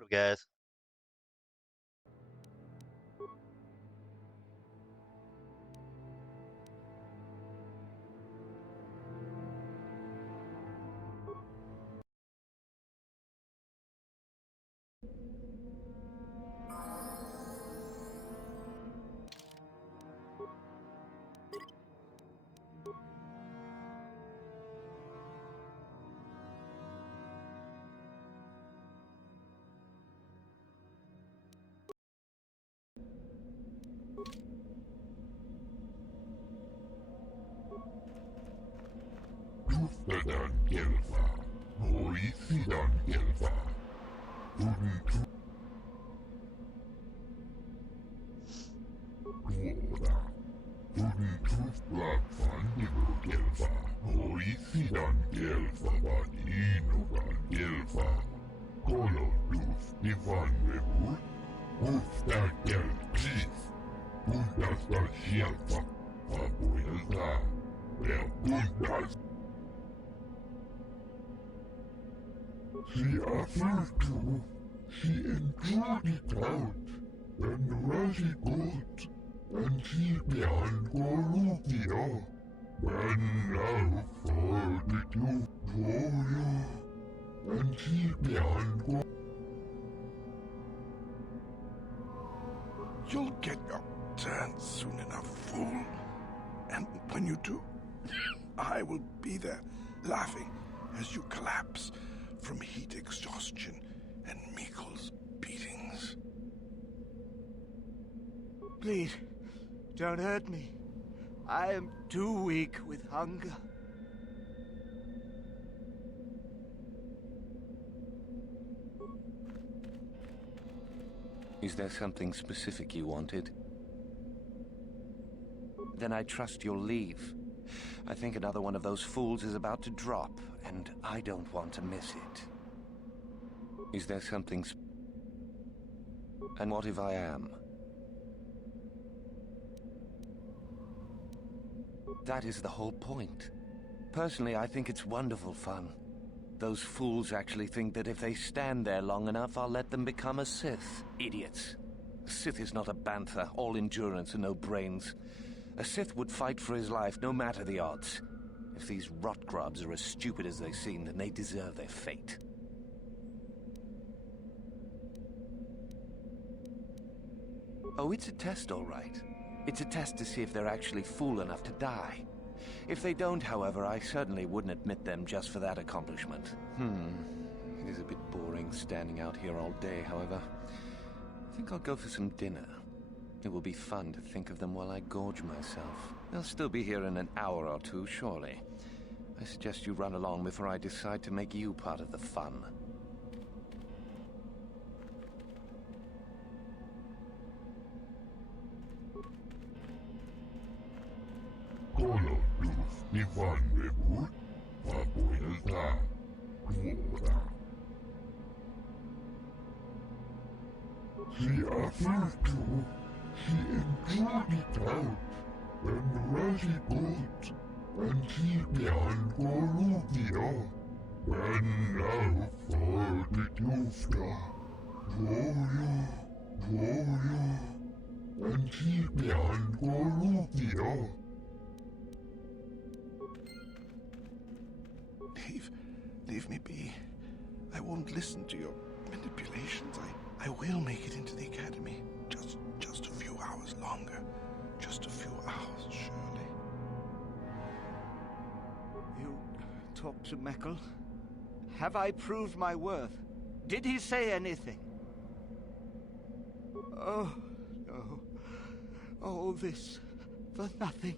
What up, guys? Tuftadan gelfa, Moisidan gelfa, Tuntu tuoda, Tuntuf lakfan dibu gelfa, Moisidan gelfa, Vadinudan gelfa, Kolotuf divan vebur, Ufta gelkis, Puntas gelfa, Vapuelta, Puntas. She offered to, she intruded out, and Rashi got, and she began Gorufia, and now for the two Gloria, and she began You'll get your turn soon enough, fool. And when you do, I will be there, laughing as you collapse from heat exhaustion and Mikkel's beatings. Please, don't hurt me. I am too weak with hunger. Is there something specific you wanted? Then I trust you'll leave. I think another one of those fools is about to drop, and I don't want to miss it. Is there something And what if I am? That is the whole point. Personally, I think it's wonderful fun. Those fools actually think that if they stand there long enough, I'll let them become a Sith. Idiots. A Sith is not a bantha, all endurance and no brains. A Sith would fight for his life, no matter the odds. If these rot grubs are as stupid as they seem, then they deserve their fate. Oh, it's a test, all right. It's a test to see if they're actually fool enough to die. If they don't, however, I certainly wouldn't admit them just for that accomplishment. It is a bit boring standing out here all day, however. I think I'll go for some dinner. It will be fun to think of them while I gorge myself. They'll still be here in an hour or two, surely. I suggest you run along before I decide to make you part of the fun. Kolotuf divan vebur, Vapuelta, tuoda. She offered to, she intruded out, and Rashi got, and she began Gorufia, and now for the Tufta, Gloria, Gloria, and she began Gorufia. Leave me be. I won't listen to your manipulations. I will make it into the academy. Just a few hours longer. Just a few hours, surely. You talk to Meckel? Have I proved my worth? Did he say anything? Oh, no. All this for nothing.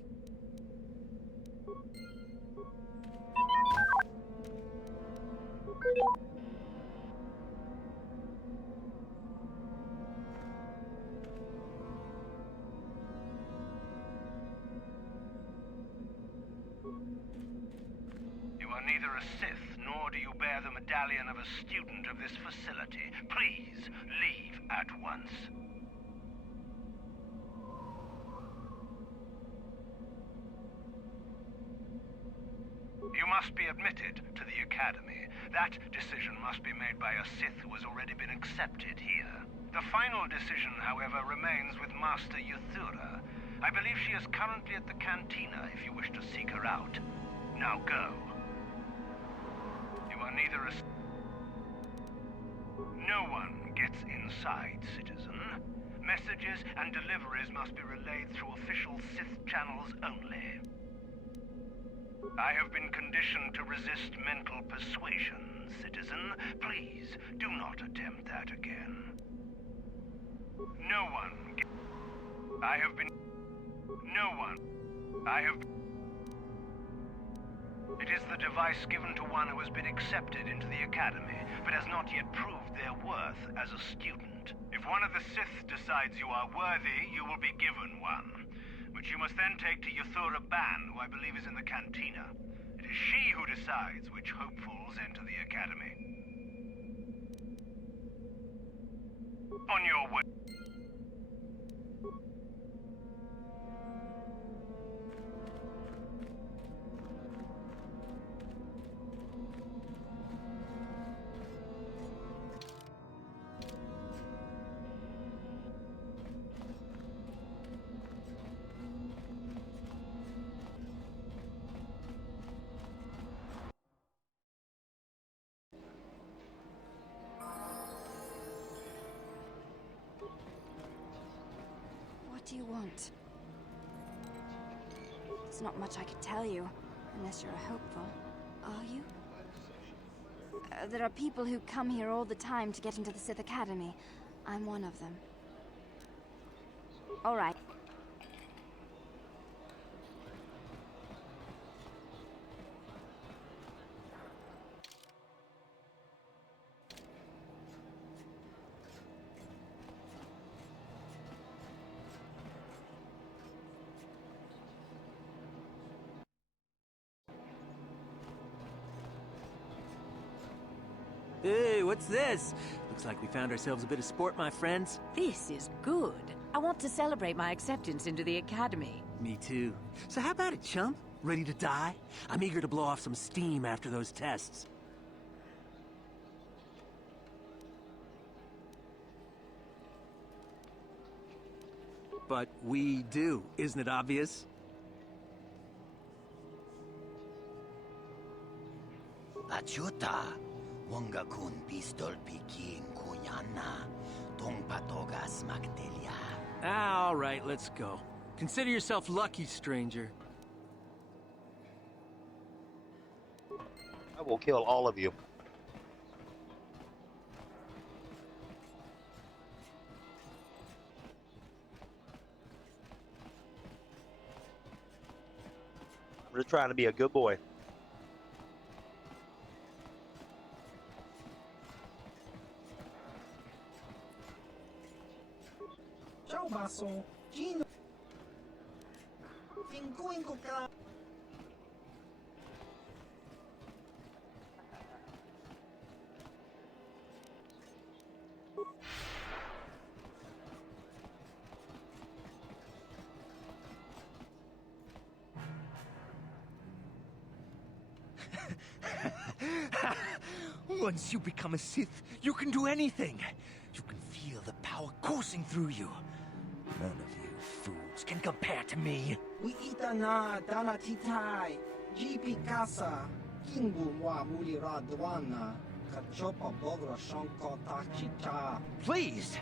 You are neither a Sith, nor do you bear the medallion of a student of this facility. Please, leave at once. You must be admitted to the Academy. That decision must be made by a Sith who has already been accepted here. The final decision, however, remains with Master Yuthura. I believe she is currently at the cantina if you wish to seek her out. Now go. You are neither a... No one gets inside, citizen. Messages and deliveries must be relayed through official Sith channels only. I have been conditioned to resist mental persuasion, citizen. Please, do not attempt that again. No one... I have been... No one... I have... It is the device given to one who has been accepted into the Academy, but has not yet proved their worth as a student. If one of the Sith decides you are worthy, you will be given one, which you must then take to Korriban, who I believe is in the cantina. It is she who decides which hopefuls enter the Academy. On your way. What do you want? There's not much I could tell you, unless you're a hopeful. Are you? There are people who come here all the time to get into the Sith Academy. I'm one of them. All right. Hey, what's this? Looks like we found ourselves a bit of sport, my friends. This is good. I want to celebrate my acceptance into the Academy. Me too. So how about it, chump? Ready to die? I'm eager to blow off some steam after those tests. But we do, isn't it obvious? Achuta, wonga kun pistol pikin kuyana, tong patogas magdelia. All right, let's go. Consider yourself lucky, stranger. I will kill all of you. I'm just trying to be a good boy. Ciao basso, Gino. Fingo ka. Once you become a Sith, you can do anything. You can feel the power coursing through you. None of you fools can compare to me. We ita na dana titai. Jipi casa. Kingu wa mulira dwana. Kachopa bogra shanko tachicha. Please!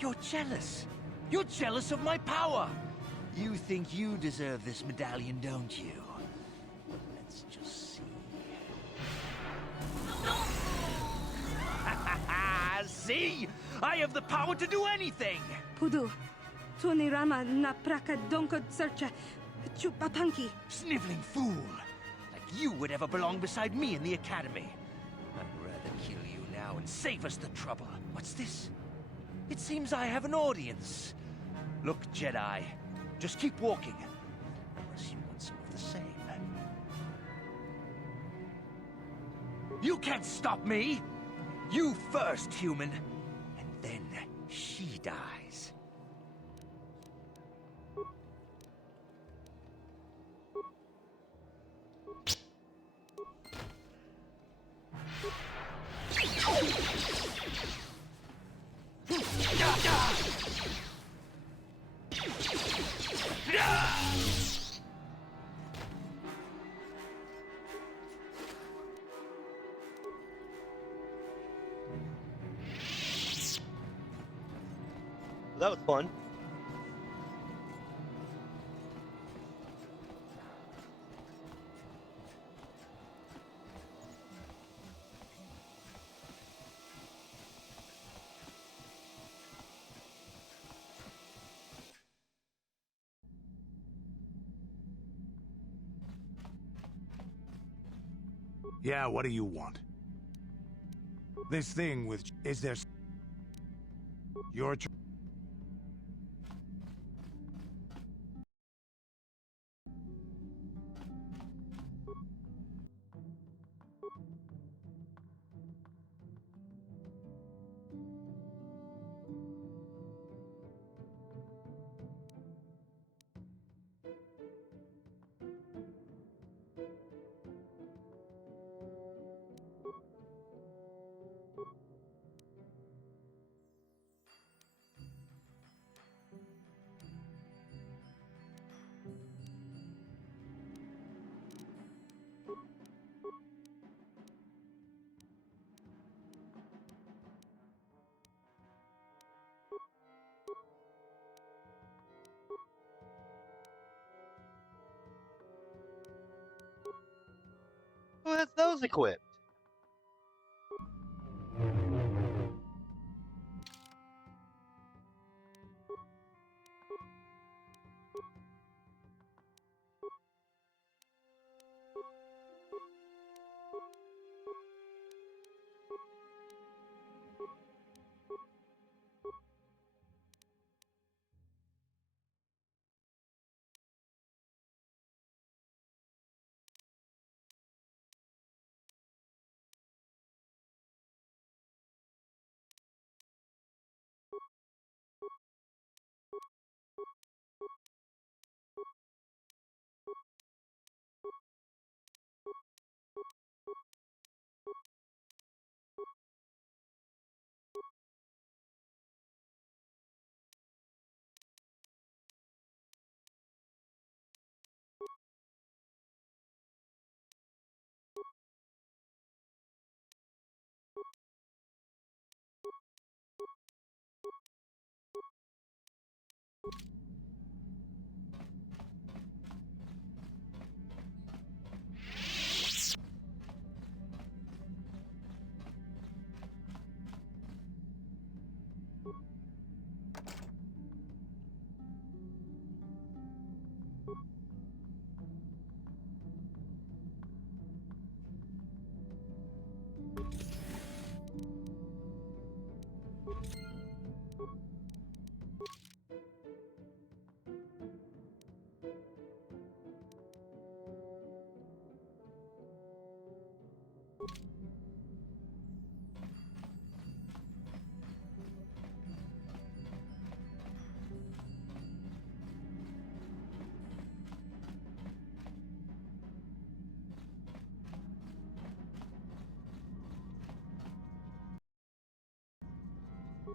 You're jealous. You're jealous of my power. You think you deserve this medallion, don't you? Let's just see. See? I have the power to do anything! Pudu, Tunirama na praka donko searcha chupapanki. Sniveling fool! Like you would ever belong beside me in the Academy. I'd rather kill you now and save us the trouble. What's this? It seems I have an audience. Look, Jedi, just keep walking. Unless you want some of the same. You can't stop me! You first, human. And then she dies. That was fun. Yeah, what do you want? This thing with... Is there... Your... Who has those equipped?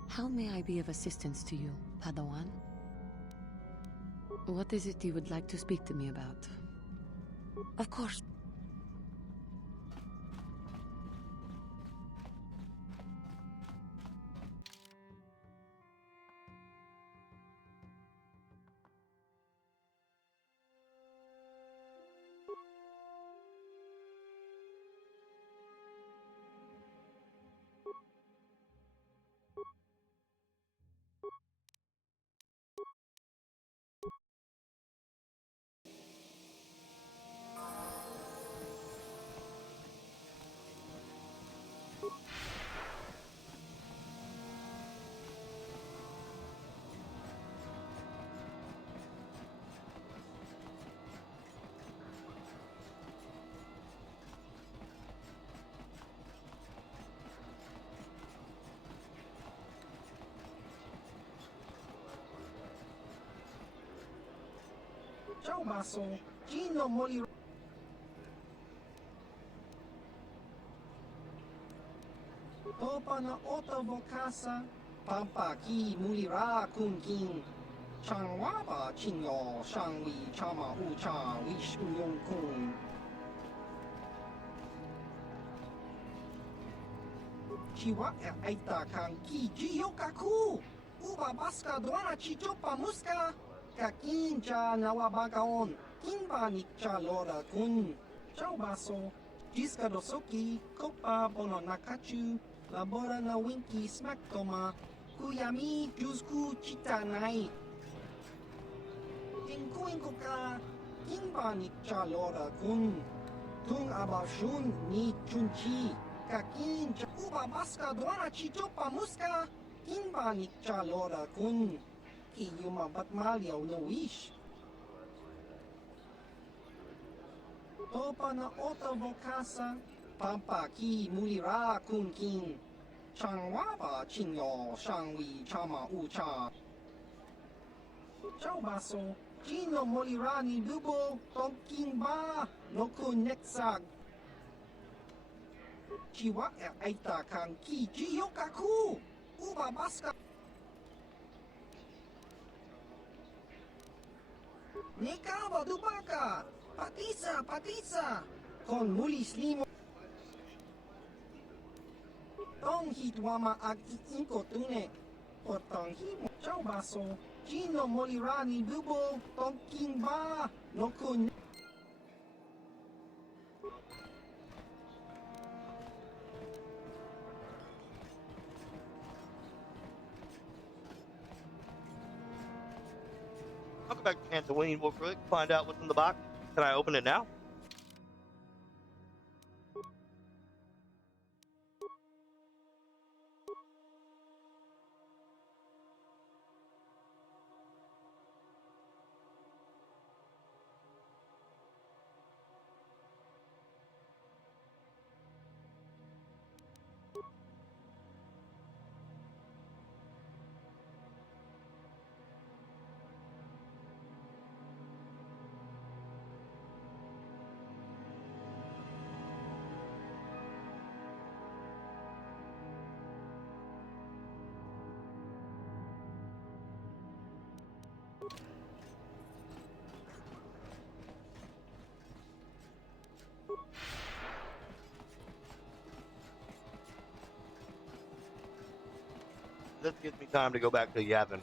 How may I be of assistance to you, Padawan? What is it you would like to speak to me about? Of course. Ciao Maso, Gino Moli... Topa na Ottavo Casa, Pampa Ki Mulira Kun King, Chang Waba Chinyo, Shang Wi Chama Hu Cha, Wish Uyong Kun. Chiwa Aita Kang Ki Jiyokaku, Uba Upa baska dwana chichopa muska. Kakincha nawabakaon. Kimba nikcha lora kun. Ciao baso. Jiska dosoki. Kopa bono nakachu. Labora na winki smaktoma. Kuyami jusku chitanai. Tinkuinkuka. Kimba nikcha lora kun. Tung abashun ni chunchi. Kakincha uba baska dwana chichopa muska. Kimba nikcha lora kun. Kiyuma batmalyaw no wish. Topa na ota vokasa. Pampa ki mulira kun king. Changwaba chinyo shangwi chama ucha. Ciao baso. Chino molirani lubo. Tonking ba. No kun nexag. Chiwa aita kan ki jiyokaku. Uba baska. Nekaba dubaka. Patisa. Kon mulis limo. Tong hitwama ag iinko tune. Potong himo. Ciao baso. Chino molirani lubo. Tonking ba. No kun. I'll go back to Tatooine real quick, find out what's in the box. Can I open it now? This gives me time to go back to Yavin.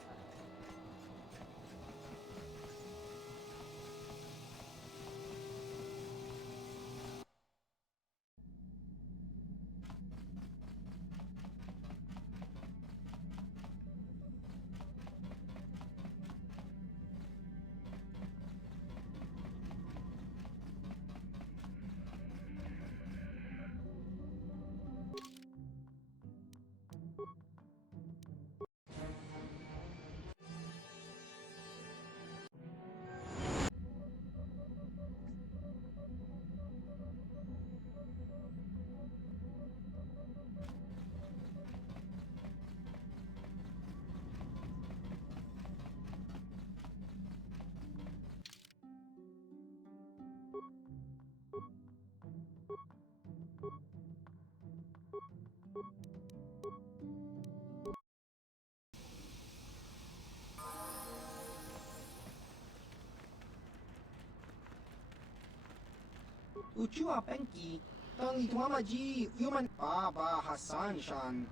Uchua penki. Tong itwama ji human. Baba Hassan shan.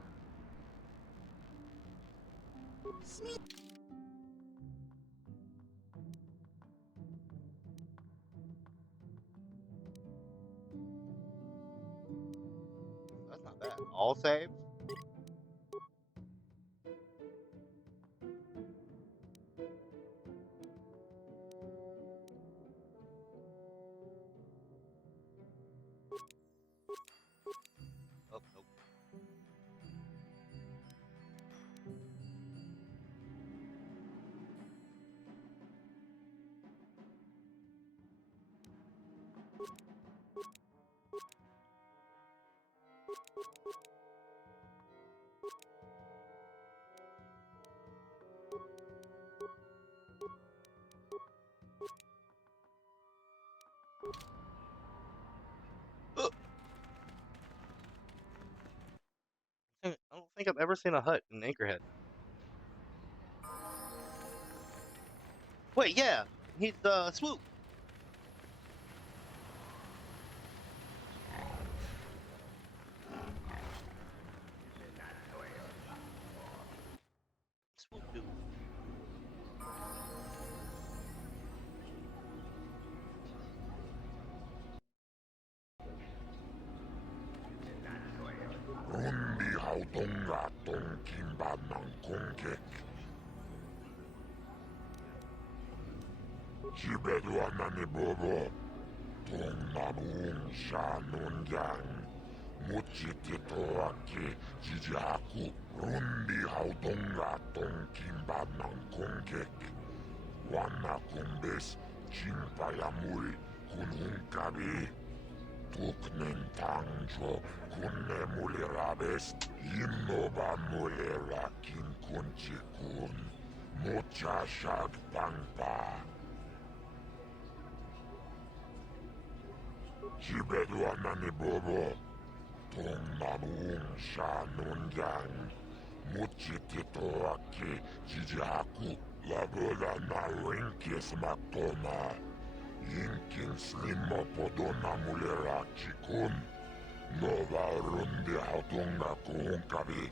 Smith. That's not bad. All saves? Oh, nope. I don't think I've ever seen a hut in Anchorhead. Wait, yeah, he's Swoop. Swoop dude. 하우동가동 김반낭 공객 집에도 안나니 보고 동나무 샤논장 무치티토아키 지지하쿠 룬디 하우동가동 김반낭 공객 완나 kumbe스 진파야물 군훈가비 tuknen tangjo kunne mulirabes innoba mulera kin kunchikun mucha shag pangpa jibedu anani bobo tongnamuung shanungang muchititoaki jijaku labola na rinkis maktona Inkin slimmo podona mulera chikun nova rundi hautunga kuhunkavi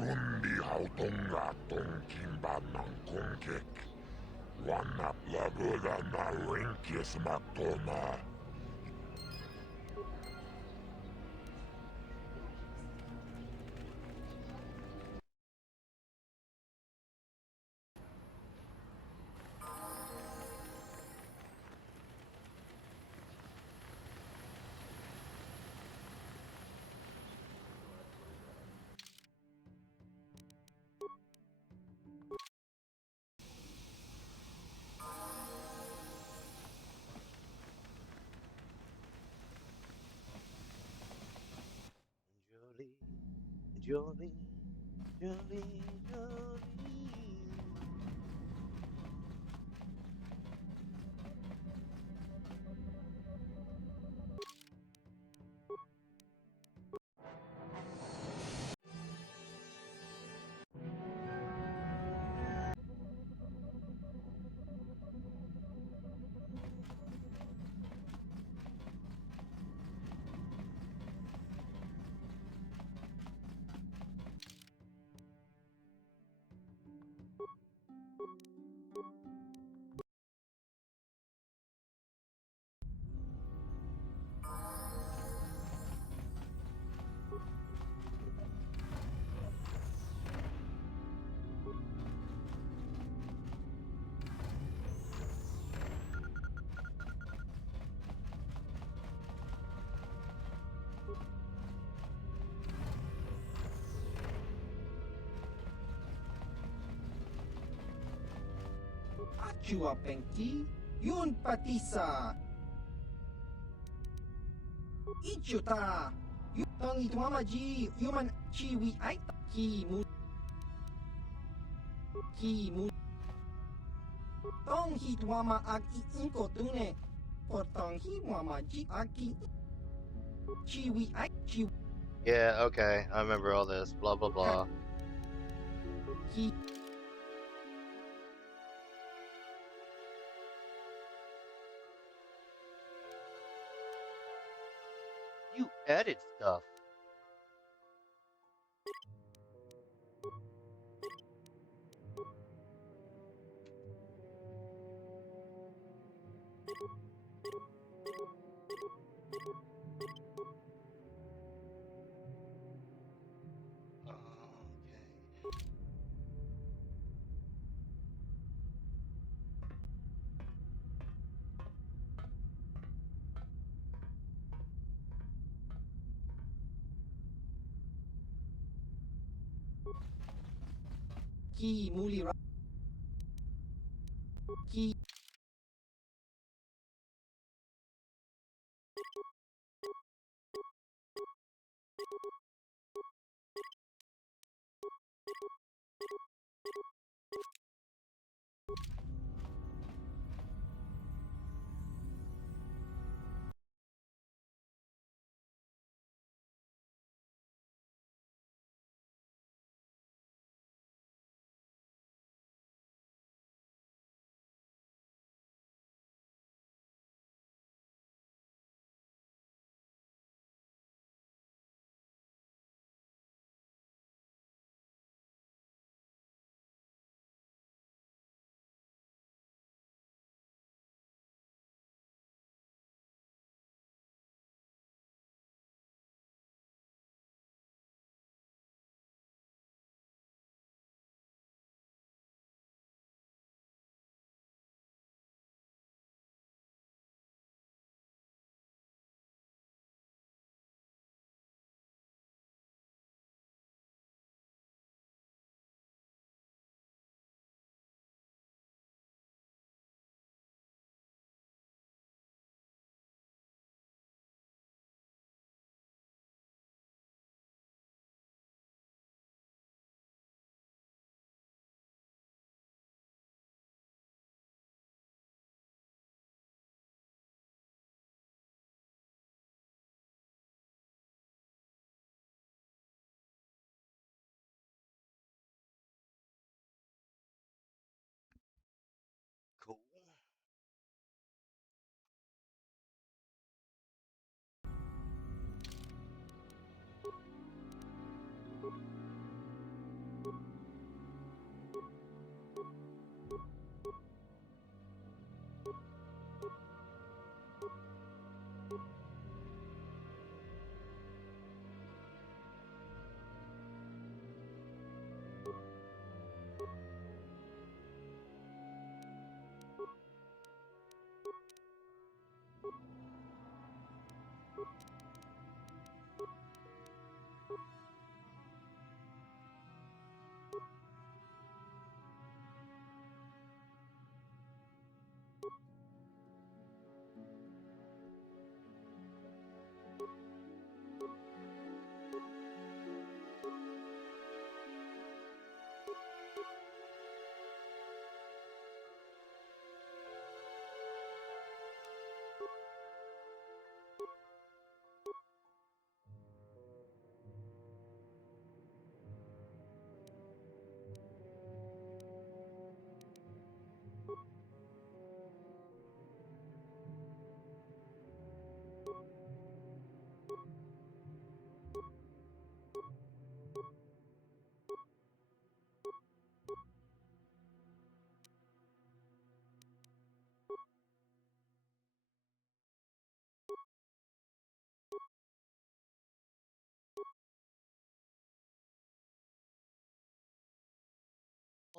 Rundi hautunga tongkin banang kongkek Wanap lagoda na rinkis maktona Jolie, Jolie, Jolie. Achua Penki, Yun Patisa, Ichuta, Yutong Ituamaji, Human Chiwi Aita, Ki Mu, Tong Hitwama Ag Inko Tune, Portong Hiwamaji Aki, Chiwi Aichi, Yeah, okay, I remember all this. Blah blah blah. Ki. You edit stuff. Ki Mulira, Ki.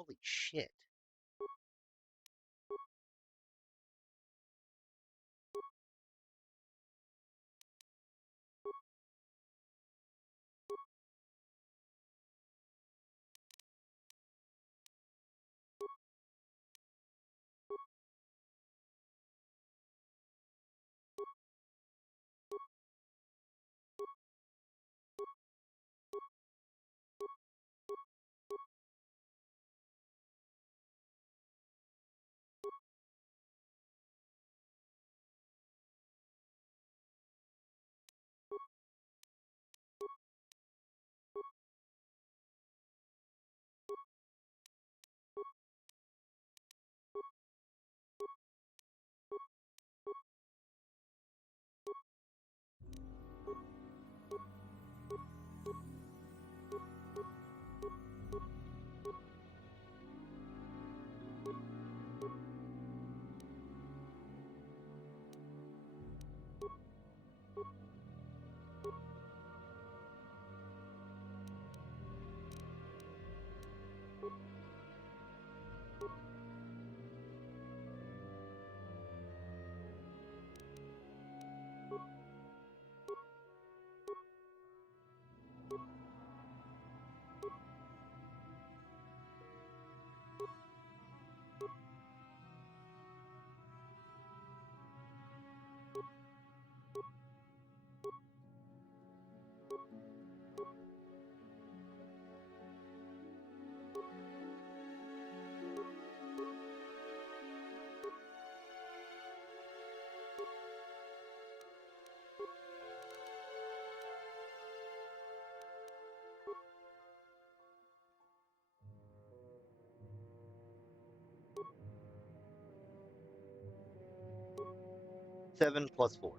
Holy shit. Seven plus 4.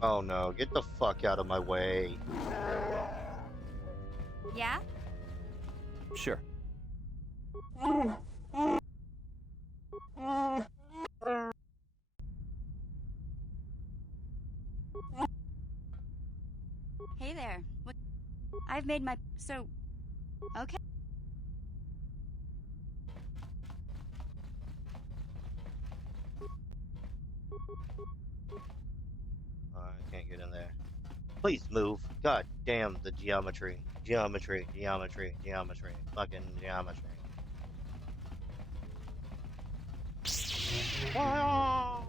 Oh no, get the fuck out of my way. Yeah? Sure. Hey there. What? I've made my... So... Okay. I can't get in there. Please move. God damn the geometry. Geometry, geometry, geometry. Fucking geometry. Ah!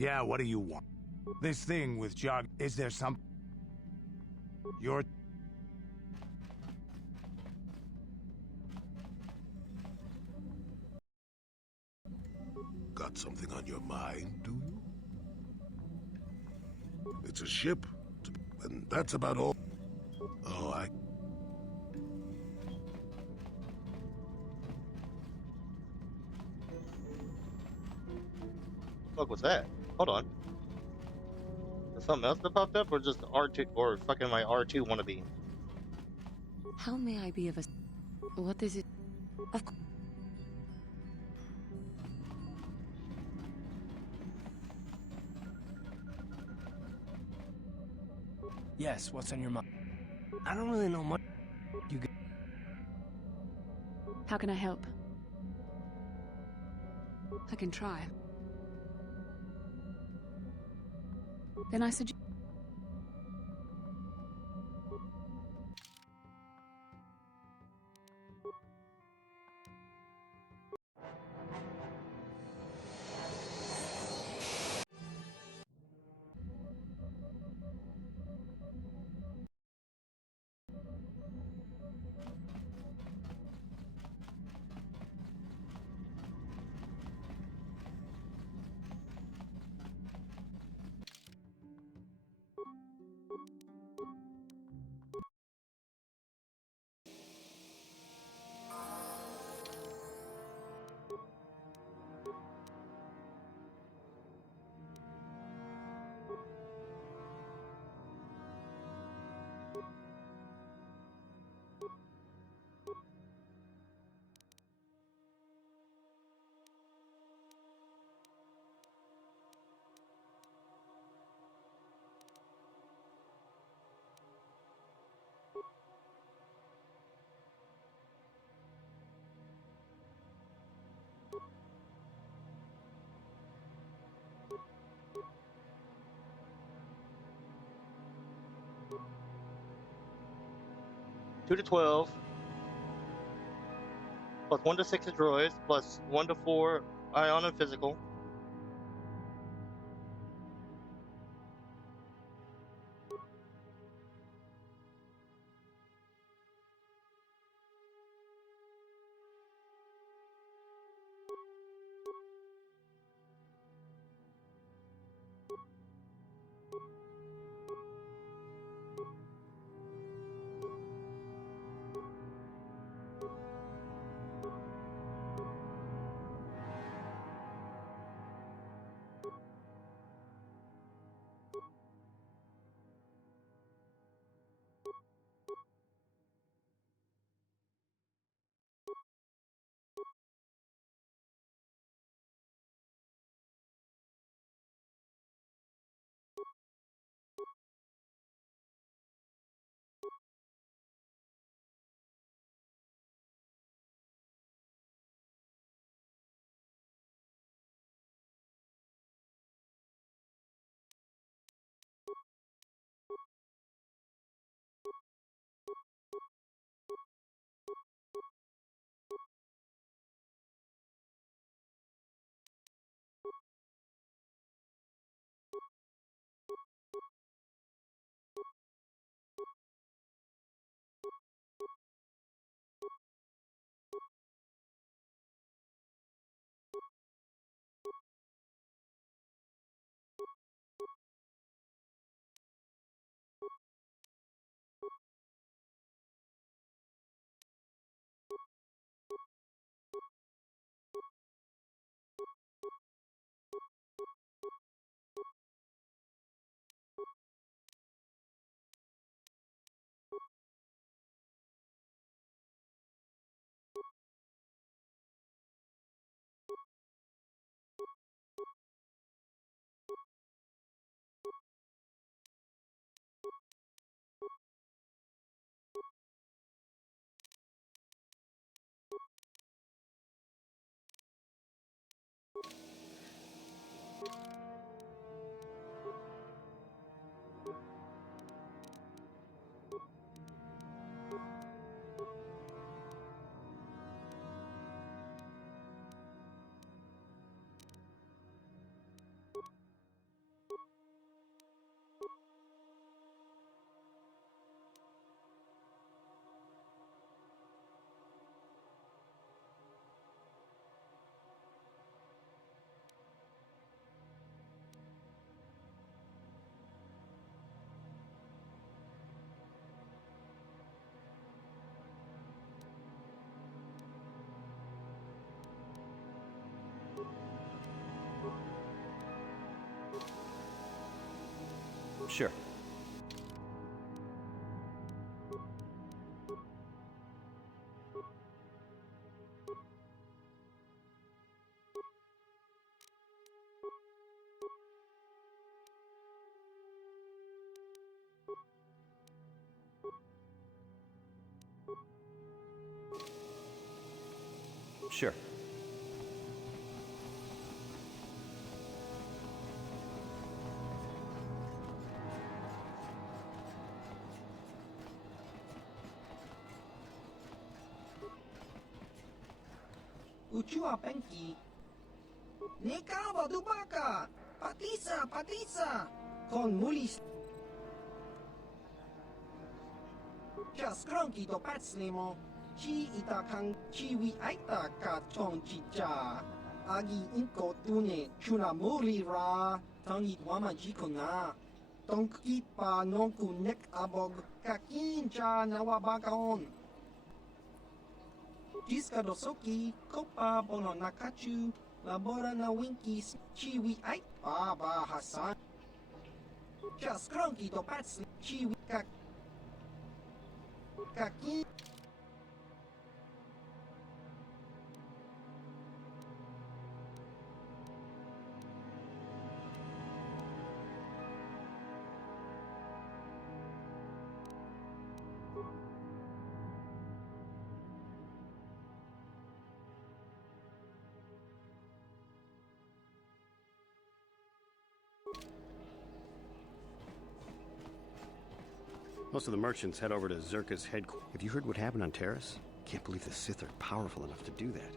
Yeah, what do you want? This thing with Jog, is there some... You're... got something on your mind, do you? It's a ship, and that's about all. Oh, What was that? Hold on. Is something else that popped up, or just R2, or fucking my R2 wannabe? How may I be of a... What is it? Of course. Yes, what's on your mind? I don't really know much. You How can I help? I can try. Then I suggest... Two to 12, plus 1 to 6 of droids, plus 1 to 4 ion and physical. Sure. Sure. Uchua Penki. Nekava Dubaka. Patisa, Patisa. Con mulis. Just cronky do patslimo. Chi itakang chiwi aita ka chong chicha. Agi inko tune chuna muli ra. Tangit wama jikona. Tonki pa nonku nek abog kakincha nawabakaon. Jiska dosoki, kopa bono nakachu, labora na winki chiwi ai baba Hassan. Just cronky to patsli chiwi kaki. Most of the merchants head over to Zerka's headquarters. Have you heard what happened on Terrace? Can't believe the Sith are powerful enough to do that.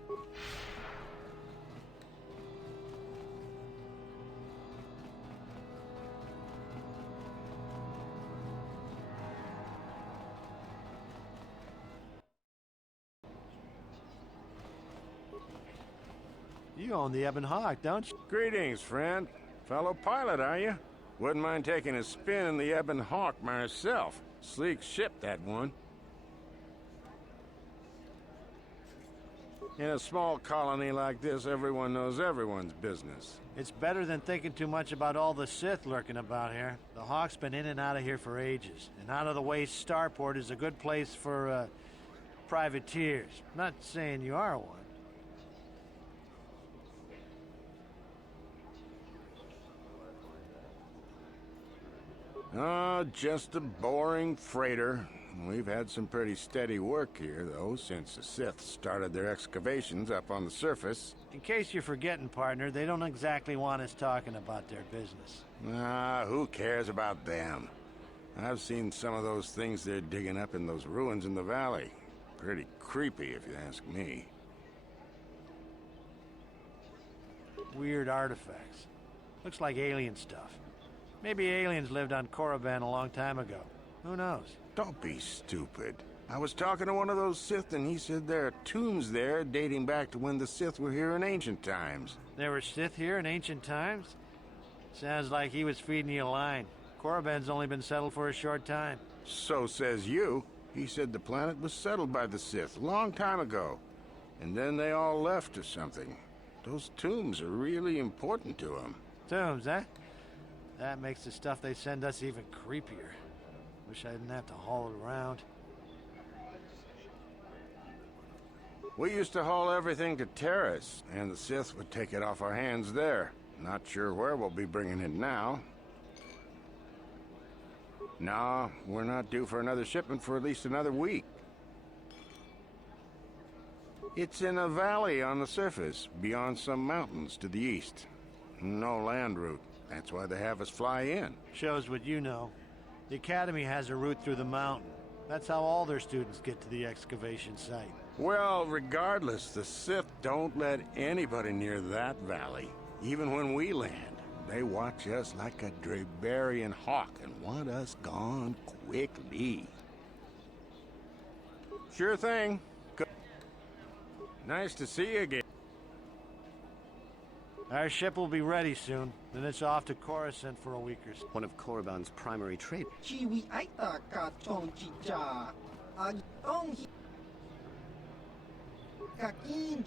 You own the Ebon Hawk, don't you? Greetings, friend. Fellow pilot, are you? Wouldn't mind taking a spin in the Ebon Hawk myself. Sleek ship, that one. In a small colony like this, everyone knows everyone's business. It's better than thinking too much about all the Sith lurking about here. The Hawk's been in and out of here for ages, and out-of-the-way starport is a good place for, privateers. Not saying you are one. Oh, just a boring freighter. We've had some pretty steady work here, though, since the Sith started their excavations up on the surface. In case you're forgetting, partner, they don't exactly want us talking about their business. Ah, who cares about them? I've seen some of those things they're digging up in those ruins in the valley. Pretty creepy, if you ask me. Weird artifacts. Looks like alien stuff. Maybe aliens lived on Korriban a long time ago. Who knows? Don't be stupid. I was talking to one of those Sith and he said there are tombs there dating back to when the Sith were here in ancient times. There were Sith here in ancient times? Sounds like he was feeding you a line. Korriban's only been settled for a short time. So says you. He said the planet was settled by the Sith a long time ago. And then they all left or something. Those tombs are really important to them. Tombs, eh? That makes the stuff they send us even creepier. Wish I didn't have to haul it around. We used to haul everything to Terrace, and the Sith would take it off our hands there. Not sure where we'll be bringing it now. No, we're not due for another shipment for at least another week. It's in a valley on the surface, beyond some mountains to the east. No land route. That's why they have us fly in. Shows what you know. The Academy has a route through the mountain. That's how all their students get to the excavation site. Well, regardless, the Sith don't let anybody near that valley. Even when we land, they watch us like a Drabarian hawk and want us gone quickly. Sure thing. Good. Nice to see you again. Our ship will be ready soon. Then it's off to Coruscant for a week or so. One of Korriban's primary trade. Chiwi aita ka chong chicha. Agitong kakin.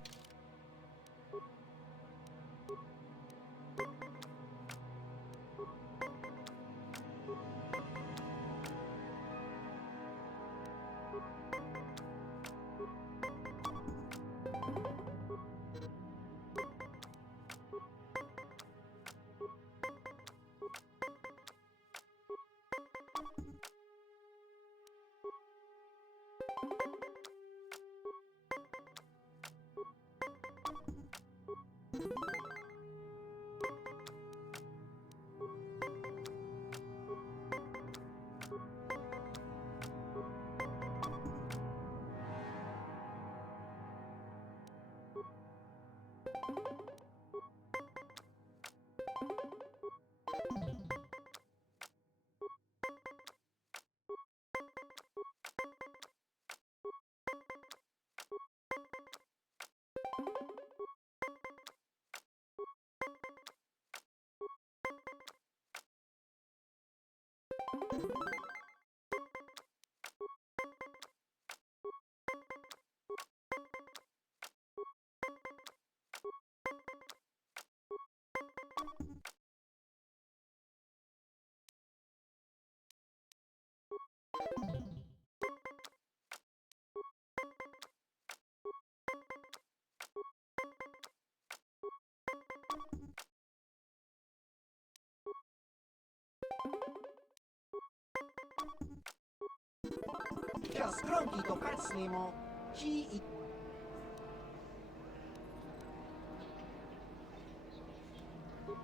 Just grunky to pacnimo. Ci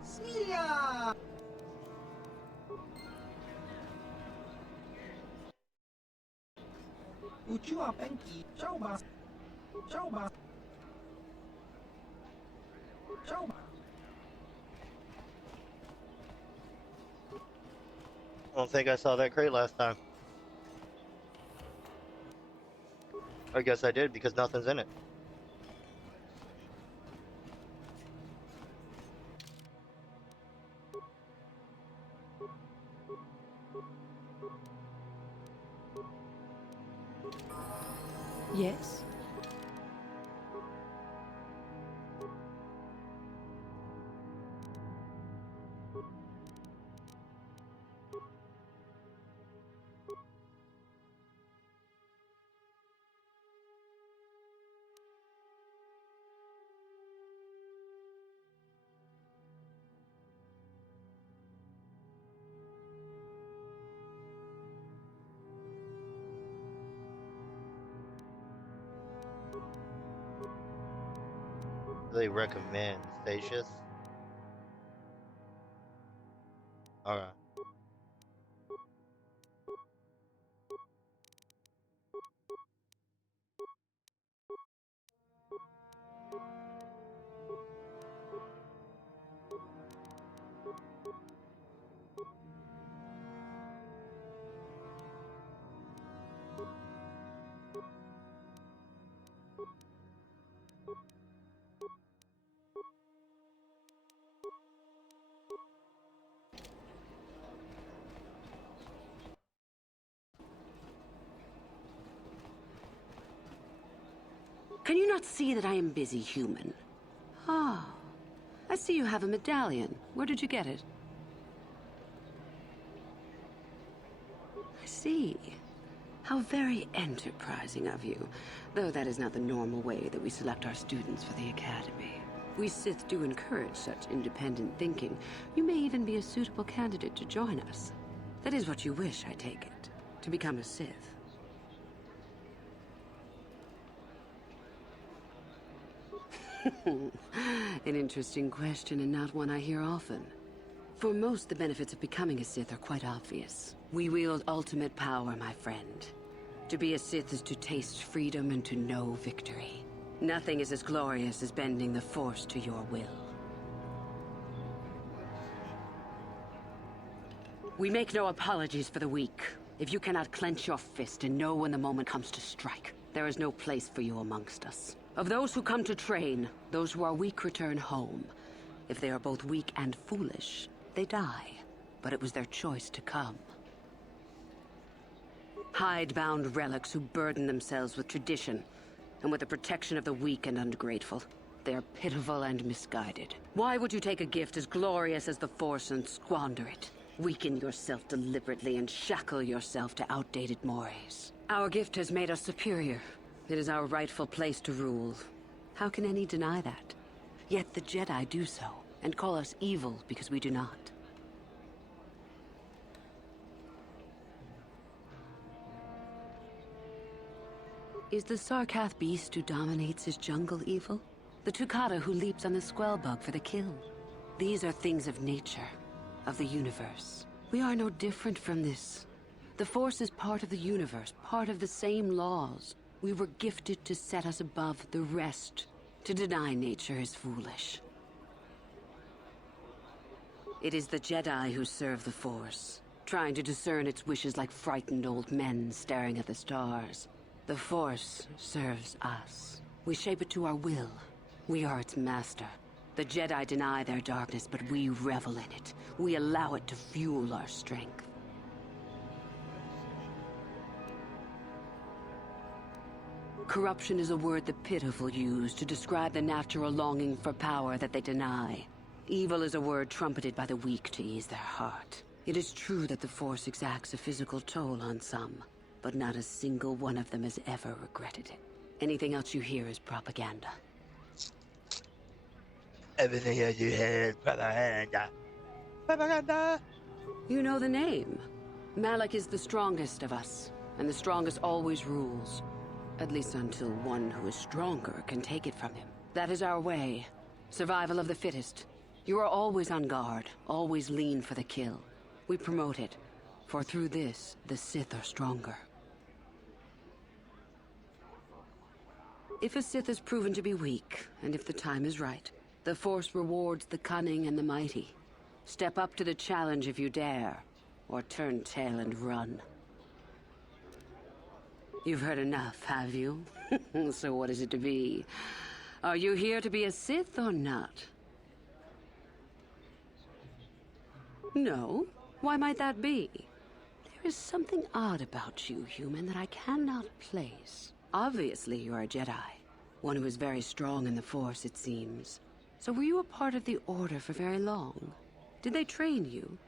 Smilja! Uczyła pęki. Ciao bas. Ciao bas. Ciao bas. I don't think I saw that crate last time. I guess I did because nothing's in it. Yes? They recommend Statius. Alright. Can you not see that I am busy, human? Ah, I see you have a medallion. Where did you get it? I see. How very enterprising of you. Though that is not the normal way that we select our students for the Academy. We Sith do encourage such independent thinking. You may even be a suitable candidate to join us. That is what you wish, I take it. To become a Sith. An interesting question and not one I hear often. For most, the benefits of becoming a Sith are quite obvious. We wield ultimate power, my friend. To be a Sith is to taste freedom and to know victory. Nothing is as glorious as bending the Force to your will. We make no apologies for the weak. If you cannot clench your fist and know when the moment comes to strike, there is no place for you amongst us. Of those who come to train, those who are weak return home. If they are both weak and foolish, they die. But it was their choice to come. Hidebound relics who burden themselves with tradition, and with the protection of the weak and ungrateful. They are pitiful and misguided. Why would you take a gift as glorious as the Force and squander it? Weaken yourself deliberately and shackle yourself to outdated mores. Our gift has made us superior. It is our rightful place to rule. How can any deny that? Yet the Jedi do so, and call us evil because we do not. Is the Sarkath beast who dominates his jungle evil? The Tukata who leaps on the Squellbug for the kill? These are things of nature, of the universe. We are no different from this. The Force is part of the universe, part of the same laws. We were gifted to set us above the rest. To deny nature is foolish. It is the Jedi who serve the Force, trying to discern its wishes like frightened old men staring at the stars. The Force serves us. We shape it to our will. We are its master. The Jedi deny their darkness, but we revel in it. We allow it to fuel our strength. Corruption is a word the pitiful use to describe the natural longing for power that they deny. Evil is a word trumpeted by the weak to ease their heart. It is true that the Force exacts a physical toll on some, but not a single one of them has ever regretted it. Anything else you hear is propaganda. Everything that you hear is propaganda. Propaganda! You know the name. Malak is the strongest of us, and the strongest always rules. At least until one who is stronger can take it from him. That is our way. Survival of the fittest. You are always on guard, always lean for the kill. We promote it, for through this, the Sith are stronger. If a Sith is proven to be weak, and if the time is right, the Force rewards the cunning and the mighty. Step up to the challenge if you dare, or turn tail and run. You've heard enough, have you? So what is it to be? Are you here to be a Sith or not? No? Why might that be? There is something odd about you, human, that I cannot place. Obviously, you are a Jedi. One who is very strong in the Force, it seems. So were you a part of the Order for very long? Did they train you?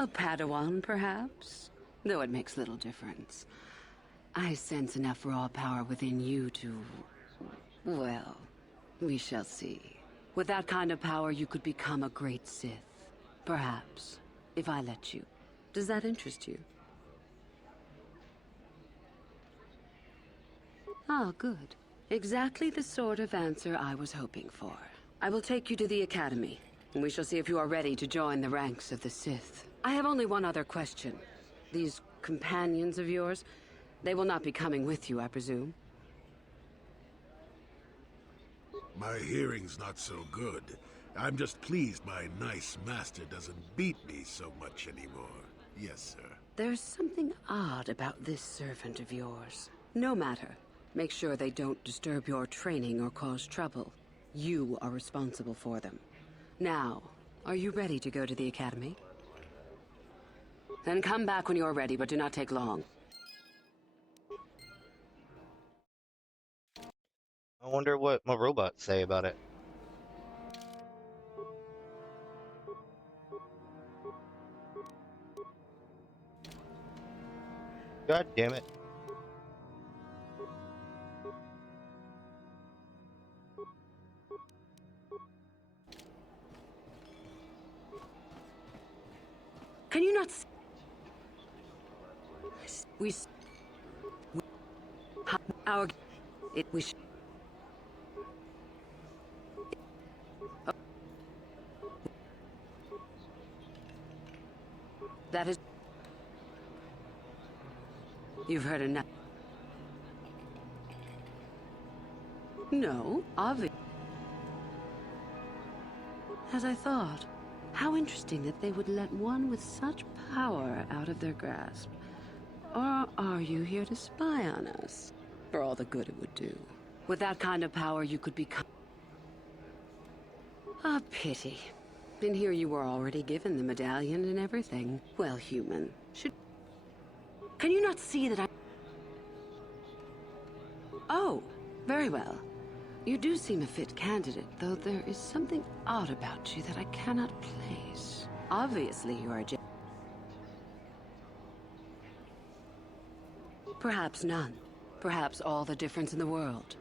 A Padawan, perhaps? Though it makes little difference. I sense enough raw power within you to... well, we shall see. With that kind of power, you could become a great Sith. Perhaps, if I let you. Does that interest you? Ah, good. Exactly the sort of answer I was hoping for. I will take you to the Academy, and we shall see if you are ready to join the ranks of the Sith. I have only one other question. These companions of yours, they will not be coming with you, I presume? My hearing's not so good. I'm just pleased my nice master doesn't beat me so much anymore. Yes, sir. There's something odd about this servant of yours. No matter. Make sure they don't disturb your training or cause trouble. You are responsible for them. Now, are you ready to go to the Academy? Then come back when you're ready, but do not take long. I wonder what my robots say about it. God damn it. Can you not... Our... We... That is... You've heard enough. No, obvious. As I thought. How interesting that they would let one with such power out of their grasp. Or are you here to spy on us? For all the good it would do. With that kind of power, you could become... A pity. And here you were already given the medallion and everything. Well, human, should... Can you not see that I... Oh, very well. You do seem a fit candidate, though there is something odd about you that I cannot place. Obviously, you are a Jedi. Perhaps none. Perhaps all the difference in the world.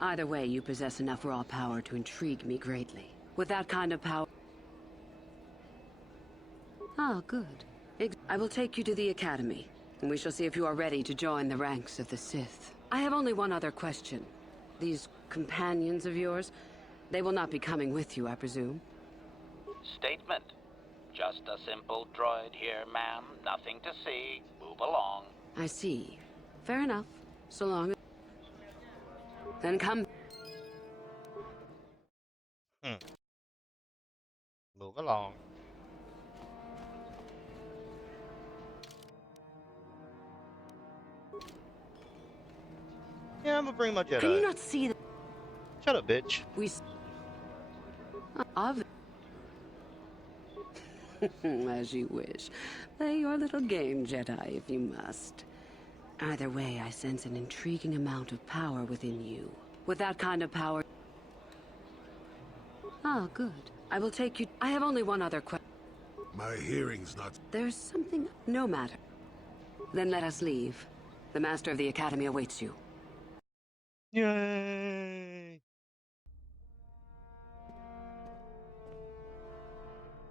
Either way, you possess enough raw power to intrigue me greatly. With that kind of power... Ah, good. I will take you to the Academy, and we shall see if you are ready to join the ranks of the Sith. I have only one other question. These companions of yours, they will not be coming with you, I presume? Statement. Just a simple droid here, ma'am. Nothing to see. Move along. I see. Fair enough. So long as... Then come... Move along. Yeah, I'm gonna bring my Jedi. Can you not see that? Shut up, bitch. We... As you wish. Play your little game, Jedi, if you must. Either way, I sense an intriguing amount of power within you. With that kind of power... Ah, good. I will take you... I have only one other question. My hearing's not... There's something... No matter. Then let us leave. The Master of the Academy awaits you. Yay!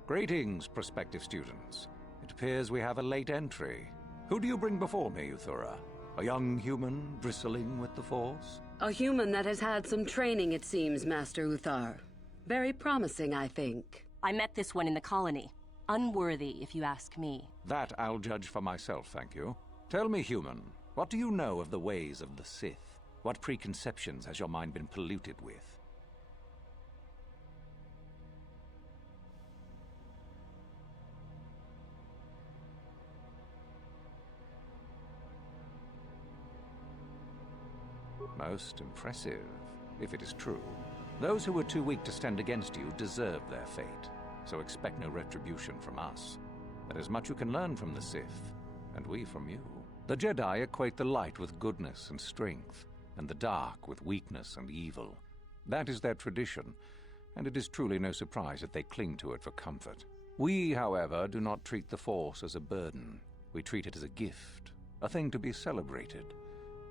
Greetings, prospective students. It appears we have a late entry. Who do you bring before me, Uthura? A young human bristling with the Force? A human that has had some training, it seems, Master Uthar. Very promising, I think. I met this one in the colony. Unworthy, if you ask me. That I'll judge for myself, thank you. Tell me, human, what do you know of the ways of the Sith? What preconceptions has your mind been polluted with? Most impressive, if it is true. Those who were too weak to stand against you deserve their fate, so expect no retribution from us. There is much you can learn from the Sith, and we from you. The Jedi equate the light with goodness and strength, and the dark with weakness and evil. That is their tradition, and it is truly no surprise that they cling to it for comfort. We, however, do not treat the Force as a burden. We treat it as a gift, a thing to be celebrated.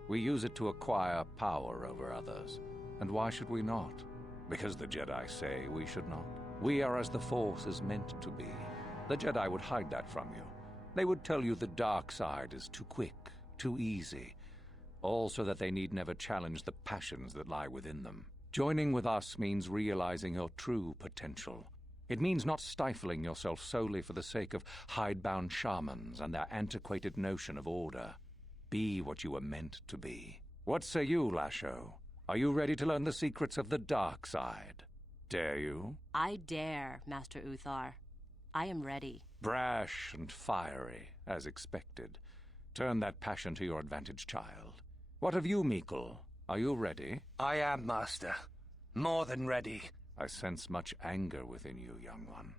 We use it to acquire power over others. And why should we not? Because the Jedi say we should not. We are as the Force is meant to be. The Jedi would hide that from you. They would tell you the dark side is too quick, too easy, all so that they need never challenge the passions that lie within them. Joining with us means realizing your true potential. It means not stifling yourself solely for the sake of hidebound shamans and their antiquated notion of order. Be what you were meant to be. What say you, Lasho? Are you ready to learn the secrets of the dark side? Dare you? I dare, Master Uthar. I am ready. Brash and fiery, as expected. Turn that passion to your advantage, child. What of you, Meekle? Are you ready? I am, Master. More than ready. I sense much anger within you, young one.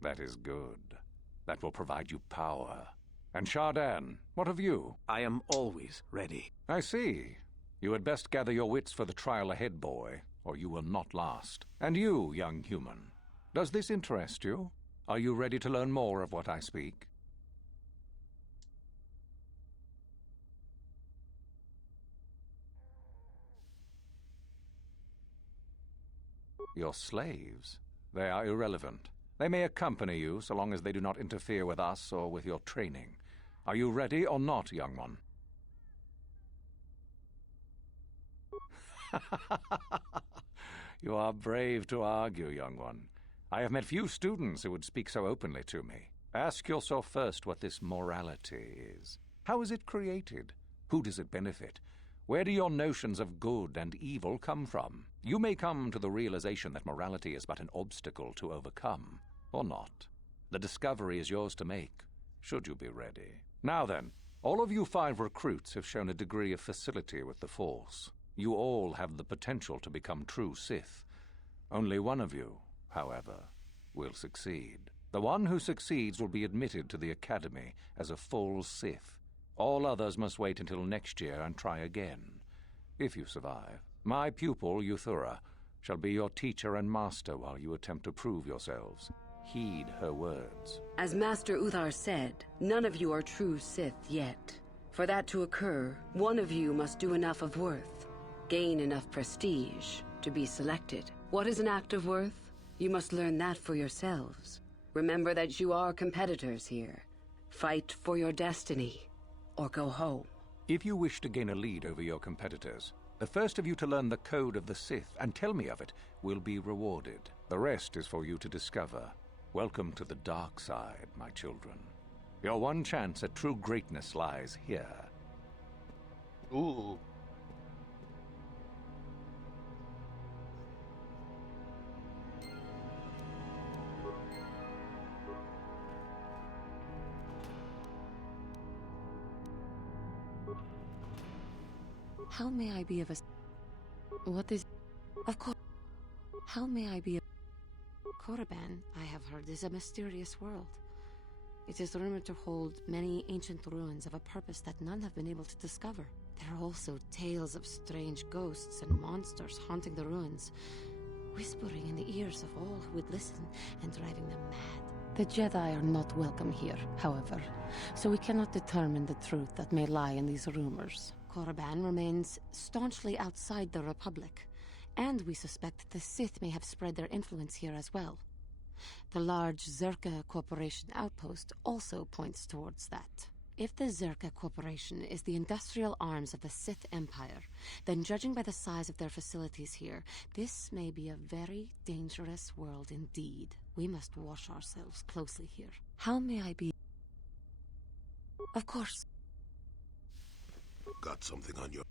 That is good. That will provide you power. And Shardan, what of you? I am always ready. I see. You had best gather your wits for the trial ahead, boy, or you will not last. And you, young human, does this interest you? Are you ready to learn more of what I speak? Your slaves? They are irrelevant. They may accompany you so long as they do not interfere with us or with your training. Are you ready or not, young one? You are brave to argue, young one. I have met few students who would speak so openly to me. Ask yourself first what this morality is. How is it created? Who does it benefit? Where do your notions of good and evil come from? You may come to the realization that morality is but an obstacle to overcome, or not. The discovery is yours to make, should you be ready. Now then, all of you 5 recruits have shown a degree of facility with the Force. You all have the potential to become true Sith. Only one of you, however, will succeed. The one who succeeds will be admitted to the Academy as a full Sith. All others must wait until next year and try again, if you survive. My pupil, Uthura, shall be your teacher and master while you attempt to prove yourselves. Heed her words. As Master Uthar said, none of you are true Sith yet. For that to occur, one of you must do enough of worth, gain enough prestige, to be selected. What is an act of worth? You must learn that for yourselves. Remember that you are competitors here. Fight for your destiny, or go home. If you wish to gain a lead over your competitors, the first of you to learn the code of the Sith and tell me of it will be rewarded. The rest is for you to discover. Welcome to the dark side, my children. Your one chance at true greatness lies here. Ooh. How may I be of What is... Of course... How may I be of... Korriban, I have heard, is a mysterious world. It is rumored to hold many ancient ruins of a purpose that none have been able to discover. There are also tales of strange ghosts and monsters haunting the ruins, whispering in the ears of all who would listen and driving them mad. The Jedi are not welcome here, however, so we cannot determine the truth that may lie in these rumors. Korriban remains staunchly outside the Republic, and we suspect the Sith may have spread their influence here as well. The large Zerka Corporation outpost also points towards that. If the Zerka Corporation is the industrial arms of the Sith Empire, then judging by the size of their facilities here, this may be a very dangerous world indeed. We must watch ourselves closely here. How may I be... Of course. Got something on your...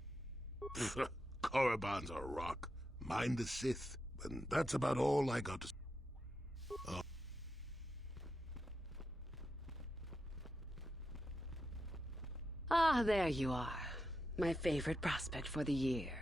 Korriban's a rock. Mind the Sith. And that's about all I got to say. Ah, there you are. My favorite prospect for the year.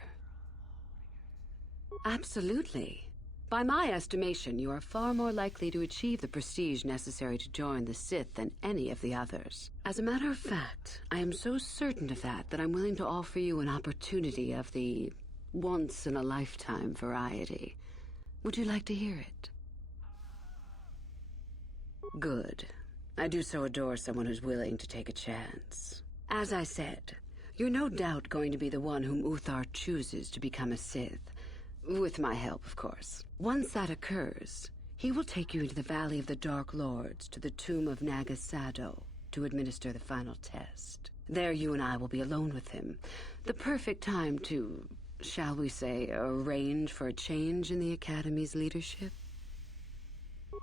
Absolutely. By my estimation, you are far more likely to achieve the prestige necessary to join the Sith than any of the others. As a matter of fact, I am so certain of that I'm willing to offer you an opportunity of the once-in-a-lifetime variety. Would you like to hear it? Good. I do so adore someone who's willing to take a chance. As I said, you're no doubt going to be the one whom Uthar chooses to become a Sith. With my help, of course. Once that occurs, he will take you into the Valley of the Dark Lords to the tomb of Nagasado to administer the final test. There you and I will be alone with him. The perfect time to, shall we say, arrange for a change in the Academy's leadership.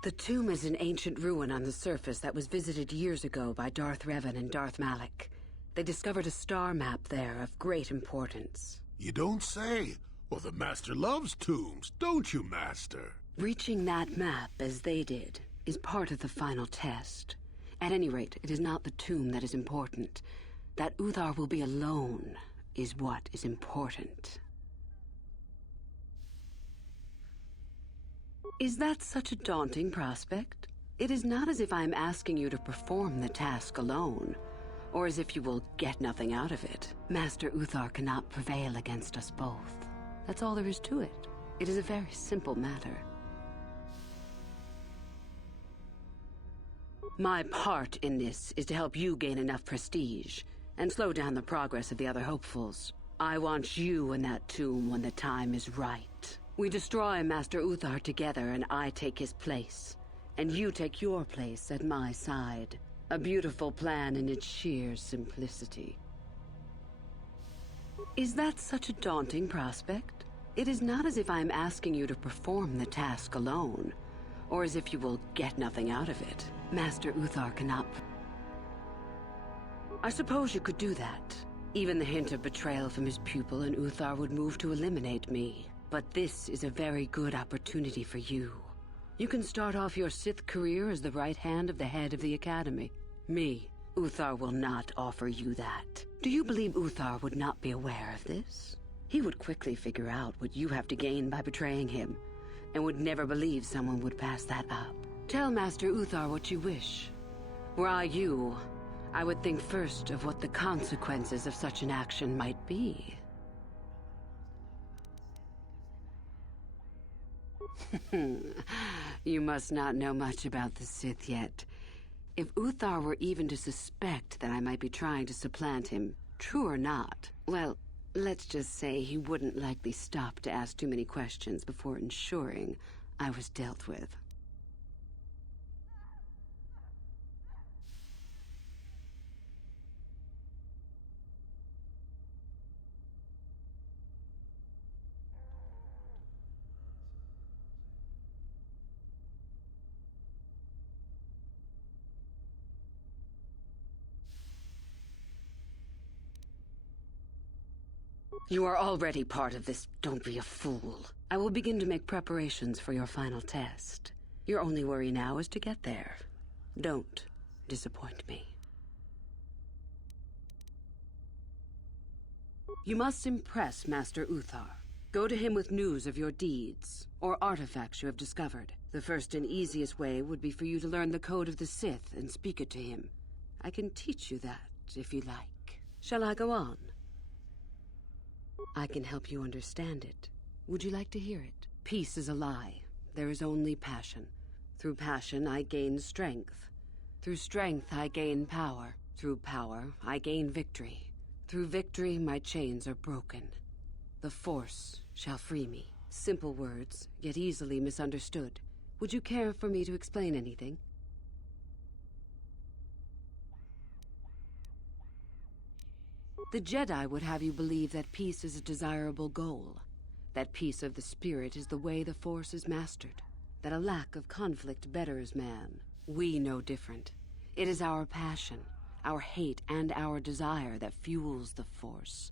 The tomb is an ancient ruin on the surface that was visited years ago by Darth Revan and Darth Malak. They discovered a star map there of great importance. You don't say. Well, the Master loves tombs, don't you, Master? Reaching that map, as they did, is part of the final test. At any rate, it is not the tomb that is important. That Uthar will be alone is what is important. Is that such a daunting prospect? It is not as if I am asking you to perform the task alone, or as if you will get nothing out of it. Master Uthar cannot prevail against us both. That's all there is to it. It is a very simple matter. My part in this is to help you gain enough prestige and slow down the progress of the other hopefuls. I want you in that tomb when the time is right. We destroy Master Uthar together and I take his place. And you take your place at my side. A beautiful plan in its sheer simplicity. Is that such a daunting prospect? It is not as if I am asking you to perform the task alone, or as if you will get nothing out of it. Master Uthar cannot... I suppose you could do that. Even the hint of betrayal from his pupil and Uthar would move to eliminate me. But this is a very good opportunity for you. You can start off your Sith career as the right hand of the head of the Academy. Me, Uthar will not offer you that. Do you believe Uthar would not be aware of this? He would quickly figure out what you have to gain by betraying him, and would never believe someone would pass that up. Tell Master Uthar what you wish. Were I you, I would think first of what the consequences of such an action might be. You must not know much about the Sith yet. If Uthar were even to suspect that I might be trying to supplant him, true or not, well, let's just say he wouldn't likely stop to ask too many questions before ensuring I was dealt with. You are already part of this. Don't be a fool. I will begin to make preparations for your final test. Your only worry now is to get there. Don't disappoint me. You must impress Master Uthar. Go to him with news of your deeds, or artifacts you have discovered. The first and easiest way would be for you to learn the code of the Sith and speak it to him. I can teach you that, if you like. Shall I go on? I can help you understand it. Would you like to hear it? Peace is a lie. There is only passion. Through passion, I gain strength. Through strength, I gain power. Through power, I gain victory. Through victory, my chains are broken. The Force shall free me. Simple words, yet easily misunderstood. Would you care for me to explain anything? The Jedi would have you believe that peace is a desirable goal. That peace of the spirit is the way the Force is mastered. That a lack of conflict betters man. We know different. It is our passion, our hate, and our desire that fuels the Force.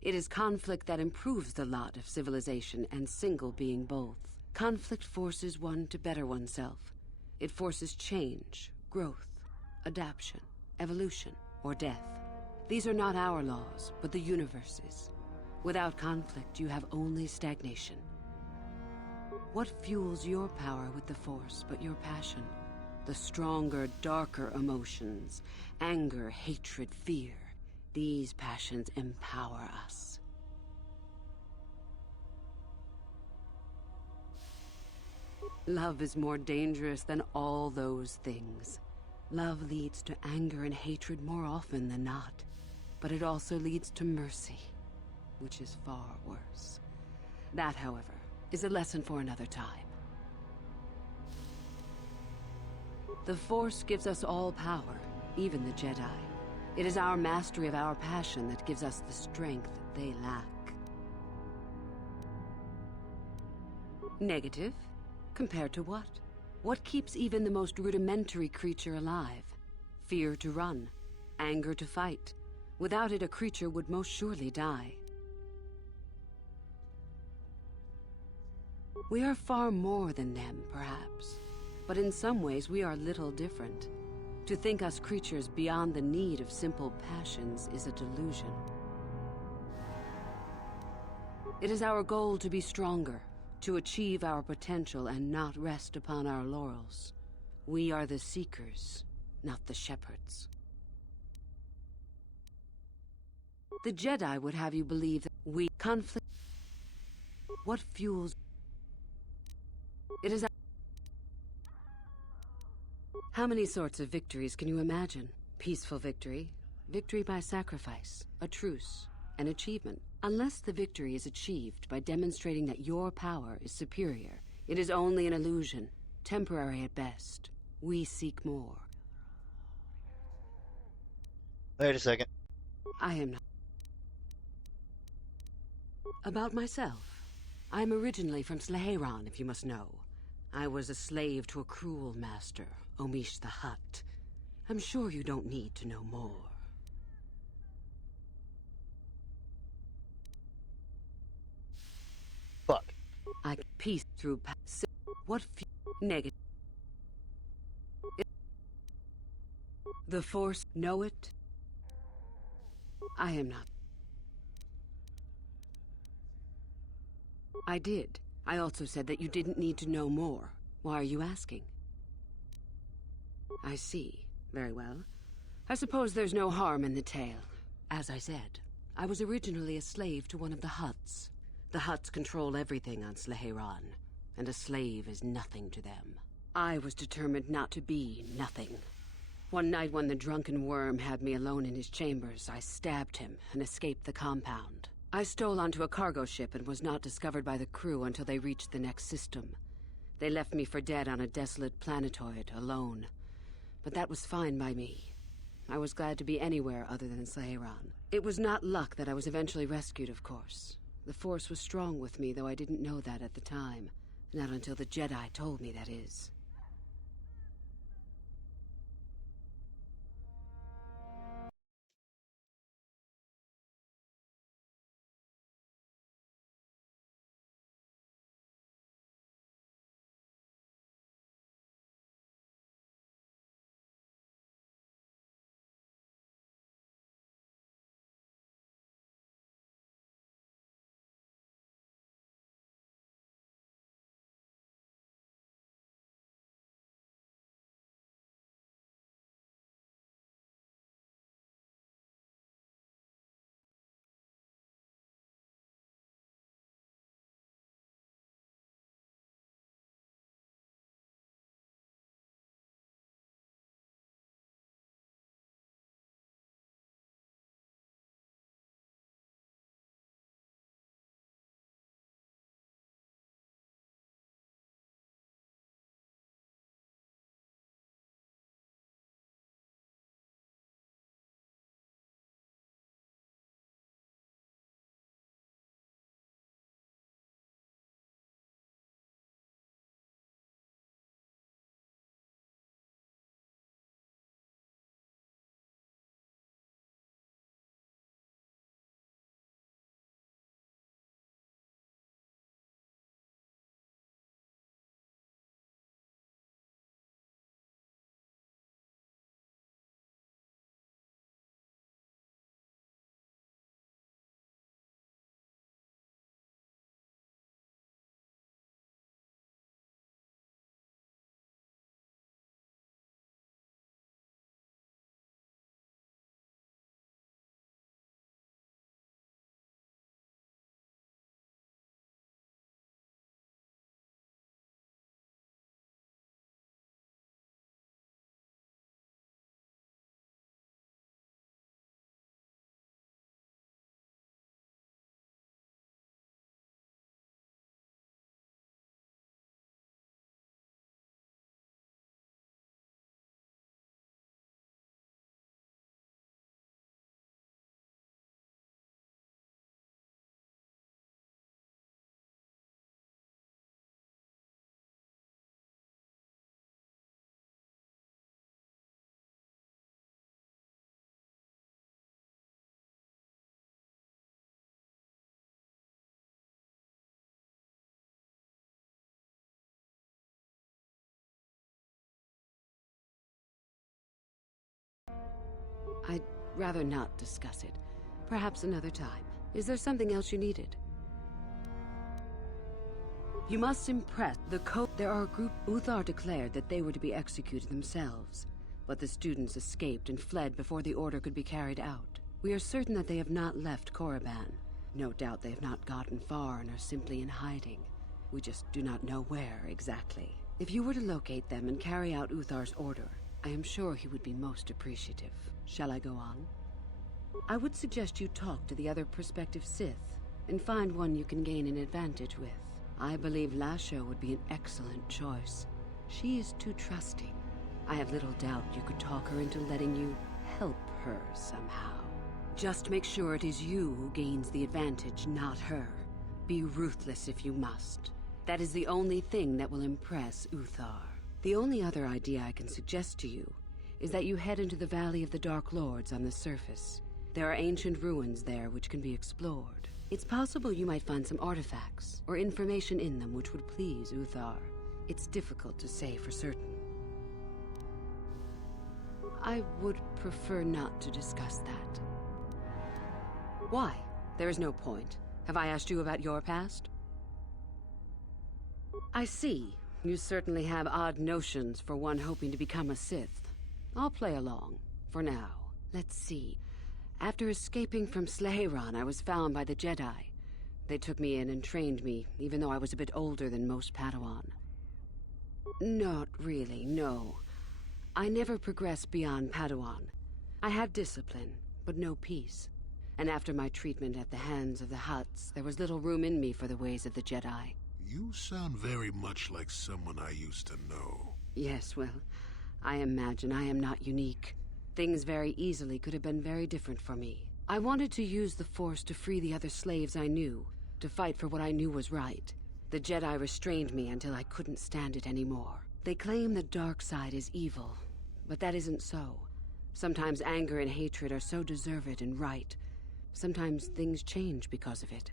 It is conflict that improves the lot of civilization and single being both. Conflict forces one to better oneself. It forces change, growth, adaptation, evolution, or death. These are not our laws, but the universe's. Without conflict, you have only stagnation. What fuels your power with the Force but your passion? The stronger, darker emotions. Anger, hatred, fear. These passions empower us. Love is more dangerous than all those things. Love leads to anger and hatred more often than not. But it also leads to mercy, which is far worse. That, however, is a lesson for another time. The Force gives us all power, even the Jedi. It is our mastery of our passion that gives us the strength they lack. Negative? Compared to what? What keeps even the most rudimentary creature alive? Fear to run, anger to fight. Without it, a creature would most surely die. We are far more than them, perhaps. But in some ways, we are little different. To think us creatures beyond the need of simple passions is a delusion. It is our goal to be stronger, to achieve our potential and not rest upon our laurels. We are the seekers, not the shepherds. The Jedi would have you believe that we conflict. What fuels? It is. How many sorts of victories can you imagine? Peaceful victory, victory by sacrifice, a truce, an achievement. Unless the victory is achieved by demonstrating that your power is superior, it is only an illusion, temporary at best. We seek more. Wait a second. I am not. About myself. I am originally from Sleheron, if you must know. I was a slave to a cruel master, Omish the Hutt. I'm sure you don't need to know more. Fuck. I peace through what negative. The Force know it? I am not. I did. I also said that you didn't need to know more. Why are you asking? I see. Very well. I suppose there's no harm in the tale. As I said, I was originally a slave to one of the Hutts. The Hutts control everything on Sleheron, and a slave is nothing to them. I was determined not to be nothing. One night when the drunken worm had me alone in his chambers, I stabbed him and escaped the compound. I stole onto a cargo ship and was not discovered by the crew until they reached the next system. They left me for dead on a desolate planetoid, alone. But that was fine by me. I was glad to be anywhere other than Sleheron. It was not luck that I was eventually rescued, of course. The Force was strong with me, though I didn't know that at the time. Not until the Jedi told me, that is. rather not discuss it. Perhaps another time. Is there something else you needed? You must impress the There are a group. Uthar declared that they were to be executed themselves, but the students escaped and fled before the order could be carried out. We are certain that they have not left Korriban. No doubt they have not gotten far and are simply in hiding. We just do not know where exactly. If you were to locate them and carry out Uthar's order, I am sure he would be most appreciative. Shall I go on? I would suggest you talk to the other prospective Sith, and find one you can gain an advantage with. I believe Lasho would be an excellent choice. She is too trusting. I have little doubt you could talk her into letting you help her somehow. Just make sure it is you who gains the advantage, not her. Be ruthless if you must. That is the only thing that will impress Uthar. The only other idea I can suggest to you is that you head into the Valley of the Dark Lords on the surface. There are ancient ruins there which can be explored. It's possible you might find some artifacts or information in them which would please Uthar. It's difficult to say for certain. I would prefer not to discuss that. Why? There is no point. Have I asked you about your past? I see. You certainly have odd notions for one hoping to become a Sith. I'll play along, for now. Let's see. After escaping from Slaheron, I was found by the Jedi. They took me in and trained me, even though I was a bit older than most Padawan. Not really, no. I never progressed beyond Padawan. I have discipline, but no peace. And after my treatment at the hands of the Hutts, there was little room in me for the ways of the Jedi. You sound very much like someone I used to know. Yes, well, I imagine I am not unique. Things very easily could have been very different for me. I wanted to use the Force to free the other slaves I knew, to fight for what I knew was right. The Jedi restrained me until I couldn't stand it anymore. They claim the dark side is evil, but that isn't so. Sometimes anger and hatred are so deserved and right. Sometimes things change because of it.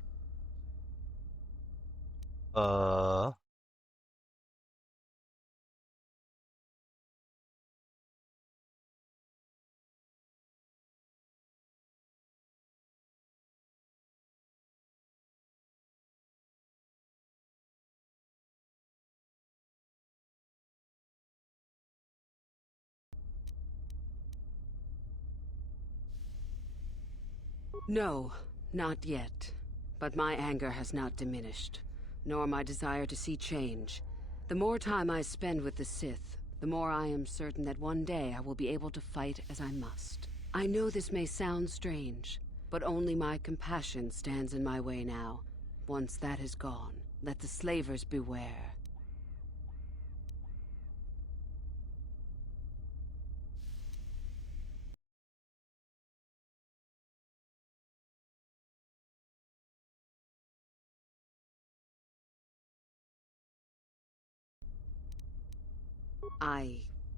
No, not yet. But my anger has not diminished, nor my desire to see change. The more time I spend with the Sith, the more I am certain that one day I will be able to fight as I must. I know this may sound strange, but only my compassion stands in my way now. Once that is gone, let the slavers beware.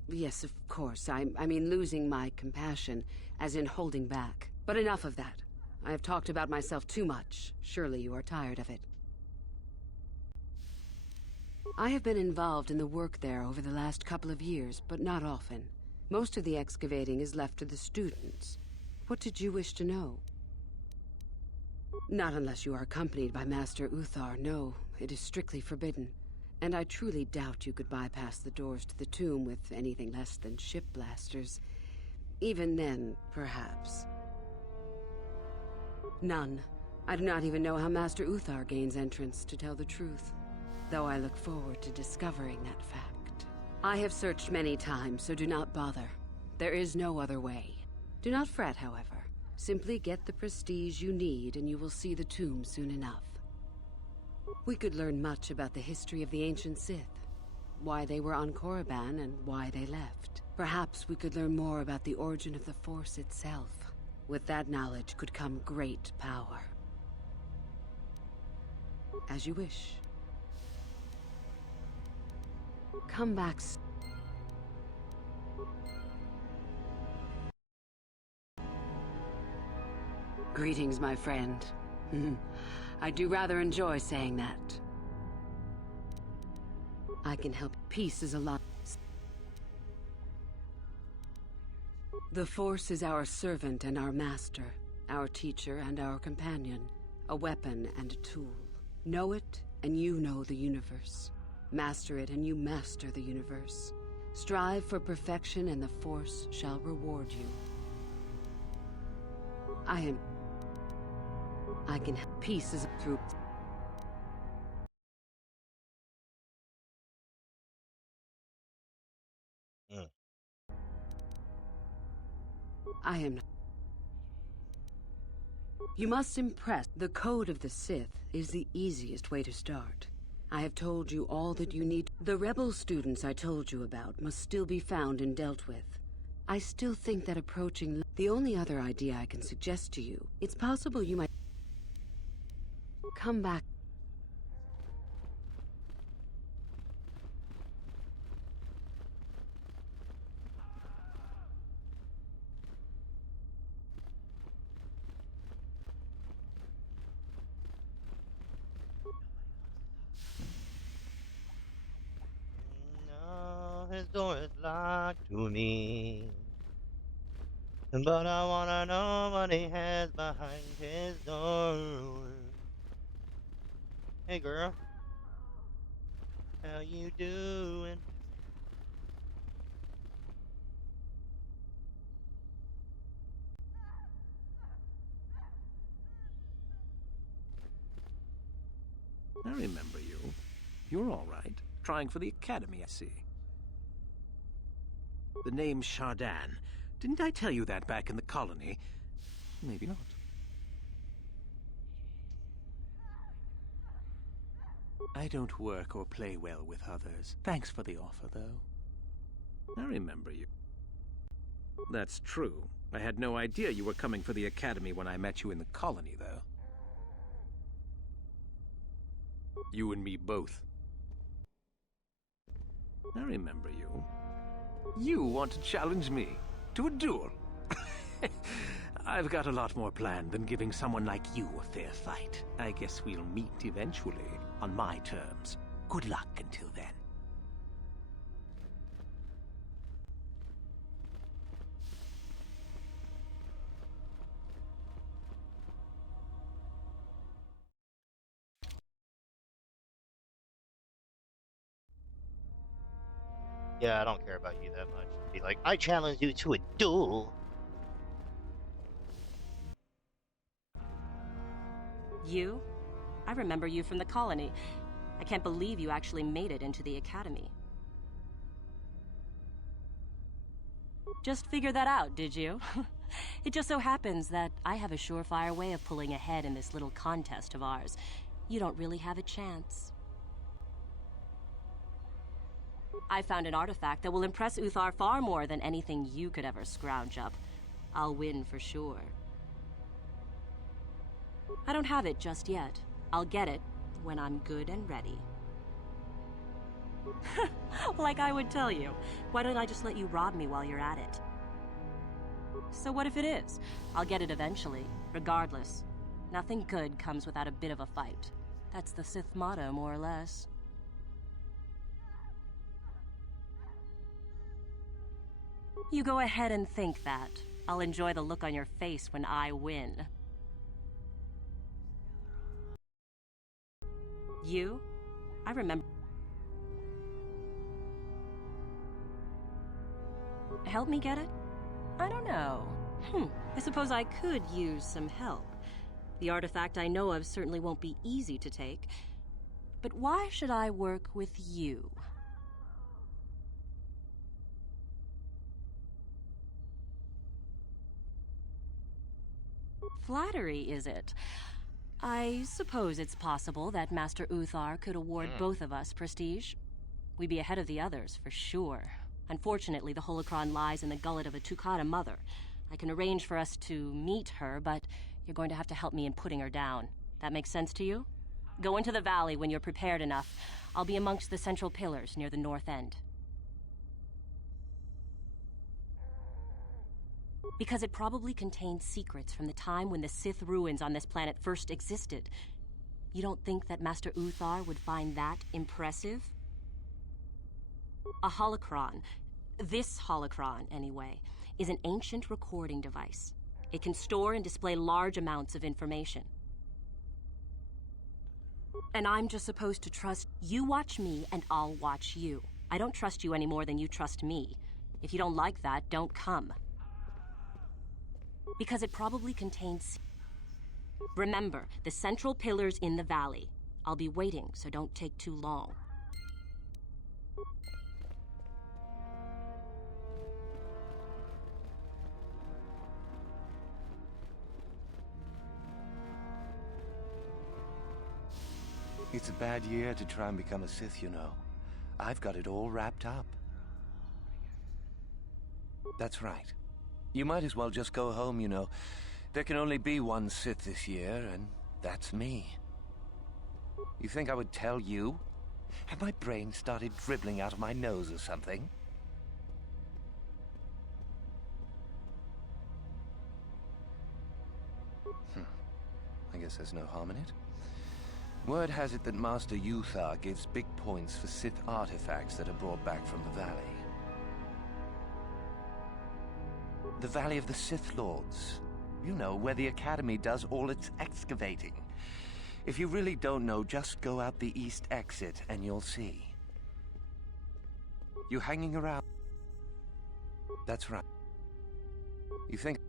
Yes, of course. I mean losing my compassion, as in holding back. But enough of that. I have talked about myself too much. Surely you are tired of it. I have been involved in the work there over the last couple of years, but not often. Most of the excavating is left to the students. What did you wish to know? Not unless you are accompanied by Master Uthar, no. It is strictly forbidden. And I truly doubt you could bypass the doors to the tomb with anything less than ship blasters. Even then, perhaps. None. I do not even know how Master Uthar gains entrance, to tell the truth. Though I look forward to discovering that fact. I have searched many times, so do not bother. There is no other way. Do not fret, however. Simply get the prestige you need, and you will see the tomb soon enough. We could learn much about the history of the ancient Sith, why they were on Korriban and why they left. Perhaps we could learn more about the origin of the Force itself. With that knowledge could come great power. As you wish. Come back. Greetings, my friend. I do rather enjoy saying that. I can help. Peace is a lot. The Force is our servant and our master, our teacher and our companion, a weapon and a tool. Know it, and you know the universe. Master it, and you master the universe. Strive for perfection, and the Force shall reward you. I can have pieces through. I am. You must impress. The Code of the Sith is the easiest way to start. I have told you all that you need. The rebel students I told you about must still be found and dealt with. I still think that approaching... The only other idea I can suggest to you, it's possible you might... come back. No, his door is locked to me. But I wanna know what he has behind his door. Hey girl, how you doing? I remember you. You're all right. Trying for the Academy, I see. The name's Shardan. Didn't I tell you that back in the colony? Maybe not. I don't work or play well with others. Thanks for the offer, though. I remember you. That's true. I had no idea you were coming for the Academy when I met you in the colony, though. You and me both. I remember you. You want to challenge me to a duel? I've got a lot more planned than giving someone like you a fair fight. I guess we'll meet eventually, on my terms. Good luck until then. Yeah, I don't care about you that much. Be like, I challenge you to a duel. You? I remember you from the colony. I can't believe you actually made it into the Academy. Just figured that out, did you? It just so happens that I have a surefire way of pulling ahead in this little contest of ours. You don't really have a chance. I found an artifact that will impress Uthar far more than anything you could ever scrounge up. I'll win for sure. I don't have it just yet. I'll get it when I'm good and ready. Like I would tell you. Why don't I just let you rob me while you're at it? So what if it is? I'll get it eventually, regardless. Nothing good comes without a bit of a fight. That's the Sith motto, more or less. You go ahead and think that. I'll enjoy the look on your face when I win. You? I remember... Help me get it? I don't know. I suppose I could use some help. The artifact I know of certainly won't be easy to take. But why should I work with you? Flattery, is it? I suppose it's possible that Master Uthar could award both of us prestige. We'd be ahead of the others, for sure. Unfortunately, the holocron lies in the gullet of a Tukata mother. I can arrange for us to meet her, but you're going to have to help me in putting her down. That makes sense to you? Go into the valley when you're prepared enough. I'll be amongst the central pillars near the north end. Because it probably contains secrets from the time when the Sith ruins on this planet first existed. You don't think that Master Uthar would find that impressive? A holocron. This holocron, anyway. is an ancient recording device. It can store and display large amounts of information. And I'm just supposed to trust you watch me and I'll watch you. I don't trust you any more than you trust me. If you don't like that, don't come. Because it probably contains... Remember, the central pillar's in the valley. I'll be waiting, so don't take too long. It's a bad year to try and become a Sith, you know. I've got it all wrapped up. That's right. You might as well just go home, you know. There can only be one Sith this year, and that's me. You think I would tell you? Have my brain started dribbling out of my nose or something? I guess there's no harm in it. Word has it that Master Uthar gives big points for Sith artifacts that are brought back from the valley. The Valley of the Sith Lords. You know, where the Academy does all its excavating. If you really don't know, just go out the east exit and you'll see. You hanging around? That's right. You think...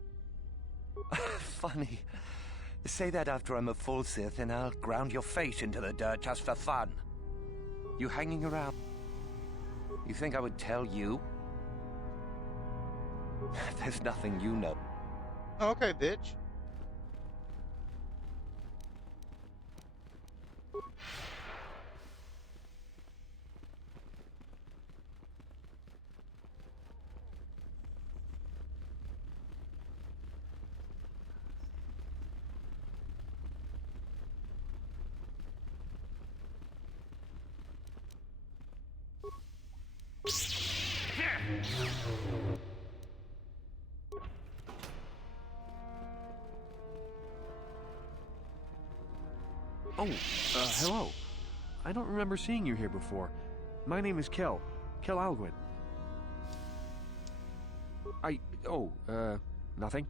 Funny. Say that after I'm a full Sith and I'll ground your face into the dirt just for fun. You hanging around? You think I would tell you? There's nothing you know. Okay, bitch. Oh, hello. I don't remember seeing you here before. My name is Kel Alguin. Nothing?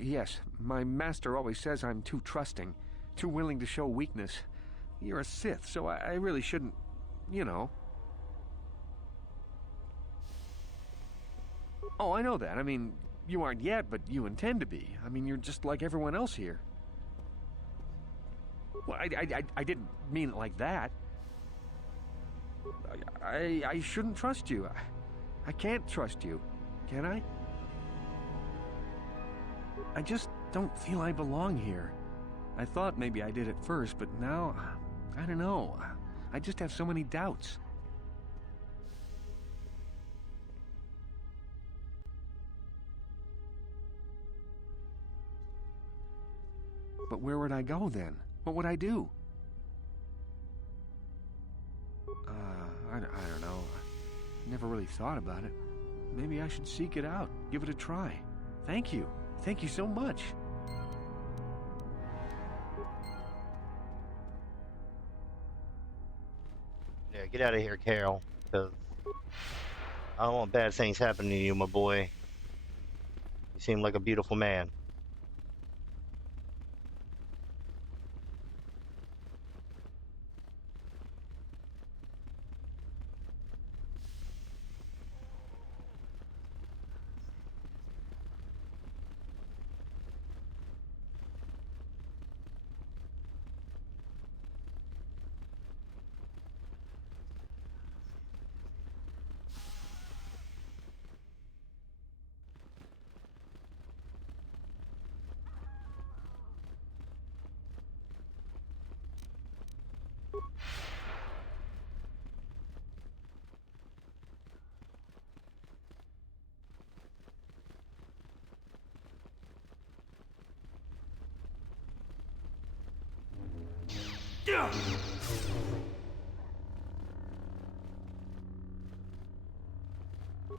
Yes, my master always says I'm too trusting, too willing to show weakness. You're a Sith, so I really shouldn't, you know. Oh, I know that. I mean, you aren't yet, but you intend to be. I mean, you're just like everyone else here. Well, I didn't mean it like that. I shouldn't trust you. I can't trust you, can I? I just don't feel I belong here. I thought maybe I did at first, but now, I don't know. I just have so many doubts. But where would I go then? What would I do? I don't know. I never really thought about it. Maybe I should seek it out, give it a try. Thank you. Thank you so much. Yeah, get out of here, Carol, because I don't want bad things happening to you, my boy. You seem like a beautiful man.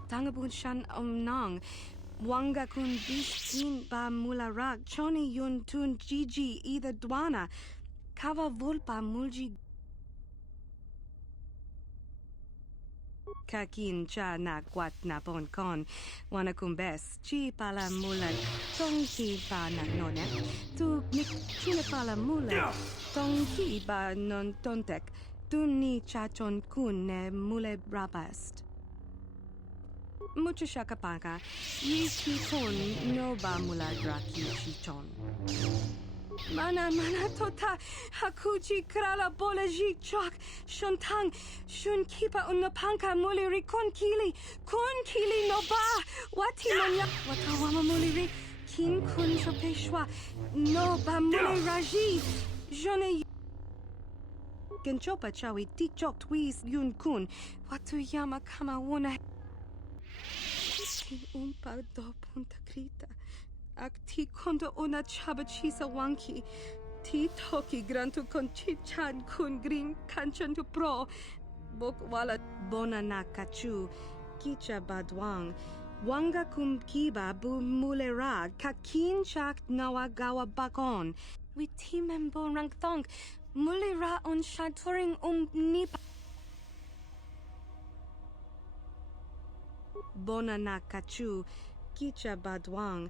Tangabun shan omnang. Wanga kun biskin ba mularak. Choni yun tun gigi either dwana. Kava vulpa mulji. Kakin cha na kwat na pon kon. Wanakumbes chi pala mulan. Tong ki ba na none. Tu nik chine pala mulan. Tong ki ba non tontek. Tu ni chachon kun ne mule rabast. Mucho shakapaka. Yi ki ton no ba mula draki chichon. Mana tota hakuji krala boleji chok shontang shun kipa unapanka muliri kon kili no ba wati manya watawama muliri kin kun chopeshwa no ba muli raji jone genchopa chawi tichok twis yun kun watu yama kama wona kin umpa do punta krita Ak ti kondo ona chaba chisa wanki. Ti toki grantu con chichan kun green kanchan tu pro. Bok wala bona na kachu. Kicha badwang. Wanga kum kiba bu mulera. Kakin chak nawa gawa bakon. We timem bon rang thong. Mulera on shaturing nipa. Bona na kachu. Kicha badwang.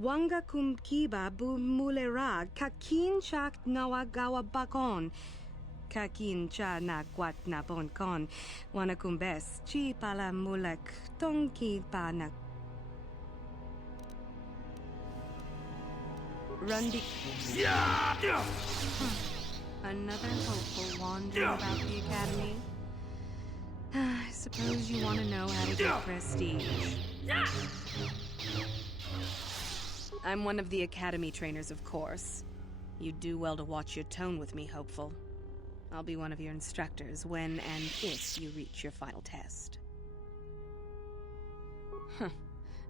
Wanga kum kiba bu mulera kakin chak nawa gawa bakon. Kakin cha na kwat na bon kon. Wana kumbes chi pala mulek tongki pa na. Rundi. Another hopeful wandering about the academy. I suppose you want to know how to get prestige. I'm one of the academy trainers, of course. You'd do well to watch your tone with me, hopeful. I'll be one of your instructors when and if you reach your final test.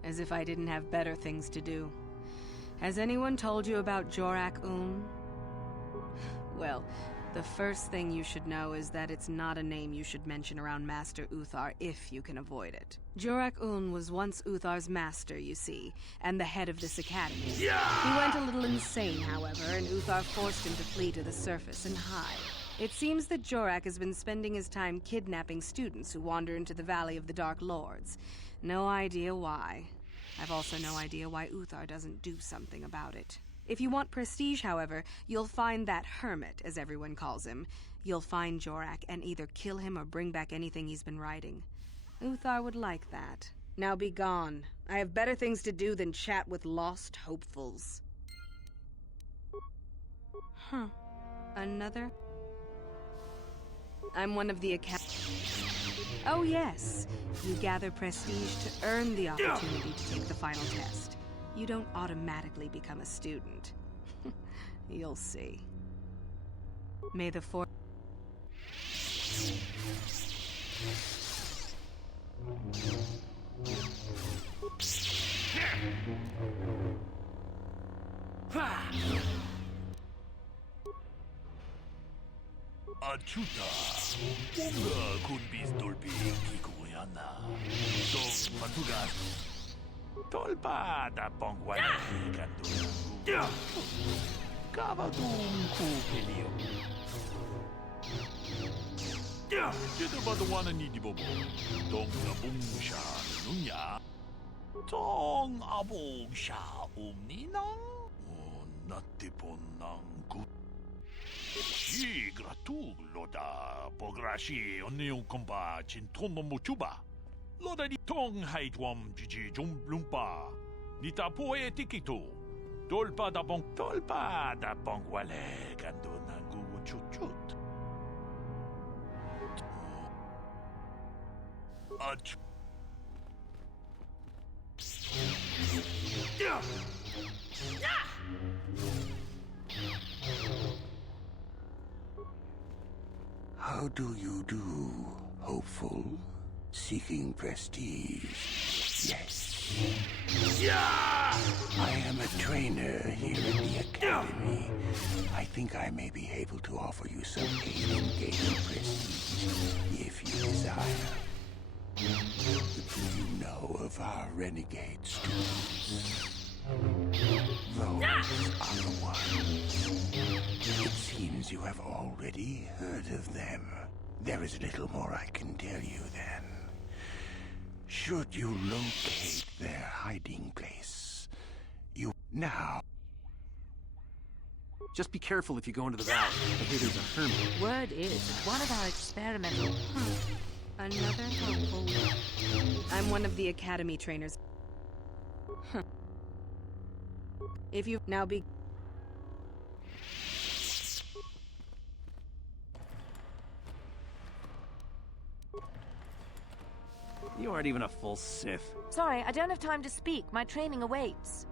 As if I didn't have better things to do. Has anyone told you about Jorak-un? Well, the first thing you should know is that it's not a name you should mention around Master Uthar if you can avoid it. Jorak-un was once Uthar's master, you see, and the head of this academy. He went a little insane, however, and Uthar forced him to flee to the surface and hide. It seems that Jorak has been spending his time kidnapping students who wander into the Valley of the Dark Lords. No idea why. I've also no idea why Uthar doesn't do something about it. If you want prestige, however, you'll find that hermit, as everyone calls him. You'll find Jorak and either kill him or bring back anything he's been writing. Uthar would like that. Now be gone. I have better things to do than chat with lost hopefuls. Another? I'm one of the Oh yes, you gather prestige to earn the opportunity to take the final test. You don't automatically become a student. You'll see. May the force... Achuta, Unga kunbis dolpi kikuyana. Dong patugas. Tolpa da pongwana kandu. Kavadum kupelio. Jeder badawana ni dibobo. Dong na bungsha nunya. Tong abungsha umnina. Natipon ng gut. Si gratug loda pograshi onion komba chintono mochuba. Loda di tong haitwam jiji jumblumpa. Nita poe tikito. Tolpa da bong wale gando nangu chuchut. Ach. How do you do, hopeful? Seeking prestige? Yes. I am a trainer here at the academy. I think I may be able to offer you some aid in gaining prestige, if you desire. Do you know of our renegade students? Those are the ones. It seems you have already heard of them. There is little more I can tell you then. Should you locate their hiding place, you now. Just be careful if you go into the valley. I hear there's a hermit. Word is, it's one of our experimental... Another helpful one. I'm one of the academy trainers. If you now be... You aren't even a full Sith. Sorry, I don't have time to speak. My training awaits.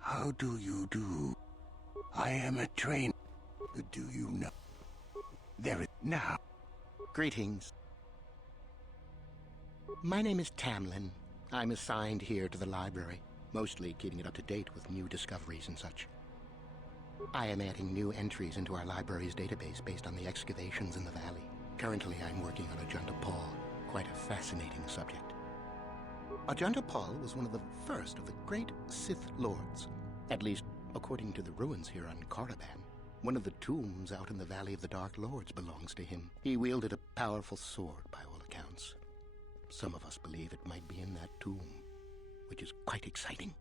How do you do? I am a trainer. Do you know? There is now. Greetings. My name is Tamlin. I'm assigned here to the library, mostly keeping it up to date with new discoveries and such. I am adding new entries into our library's database based on the excavations in the valley. Currently, I'm working on Ajunta Paul, quite a fascinating subject. Ajunta Paul was one of the first of the great Sith Lords, at least according to the ruins here on Korriban. One of the tombs out in the Valley of the Dark Lords belongs to him. He wielded a powerful sword, by all accounts. Some of us believe it might be in that tomb, which is quite exciting.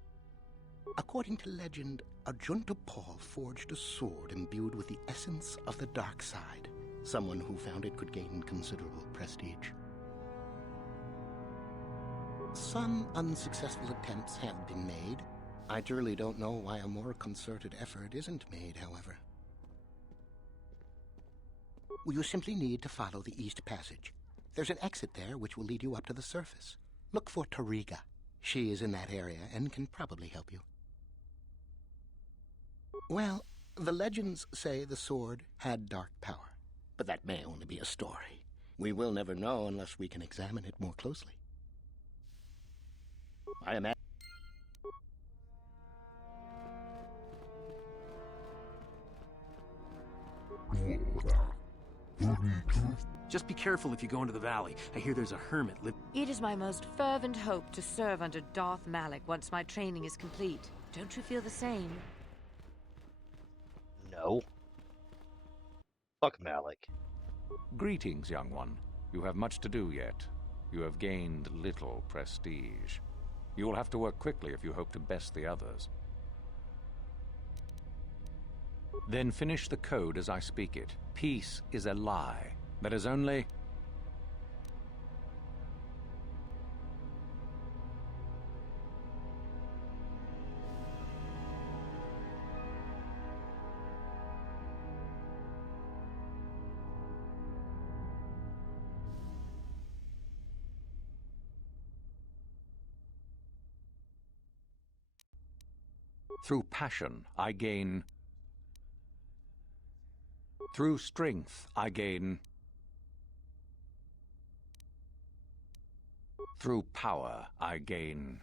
According to legend, Ajunta Paul forged a sword imbued with the essence of the dark side. Someone who found it could gain considerable prestige. Some unsuccessful attempts have been made. I truly don't know why a more concerted effort isn't made, however. You simply need to follow the East Passage. There's an exit there which will lead you up to the surface. Look for Tariga. She is in that area and can probably help you. Well, the legends say the sword had dark power, but that may only be a story. We will never know unless we can examine it more closely. I am at... Just be careful if you go into the valley. I hear there's a hermit It is my most fervent hope to serve under Darth Malak once my training is complete. Don't you feel the same? No. Fuck Malik. Greetings, young one. You have much to do yet. You have gained little prestige. You will have to work quickly if you hope to best the others. Then finish the code as I speak it. Peace is a lie. That is only... Through passion, I gain... Through strength, I gain... Through power, I gain...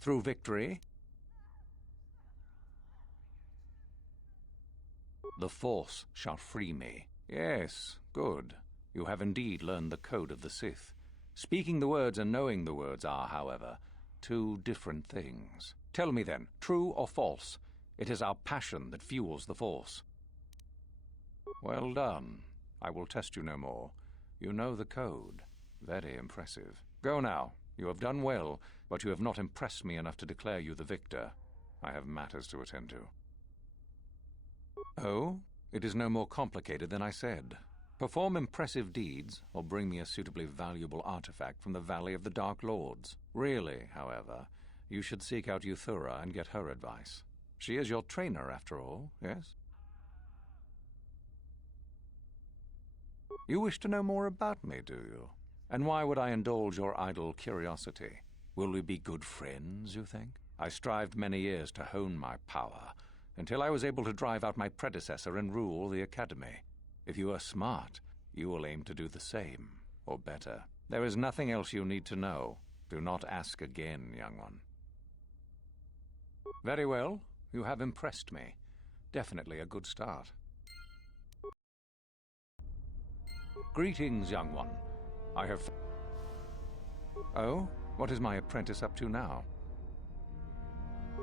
Through victory, the Force shall free me. Yes, good. You have indeed learned the code of the Sith. Speaking the words and knowing the words are, however, two different things. Tell me then, true or false? It is our passion that fuels the Force. Well done. I will test you no more. You know the code. Very impressive. Go now. You have done well, but you have not impressed me enough to declare you the victor. I have matters to attend to. Oh? It is no more complicated than I said. Perform impressive deeds, or bring me a suitably valuable artifact from the Valley of the Dark Lords. Really, however, you should seek out Euthura and get her advice. She is your trainer, after all, yes? You wish to know more about me, do you? And why would I indulge your idle curiosity? Will we be good friends, you think? I strived many years to hone my power, until I was able to drive out my predecessor and rule the Academy. If you are smart, you will aim to do the same, or better. There is nothing else you need to know. Do not ask again, young one. Very well. You have impressed me. Definitely a good start. Greetings, young one. I have... Oh? What is my apprentice up to now?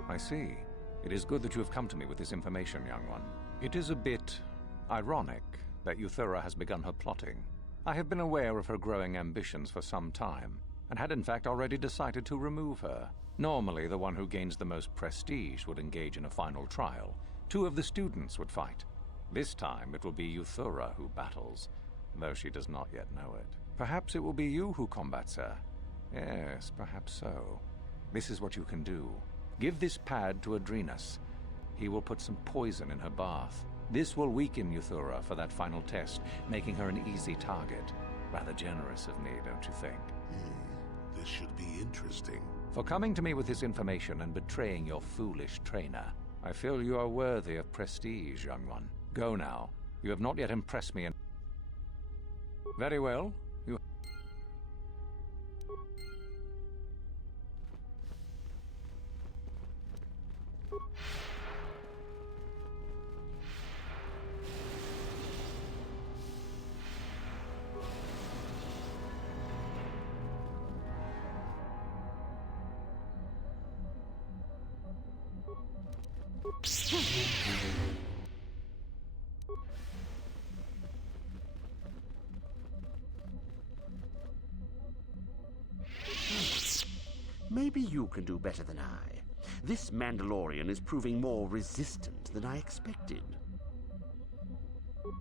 I see. It is good that you have come to me with this information, young one. It is a bit ironic that Euthura has begun her plotting. I have been aware of her growing ambitions for some time, and had in fact already decided to remove her. Normally, the one who gains the most prestige would engage in a final trial. 2 of the students would fight. This time, it will be Euthura who battles, though she does not yet know it. Perhaps it will be you who combats her. Yes, perhaps so. This is what you can do. Give this pad to Adrenus. He will put some poison in her bath. This will weaken Euthura for that final test, making her an easy target. Rather generous of me, don't you think? This should be interesting. For coming to me with this information and betraying your foolish trainer, I feel you are worthy of prestige, young one. Go now. You have not yet impressed me. Very well. You... Maybe you can do better than I. This Mandalorian is proving more resistant than I expected.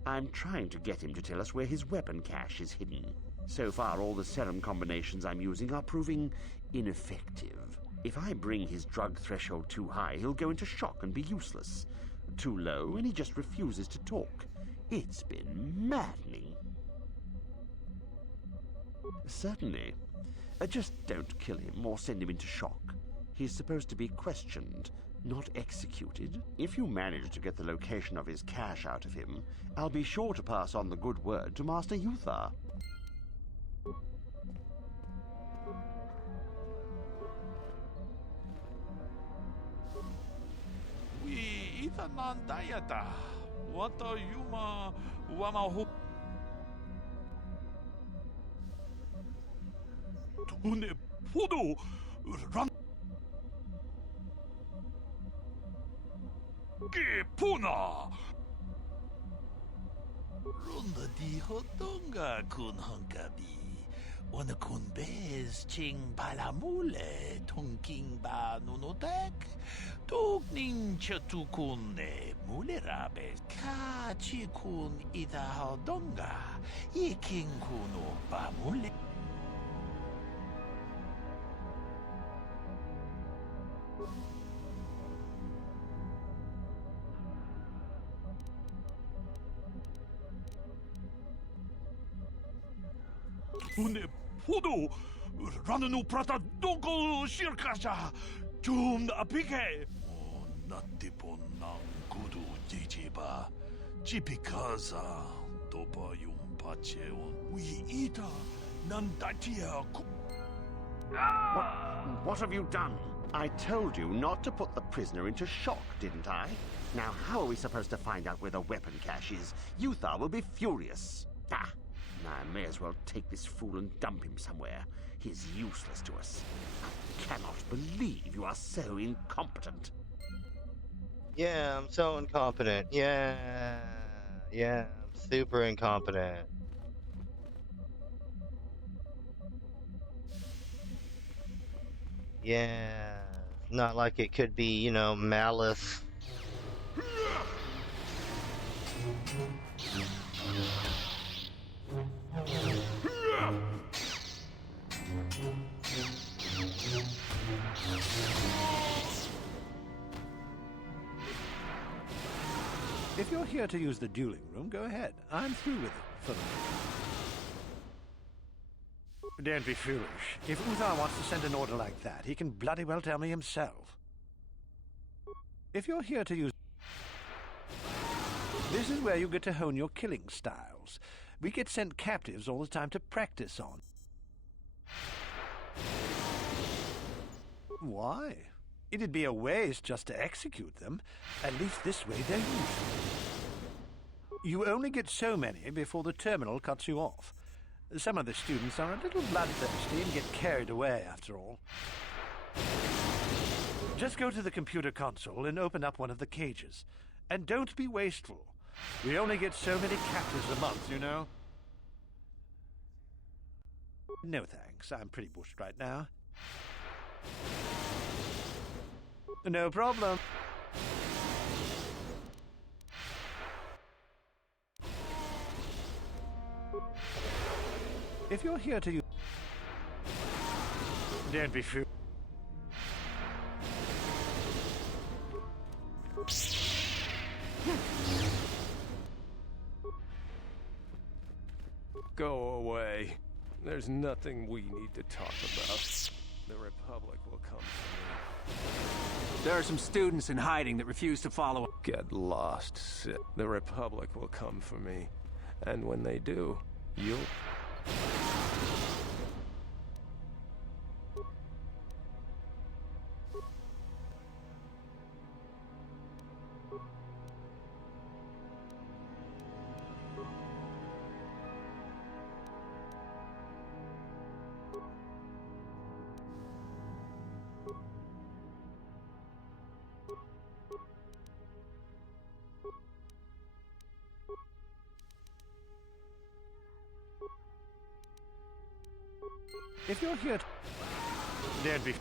I'm trying to get him to tell us where his weapon cache is hidden. So far, all the serum combinations I'm using are proving ineffective. If I bring his drug threshold too high, he'll go into shock and be useless. Too low, and he just refuses to talk. It's been maddening. Certainly. Just don't kill him or send him into shock. He's supposed to be questioned, not executed. If you manage to get the location of his cache out of him, I'll be sure to pass on the good word to Master Euthar. We itanan dayata. What are you ma wama hope? Tune podo ran. Ke puna. Runda di hotonga kun hankabi. Wana kun bez ching palamule tonking ba nunotek. Tokning chatukune mulerabe. Ka chikun ida hodonga. Yiking kuno ba mule. Une podo rannu prata doko shirkasha tum apike natipon nang kudu jijiba jipikaza topa yum pacheon we ita nandatia. What have you done? I told you not to put the prisoner into shock, didn't I? Now how are we supposed to find out where the weapon cache is? Euthar will be furious. I may as well take this fool and dump him somewhere. He's useless to us. I cannot believe you are so incompetent. Yeah, I'm so incompetent. Yeah, I'm super incompetent. Yeah, not like it could be, you know, malice. If you're here to use the dueling room, go ahead. I'm through with it for the moment. Don't be foolish. If Euthar wants to send an order like that, he can bloody well tell me himself. If you're here to use... This is where you get to hone your killing styles. We get sent captives all the time to practice on. Why? It'd be a waste just to execute them. At least this way they're useful. You only get so many before the terminal cuts you off. Some of the students are a little bloodthirsty and get carried away, after all. Just go to the computer console and open up one of the cages. And don't be wasteful. We only get so many captives a month, you know. No thanks, I'm pretty bushed right now. No problem. If you're here to use... Don't be fooled. Go away. There's nothing we need to talk about. The Republic will come for me. There are some students in hiding that refuse to follow. Get lost, Sith. The Republic will come for me. And when they do, you'll... If you're here to... Don't be...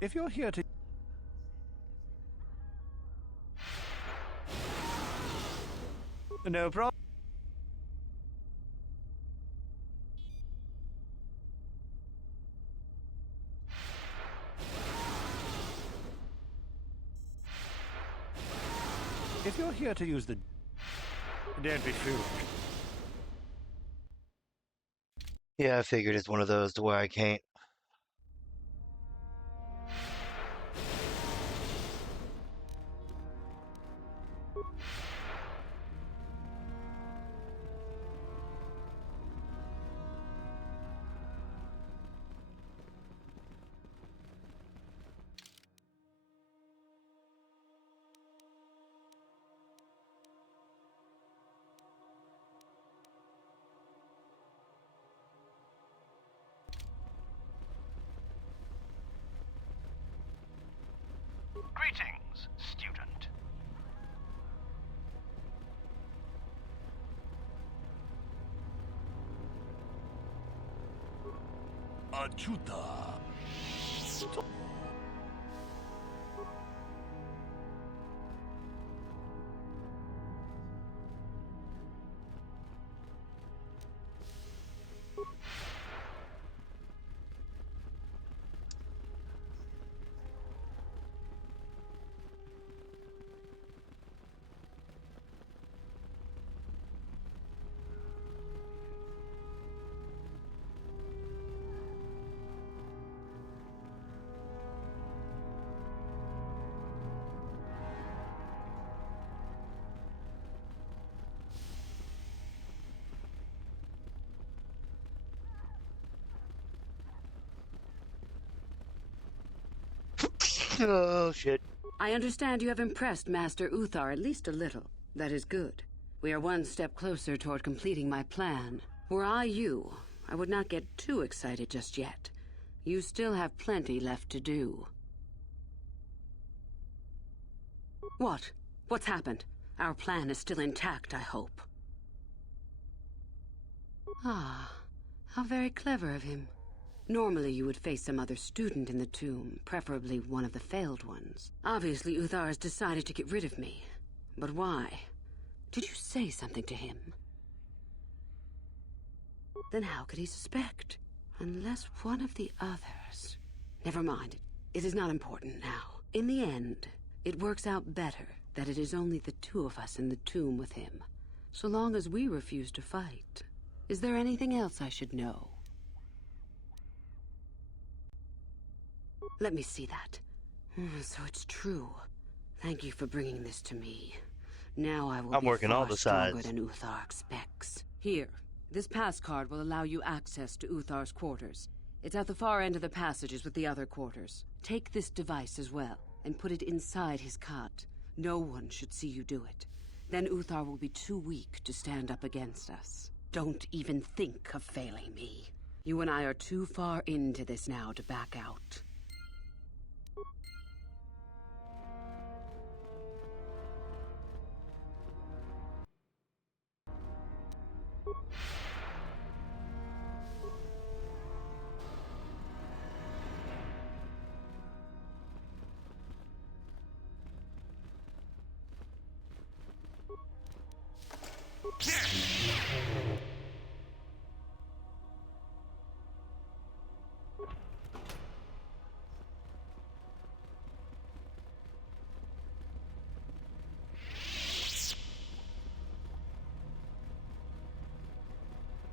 If you're here to... No problem. If you're here to use the... Don't be fooled. Yeah, I figured it's one of those to where I can't. Greetings, student. Achuta. Oh, shit. I understand you have impressed Master Uthar at least a little. That is good. We are one step closer toward completing my plan. Were I you, I would not get too excited just yet. You still have plenty left to do. What? What's happened? Our plan is still intact, I hope. Ah, how very clever of him. Normally you would face some other student in the tomb, preferably one of the failed ones. Obviously Uthar has decided to get rid of me. But why? Did you say something to him? Then how could he suspect? Unless one of the others... Never mind. It is not important now. In the end, it works out better that it is only the two of us in the tomb with him, so long as we refuse to fight. Is there anything else I should know? Let me see that. So it's true. Thank you for bringing this to me. Now I will I'm be working all far the stronger sides. than Uthar expects. Here, this pass card will allow you access to Uthar's quarters. It's at the far end of the passages with the other quarters. Take this device as well, and put it inside his cot. No one should see you do it. Then Uthar will be too weak to stand up against us. Don't even think of failing me. You and I are too far into this now to back out.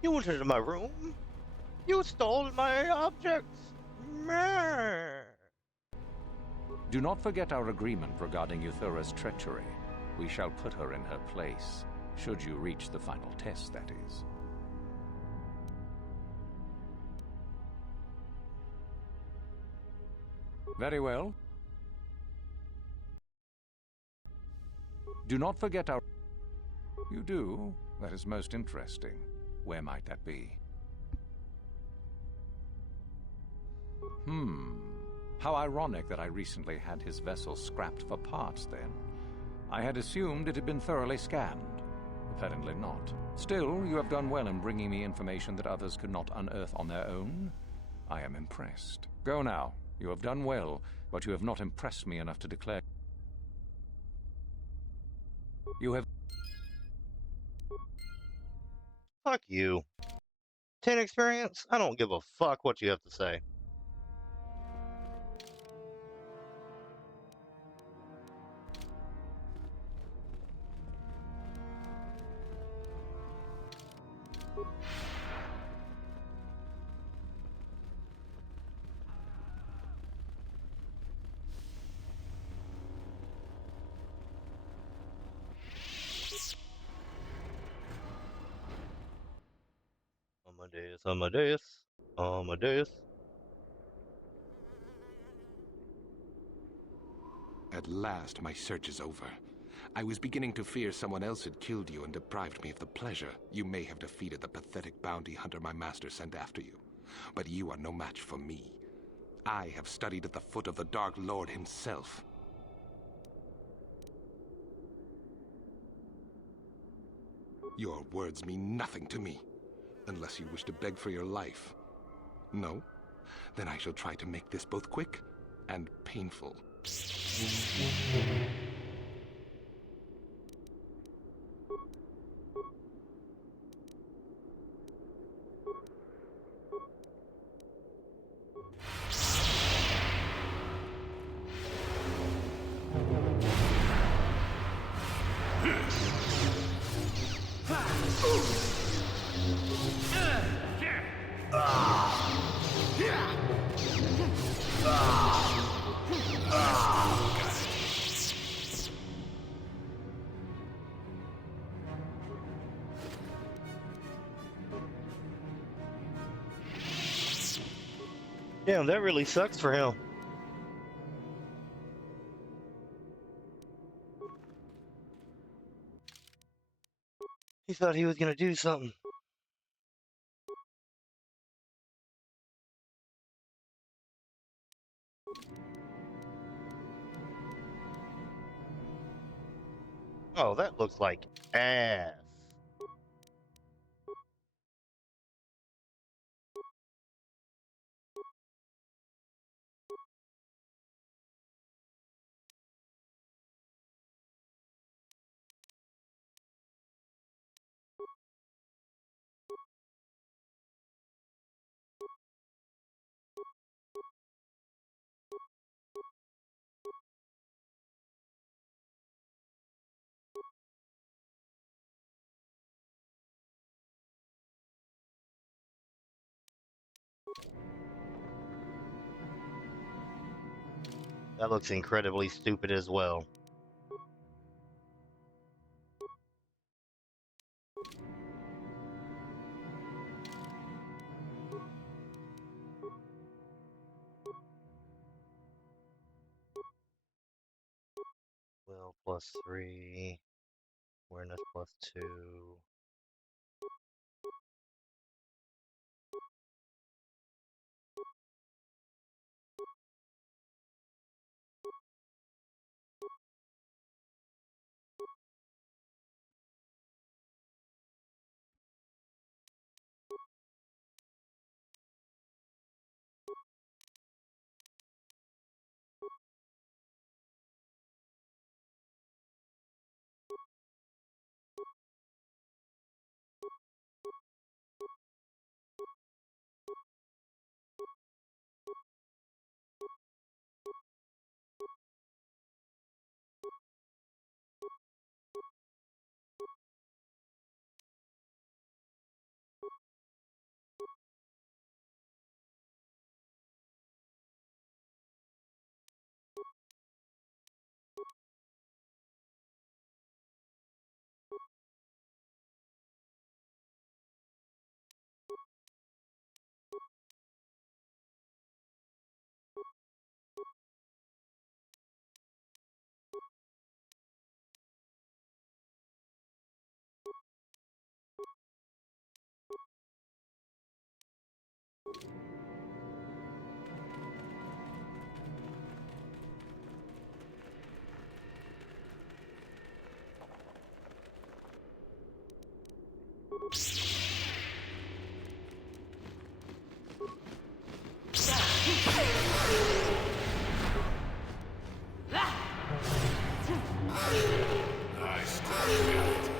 You went into my room. You stole my objects. Meh. Do not forget our agreement regarding Euthura's treachery. We shall put her in her place, should you reach the final test, that is. Very well. Do not forget our... You do? That is most interesting. Where might that be? How ironic that I recently had his vessel scrapped for parts, then. I had assumed it had been thoroughly scanned. Apparently not. Still, you have done well in bringing me information that others could not unearth on their own. I am impressed. Go now. You have done well, but you have not impressed me enough to declare... You have... Fuck you. 10 experience? I don't give a fuck what you have to say. Amadeus. At last, my search is over. I was beginning to fear someone else had killed you and deprived me of the pleasure you may have defeated the pathetic bounty hunter my master sent after you. But you are no match for me. I have studied at the foot of the Dark Lord himself. Your words mean nothing to me, unless you wish to beg for your life. No? Then I shall try to make this both quick and painful. Damn, that really sucks for him. He thought he was gonna do something. Oh, that looks like ass. That looks incredibly stupid as well. Will +3, awareness +2.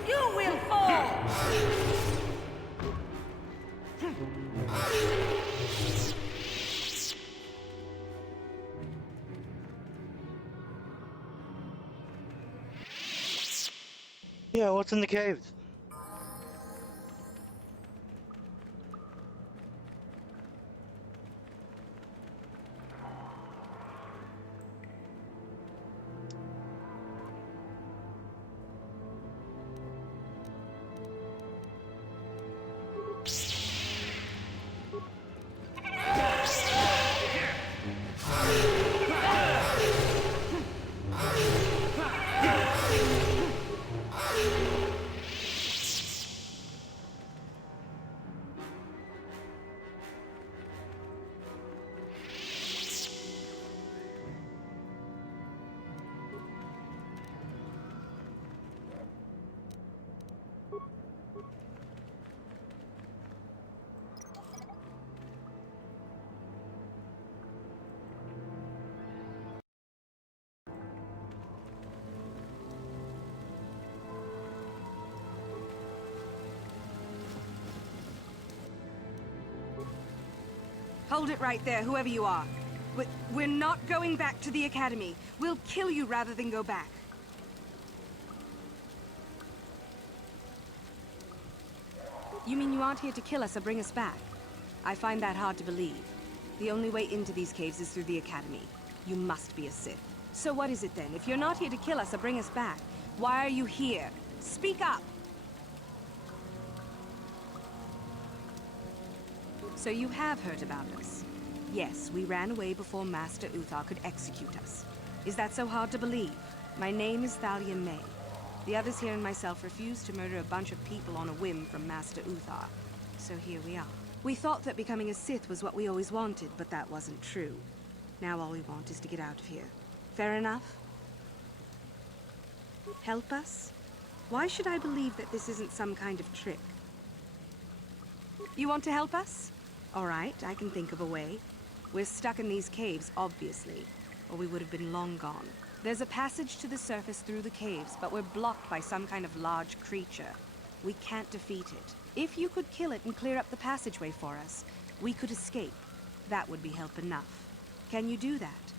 You will fall! Yeah, what's in the caves? Hold it right there, whoever you are. We're not going back to the Academy. We'll kill you rather than go back. You mean you aren't here to kill us or bring us back? I find that hard to believe. The only way into these caves is through the Academy. You must be a Sith. So what is it then? If you're not here to kill us or bring us back, why are you here? Speak up! So you have heard about us? Yes, we ran away before Master Uthar could execute us. Is that so hard to believe? My name is Thalia May. The others here and myself refused to murder a bunch of people on a whim from Master Uthar. So here we are. We thought that becoming a Sith was what we always wanted, but that wasn't true. Now all we want is to get out of here. Fair enough? Help us? Why should I believe that this isn't some kind of trick? You want to help us? All right, I can think of a way. We're stuck in these caves, obviously, or we would have been long gone. There's a passage to the surface through the caves, but we're blocked by some kind of large creature. We can't defeat it. If you could kill it and clear up the passageway for us, we could escape. That would be help enough. Can you do that?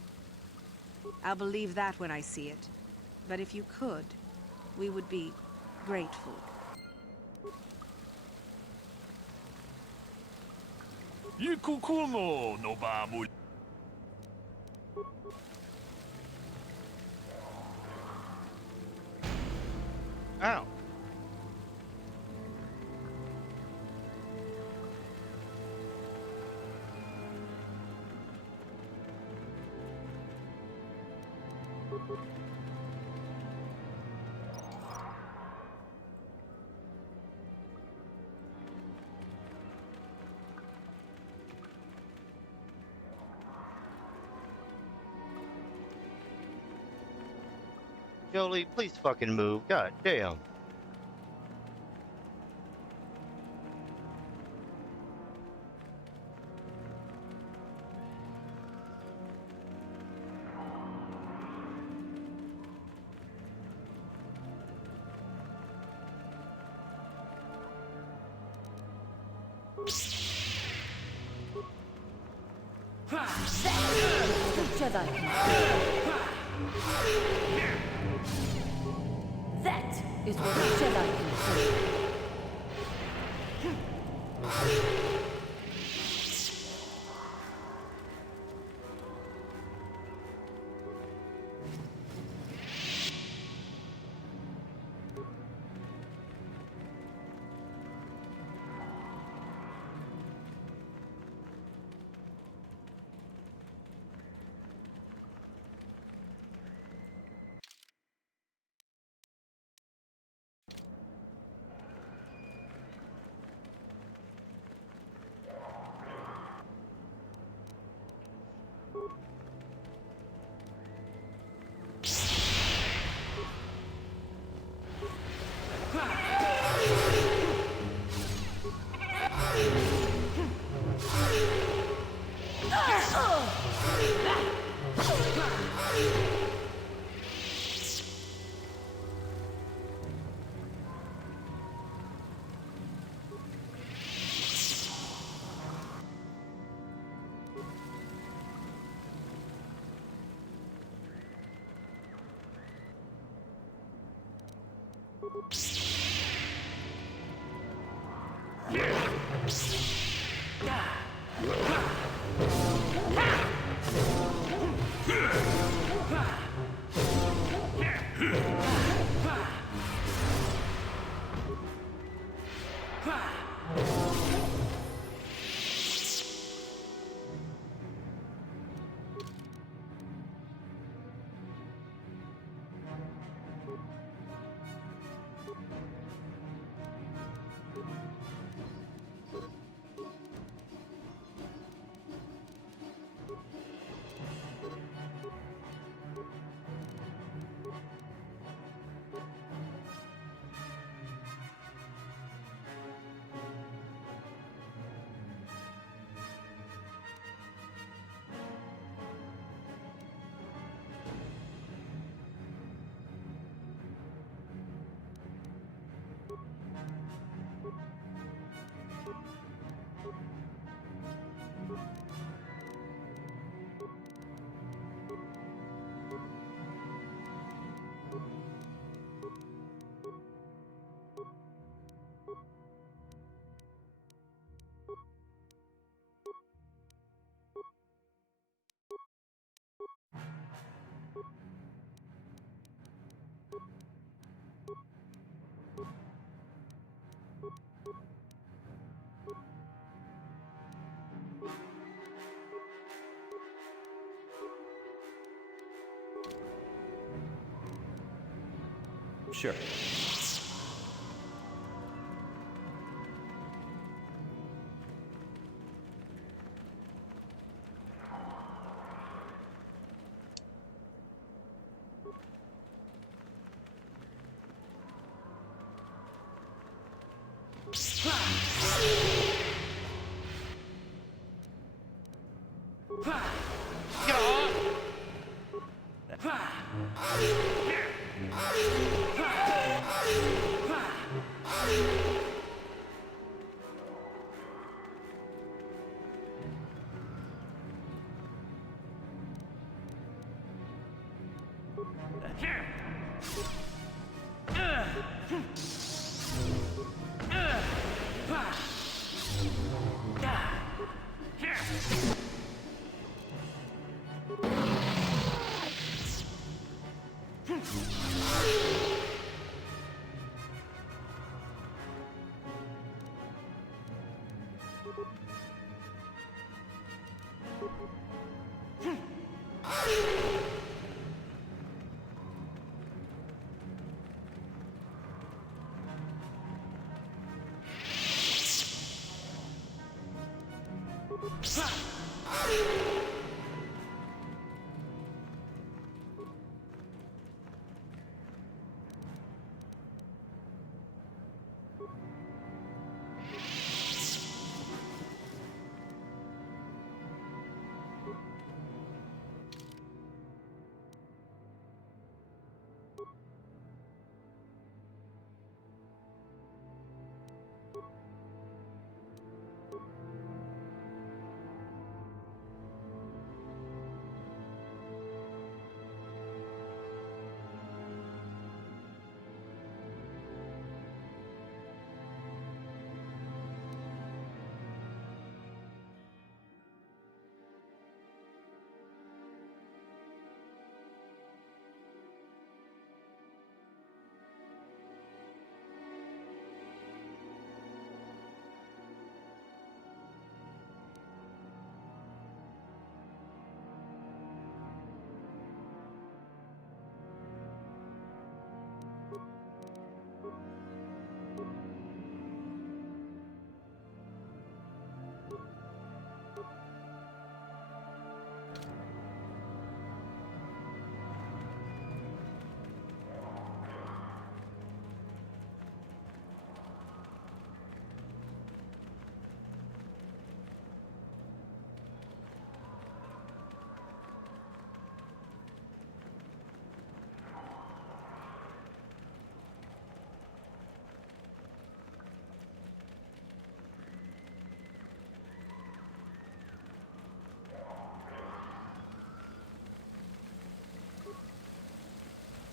I'll believe that when I see it. But if you could, we would be grateful. Ow. Jolie, please fucking move. God damn. That is what a Jedi can do. Sure.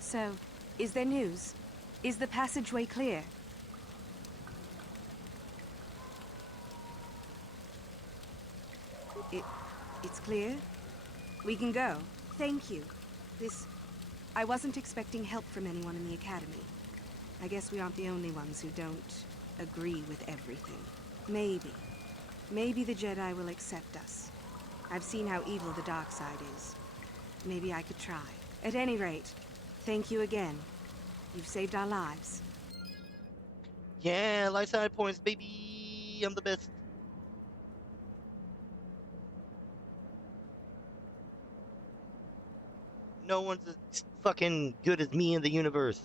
So, is there news? Is the passageway clear? It's clear? We can go. Thank you. I wasn't expecting help from anyone in the Academy. I guess we aren't the only ones who don't agree with everything. Maybe the Jedi will accept us. I've seen how evil the dark side is. Maybe I could try. At any rate, thank you again. You've saved our lives. Yeah, light side points, baby. I'm the best. No one's as fucking good as me in the universe.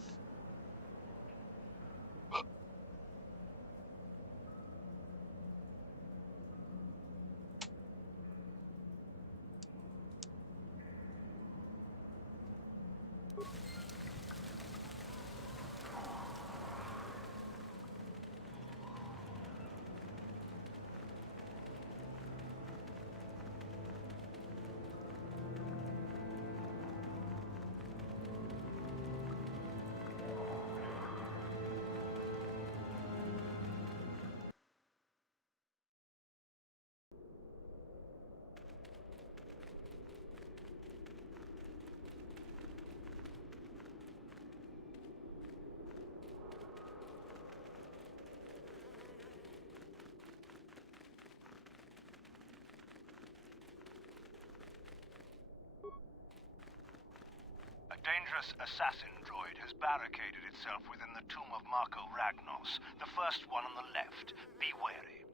A dangerous assassin droid has barricaded itself within the tomb of Marco Ragnos, the first one on the left. Be wary.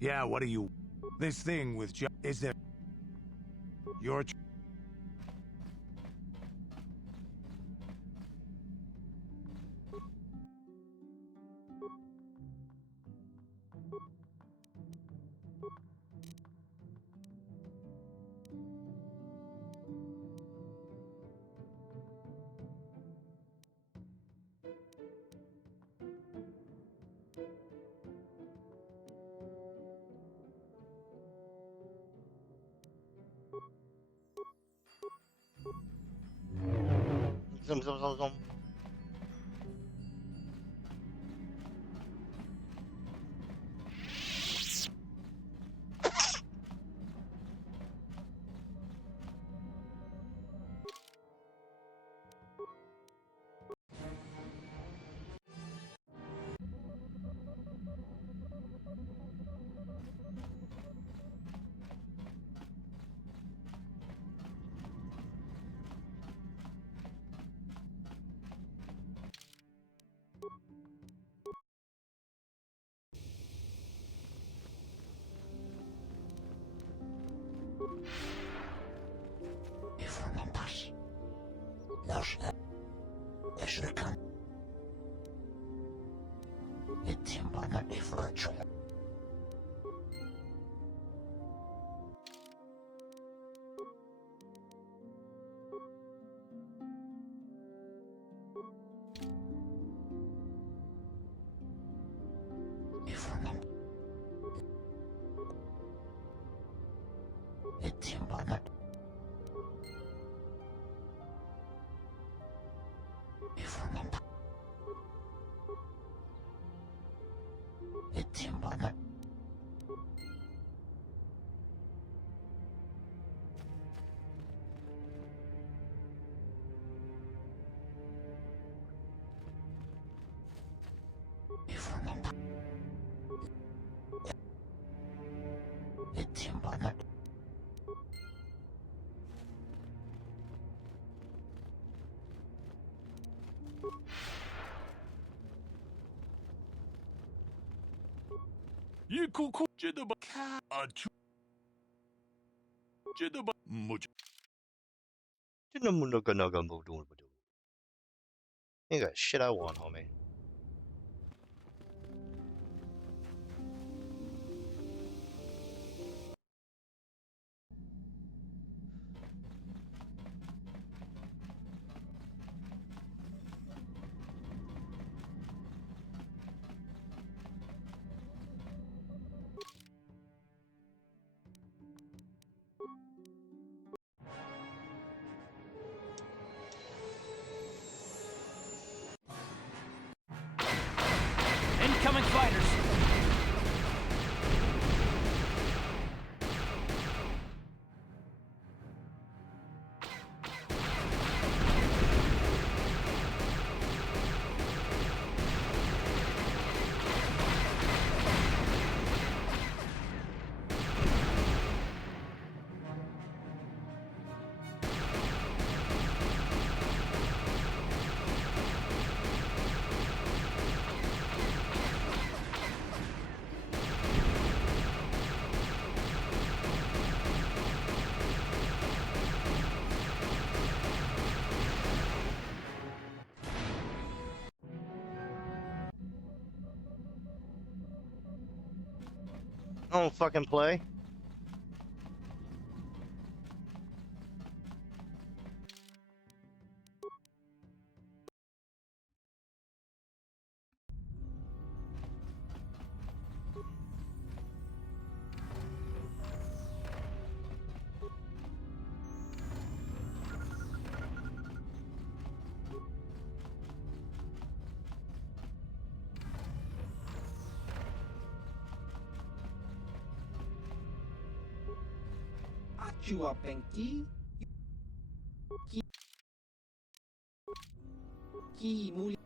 Yeah, what do you... This thing with is there... Your... Zoom, zoom, zoom, zoom. If Los es rekan. El tiempo no es El tiempo no El tiempo no El tiempo no Yikuku Jidaba Achu Jidaba Muj. Ain't got shit I want, homie. Incoming fighters! I don't fucking play. Chua Penki Ki Muli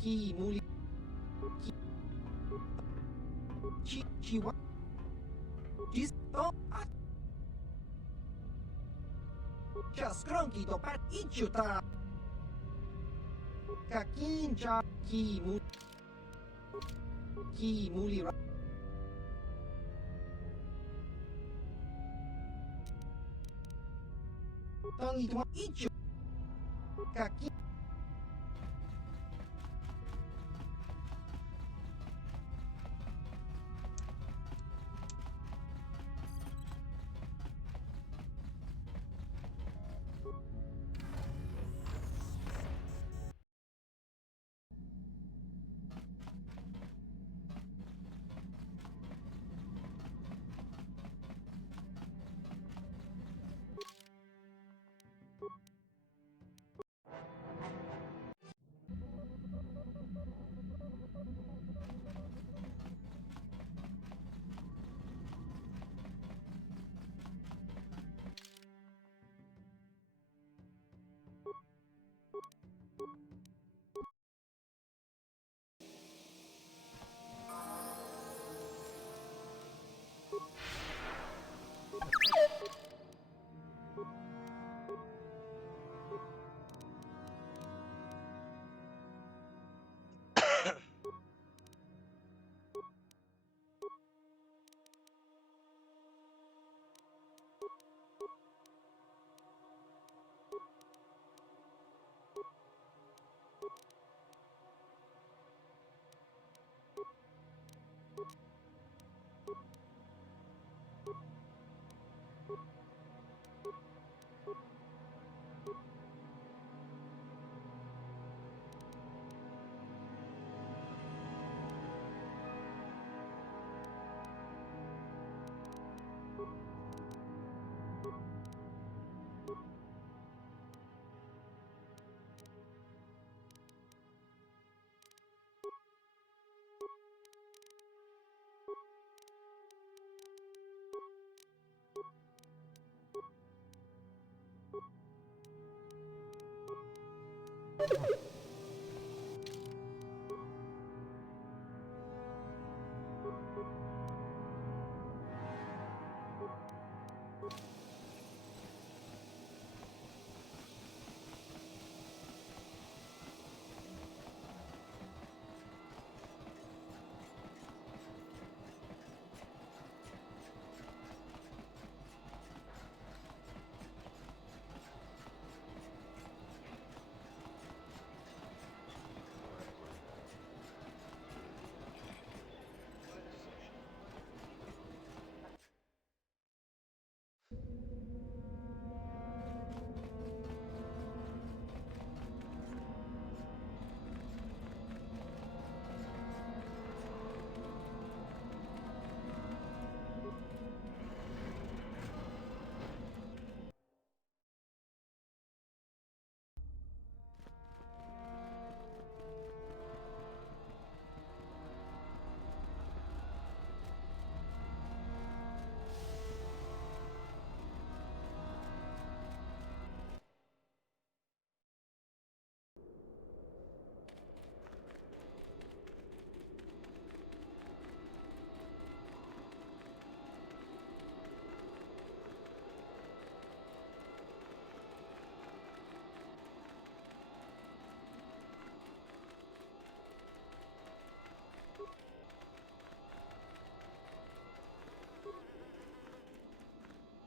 Ki Muli Chiwa Disto Chaskronki to pat ichuta Kakincha Ki Muli Tangi to ichu Kaki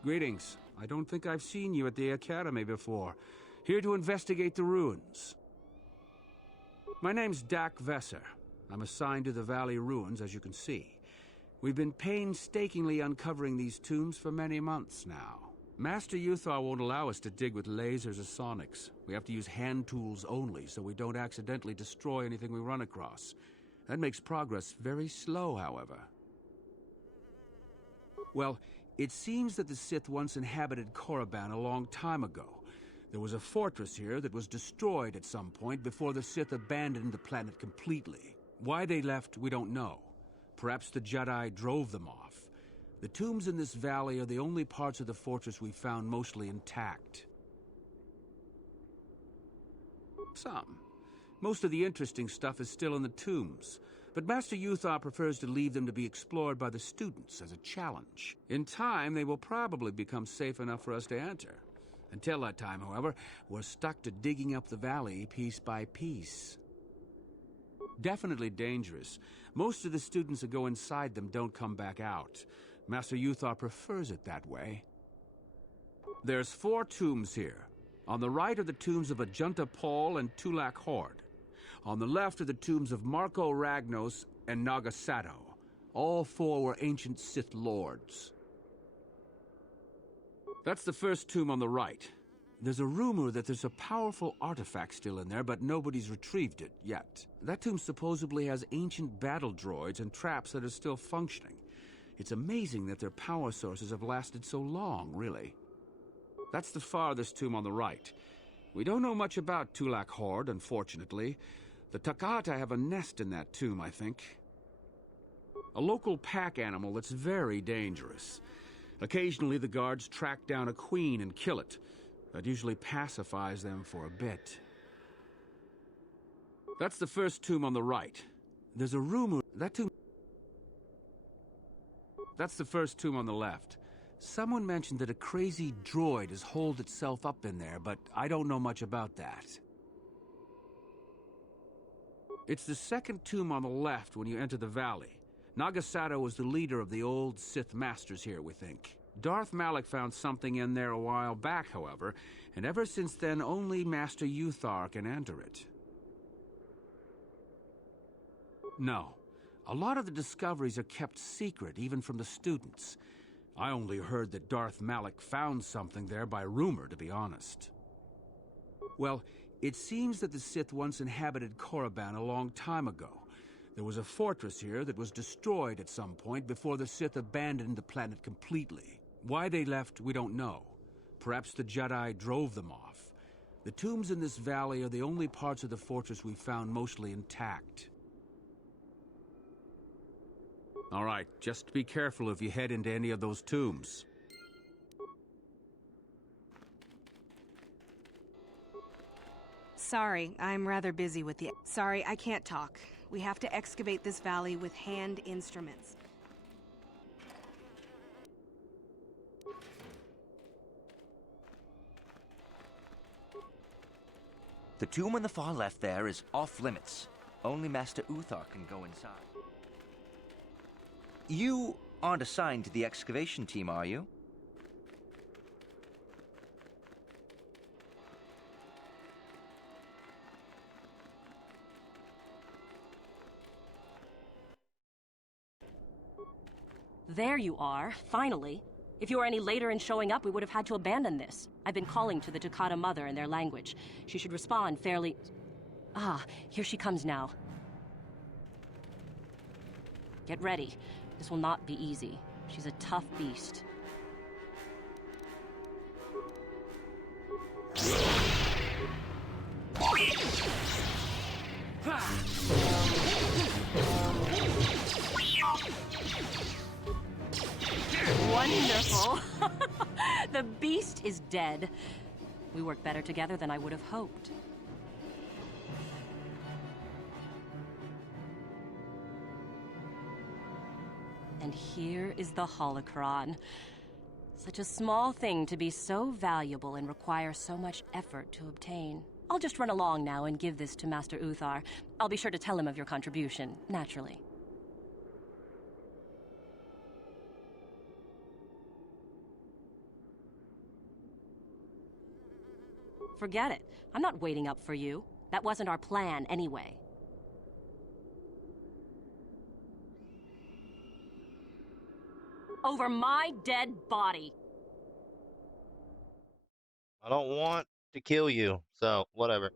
Greetings. I don't think I've seen you at the Academy before. Here to investigate the ruins. My name's Dak Vesser. I'm assigned to the Valley Ruins, as you can see. We've been painstakingly uncovering these tombs for many months now. Master Uthar won't allow us to dig with lasers or sonics. We have to use hand tools only, so we don't accidentally destroy anything we run across. That makes progress very slow, however. Well, it seems that the Sith once inhabited Korriban a long time ago. There was a fortress here that was destroyed at some point before the Sith abandoned the planet completely. Why they left, we don't know. Perhaps the Jedi drove them off. The tombs in this valley are the only parts of the fortress we found mostly intact. Some. Most of the interesting stuff is still in the tombs. But Master Uthar prefers to leave them to be explored by the students as a challenge. In time, they will probably become safe enough for us to enter. Until that time, however, we're stuck to digging up the valley piece by piece. Definitely dangerous. Most of the students that go inside them don't come back out. Master Uthar prefers it that way. There's 4 tombs here. On the right are the tombs of Ajunta Paul and Tulak Horde. On the left are the tombs of Marco Ragnos and Nagasato. All 4 were ancient Sith lords. That's the first tomb on the right. There's a rumor that there's a powerful artifact still in there, but nobody's retrieved it yet. That tomb supposedly has ancient battle droids and traps that are still functioning. It's amazing that their power sources have lasted so long, really. That's the farthest tomb on the right. We don't know much about Tulak Horde, unfortunately. The Takata have a nest in that tomb, I think. A local pack animal that's very dangerous. Occasionally the guards track down a queen and kill it. That usually pacifies them for a bit. That's the first tomb on the right. There's a rumor that tomb... That's the first tomb on the left. Someone mentioned that a crazy droid has holed itself up in there, but I don't know much about that. It's the second tomb on the left when you enter the valley. Nagasato was the leader of the old Sith Masters here, we think. Darth Malak found something in there a while back, however, and ever since then only Master Uthar can enter it. No. A lot of the discoveries are kept secret, even from the students. I only heard that Darth Malak found something there by rumor, to be honest. Well, it seems that the Sith once inhabited Korriban a long time ago. There was a fortress here that was destroyed at some point before the Sith abandoned the planet completely. Why they left, we don't know. Perhaps the Jedi drove them off. The tombs in this valley are the only parts of the fortress we found mostly intact. All right, just be careful if you head into any of those tombs. Sorry, I'm rather busy with the... Sorry, I can't talk. We have to excavate this valley with hand instruments. The tomb on the far left there is off limits. Only Master Uthar can go inside. You aren't assigned to the excavation team, are you? There you are, finally. If you were any later in showing up, we would have had to abandon this. I've been calling to the Takata mother in their language. She should respond fairly... Ah, here she comes now. Get ready. This will not be easy. She's a tough beast. Wonderful! The beast is dead. We work better together than I would have hoped. And here is the holocron. Such a small thing to be so valuable and require so much effort to obtain. I'll just run along now and give this to Master Uthar. I'll be sure to tell him of your contribution, naturally. Forget it. I'm not waiting up for you. That wasn't our plan, anyway. Over my dead body. I don't want to kill you, so whatever.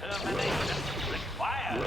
Termination required.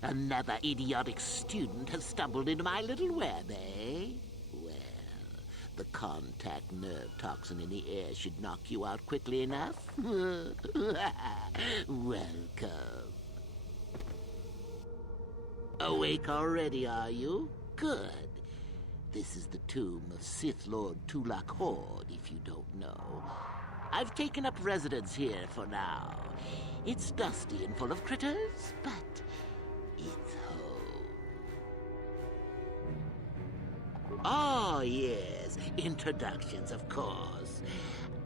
Another idiotic student has stumbled into my little web, eh? Well, the contact nerve toxin in the air should knock you out quickly enough. Welcome. Awake already, are you? Good. This is the tomb of Sith Lord Tulak Horde, if you don't know. I've taken up residence here for now. It's dusty and full of critters, but it's home. Oh, yes. Introductions, of course.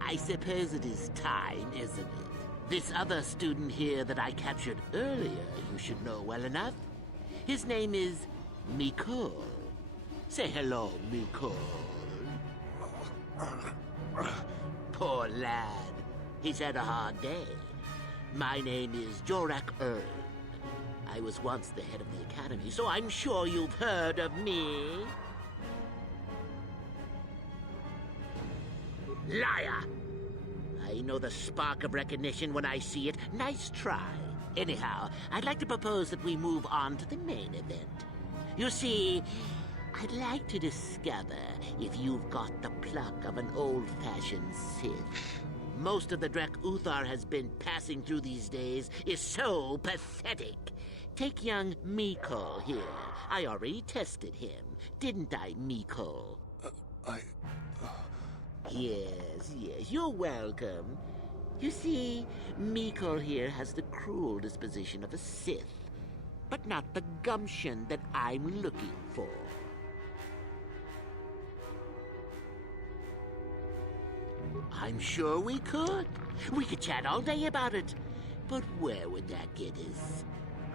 I suppose it is time, isn't it? This other student here that I captured earlier, you should know well enough. His name is Mikol. Say hello, Mikol. Poor lad. He's had a hard day. My name is Jorak Ern. I was once the head of the academy, so I'm sure you've heard of me. Liar! I know the spark of recognition when I see it. Nice try. Anyhow, I'd like to propose that we move on to the main event. You see, I'd like to discover if you've got the pluck of an old-fashioned Sith. Most of the Drek Uthar has been passing through these days is so pathetic. Take young Mikol here. I already tested him, didn't I, Mikol? Yes, you're welcome. You see, Mikol here has the cruel disposition of a Sith, but not the gumption that I'm looking for. I'm sure we could. We could chat all day about it. But where would that get us?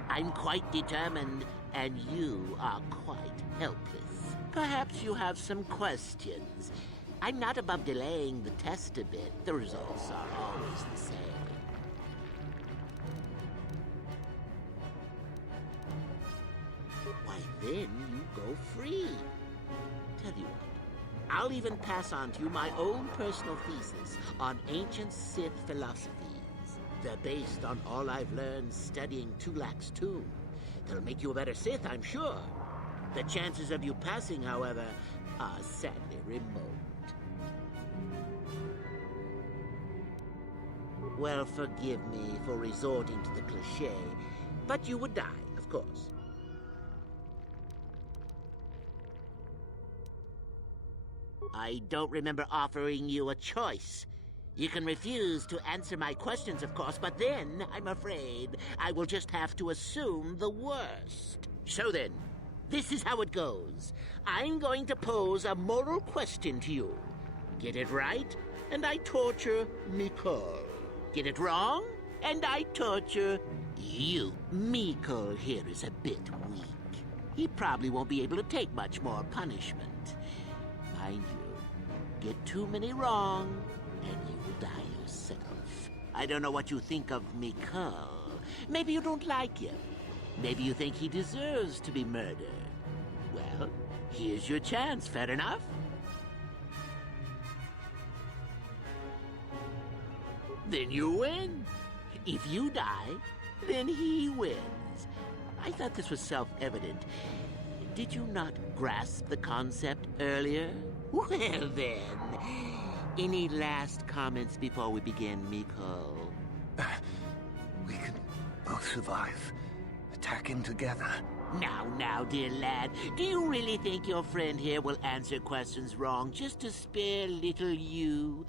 I'm quite determined, and you are quite helpless. Perhaps you have some questions. I'm not above delaying the test a bit. The results are always the same. Why, then you go free. Tell you what, I'll even pass on to you my own personal thesis on ancient Sith philosophies. They're based on all I've learned studying Tulak's tomb. They'll make you a better Sith, I'm sure. The chances of you passing, however, are sadly remote. Well, forgive me for resorting to the cliché, but you would die, of course. I don't remember offering you a choice. You can refuse to answer my questions, of course, but then, I'm afraid, I will just have to assume the worst. So then, this is how it goes. I'm going to pose a moral question to you. Get it right, and I torture Mikol. Get it wrong, and I torture you. Mikol here is a bit weak. He probably won't be able to take much more punishment. Mind you, get too many wrong, and you will die yourself. I don't know what you think of Mikol. Maybe you don't like him. Maybe you think he deserves to be murdered. Well, here's your chance, fair enough? Then you win. If you die, then he wins. I thought this was self-evident. Did you not grasp the concept earlier? Well then, any last comments before we begin, Mikol? We can both survive. Attacking together. Now, dear lad, do you really think your friend here will answer questions wrong just to spare little you,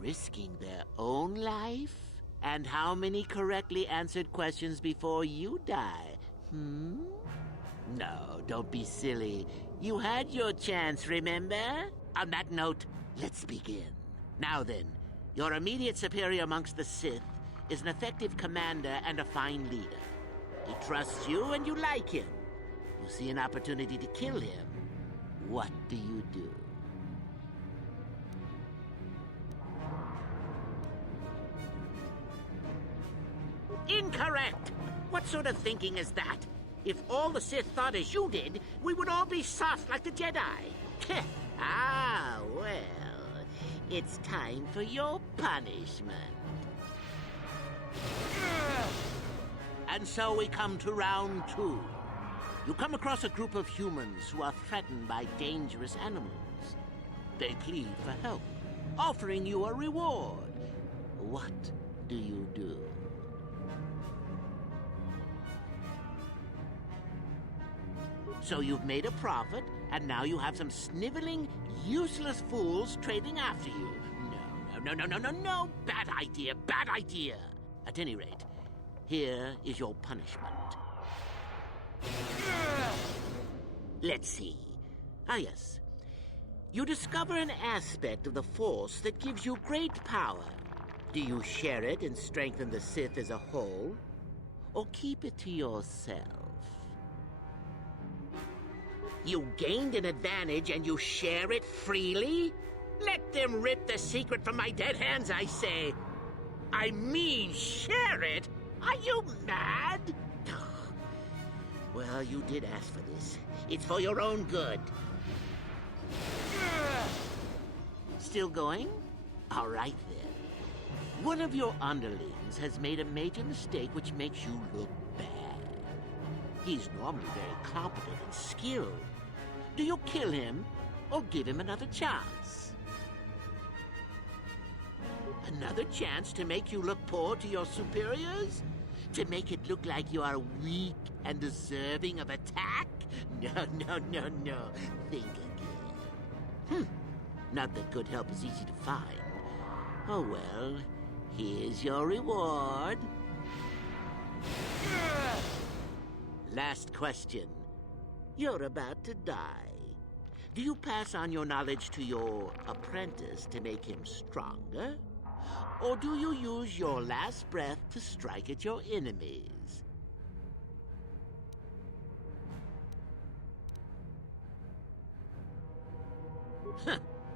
risking their own life? And how many correctly answered questions before you die? No, don't be silly. You had your chance, remember? On that note, let's begin. Now then, your immediate superior amongst the Sith is an effective commander and a fine leader. He trusts you and you like him. You see an opportunity to kill him. What do you do? Incorrect! What sort of thinking is that? If all the Sith thought as you did, we would all be soft like the Jedi. Well, it's time for your punishment. And so we come to round 2. You come across a group of humans who are threatened by dangerous animals. They plead for help, offering you a reward. What do you do? So you've made a profit, and now you have some sniveling, useless fools trading after you. No. Bad idea, bad idea. At any rate, here is your punishment. Let's see. Ah, yes. You discover an aspect of the Force that gives you great power. Do you share it and strengthen the Sith as a whole? Or keep it to yourself? You gained an advantage and you share it freely? Let them rip the secret from my dead hands, I say. I mean, share it? Are you mad? Well, you did ask for this. It's for your own good. Still going? All right, then. One of your underlings has made a major mistake which makes you look bad. He's normally very competent and skilled. Do you kill him or give him another chance? Another chance to make you look poor to your superiors? To make it look like you are weak and deserving of attack? No. Think again. Not that good help is easy to find. Oh well, here's your reward. Last question. You're about to die. Do you pass on your knowledge to your apprentice to make him stronger? Or do you use your last breath to strike at your enemies?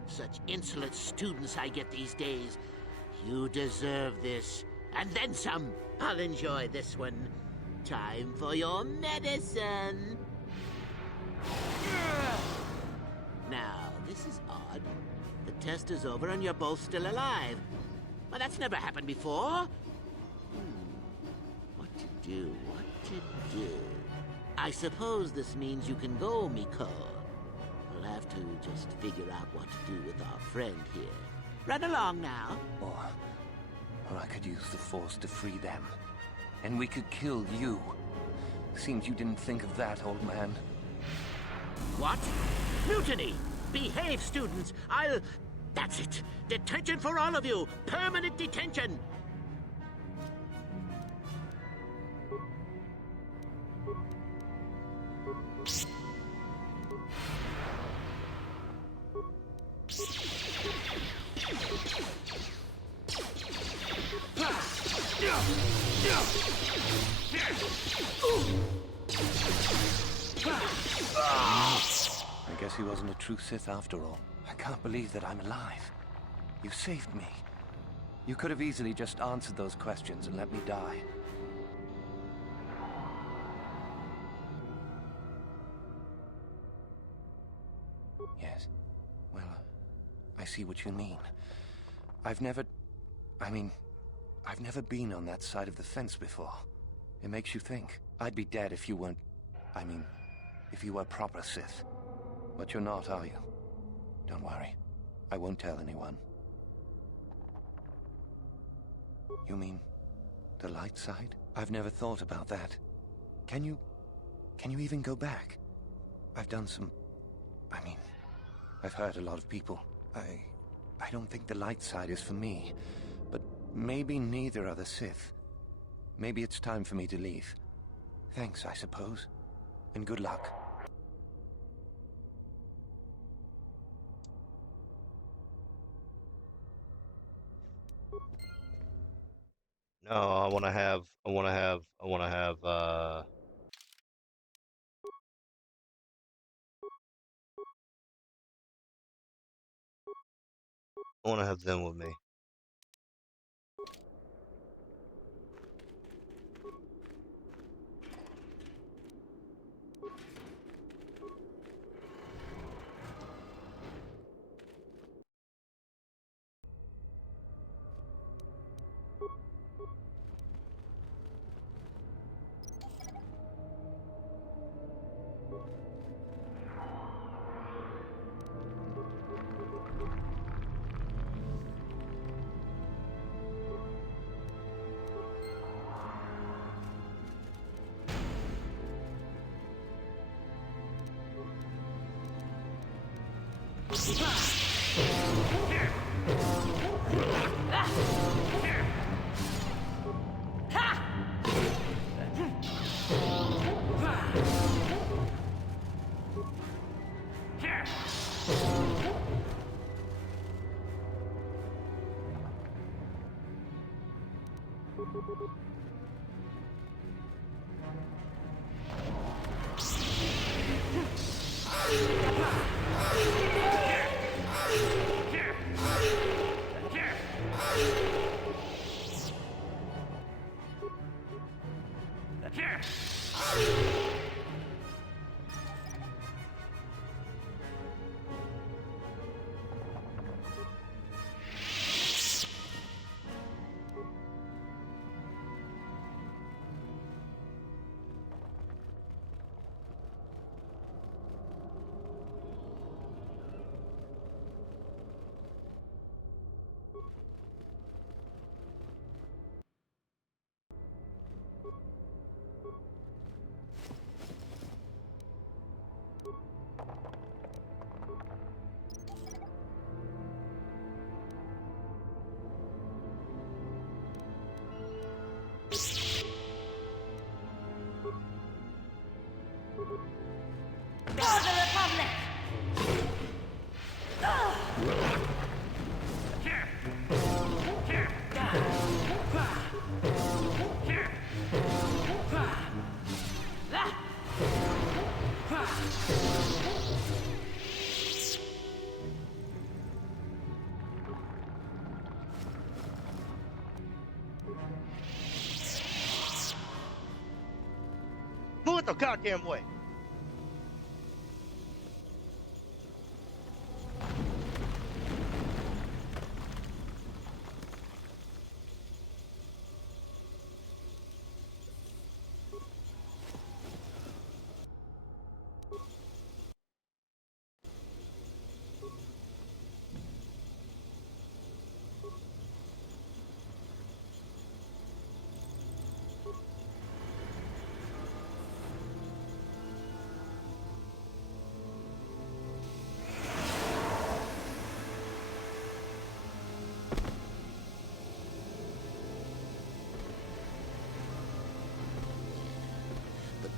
Such insolent students I get these days. You deserve this. And then some. I'll enjoy this one. Time for your medicine. Now, this is odd. The test is over and you're both still alive. Well, that's never happened before. What to do? I suppose this means you can go, Miko. We'll have to just figure out what to do with our friend here. Run along now. Or I could use the Force to free them. And we could kill you. Seems you didn't think of that, old man. What? Mutiny! Behave, students! That's it! Detention for all of you! Permanent detention! I guess he wasn't a true Sith after all. I can't believe that I'm alive. You saved me. You could have easily just answered those questions and let me die. Yes. Well, I see what you mean. I've never been on that side of the fence before. It makes you think. I'd be dead if you weren't... if you were proper Sith. But you're not, are you? Don't worry. I won't tell anyone. You mean... the light side? I've never thought about that. Can you even go back? I've done some... I've hurt a lot of people. I don't think the light side is for me. But maybe neither are the Sith. Maybe it's time for me to leave. Thanks, I suppose. And good luck. No, I wanna have them with me. Move it the goddamn way.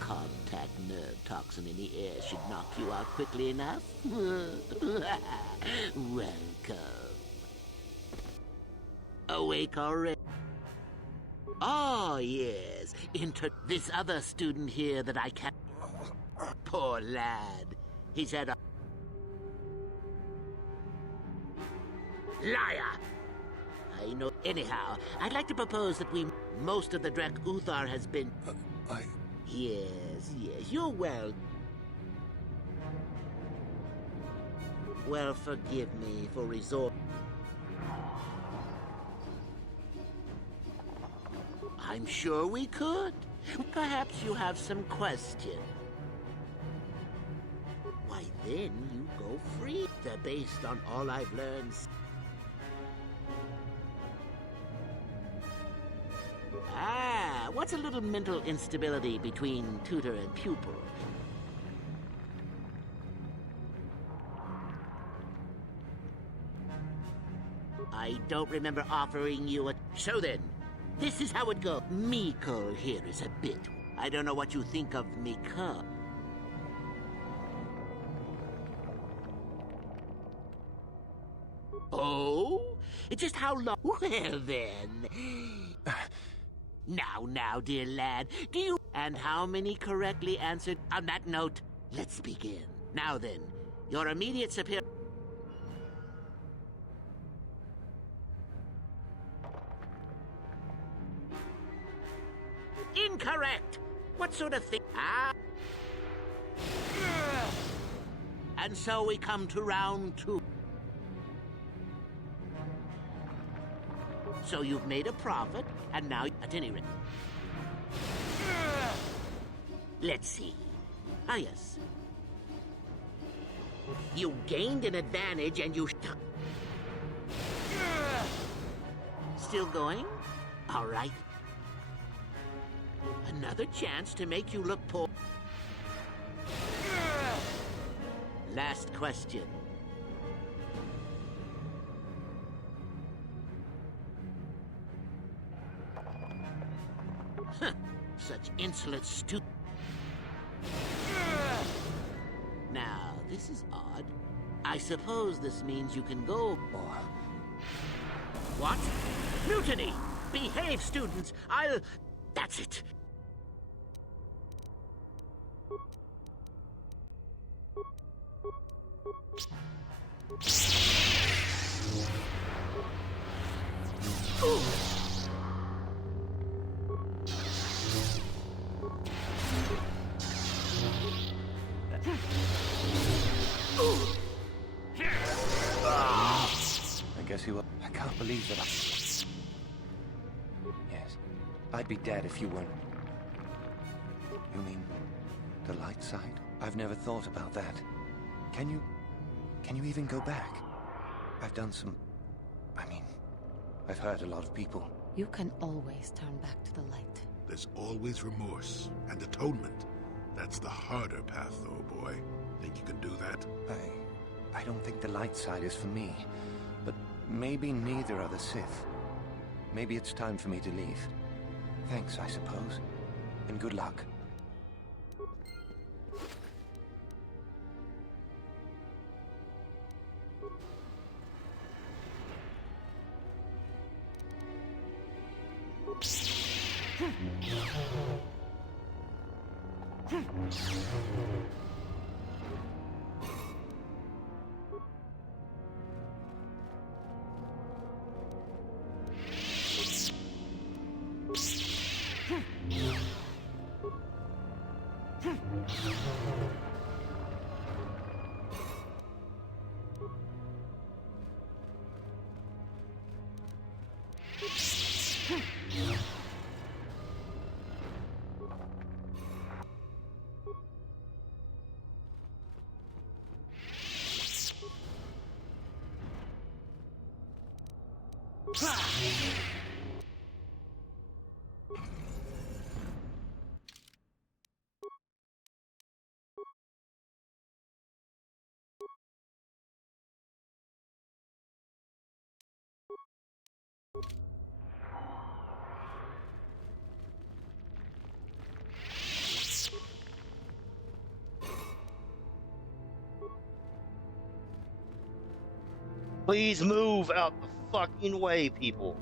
Contact nerve toxin in the air should knock you out quickly enough. Welcome. Awake already? Oh, yes. This other student here that I can't... Poor lad. He's had a... Liar! I know... Anyhow, I'd like to propose that we... Most of the Drek Uthar has been... Yes, you're well. Well, forgive me for resort. I'm sure we could. Perhaps you have some question. Why, then you go free. They're based on all I've learned. What's a little mental instability between tutor and pupil? I don't remember offering you a... So then, this is how it goes. Mikkel here is a bit... I don't know what you think of Mikkel. Oh? Just how long... Well, then... Now, dear lad, do you... And how many correctly answered? On that note, let's begin. Now then, your immediate superior... Incorrect! What sort of thing? Ah! And so we come to round 2. So you've made a profit, and now, at any rate... Let's see. Ah, yes. You gained an advantage, and you... Still going? All right. Another chance to make you look poor. Last question. Huh. Such insolent Now, this is odd. I suppose this means you can go... What? Mutiny! Behave, students! That's it! Ooh. I guess he will. I can't believe that Yes. I'd be dead if you weren't. You mean the light side? I've never thought about that. Can you even go back? I've done some... I've hurt a lot of people. You can always turn back to the light. There's always remorse and atonement. That's the harder path, though, boy. Think you can do that? I don't think the light side is for me. But maybe neither are the Sith. Maybe it's time for me to leave. Thanks, I suppose. And good luck. Please move out the fucking way, people.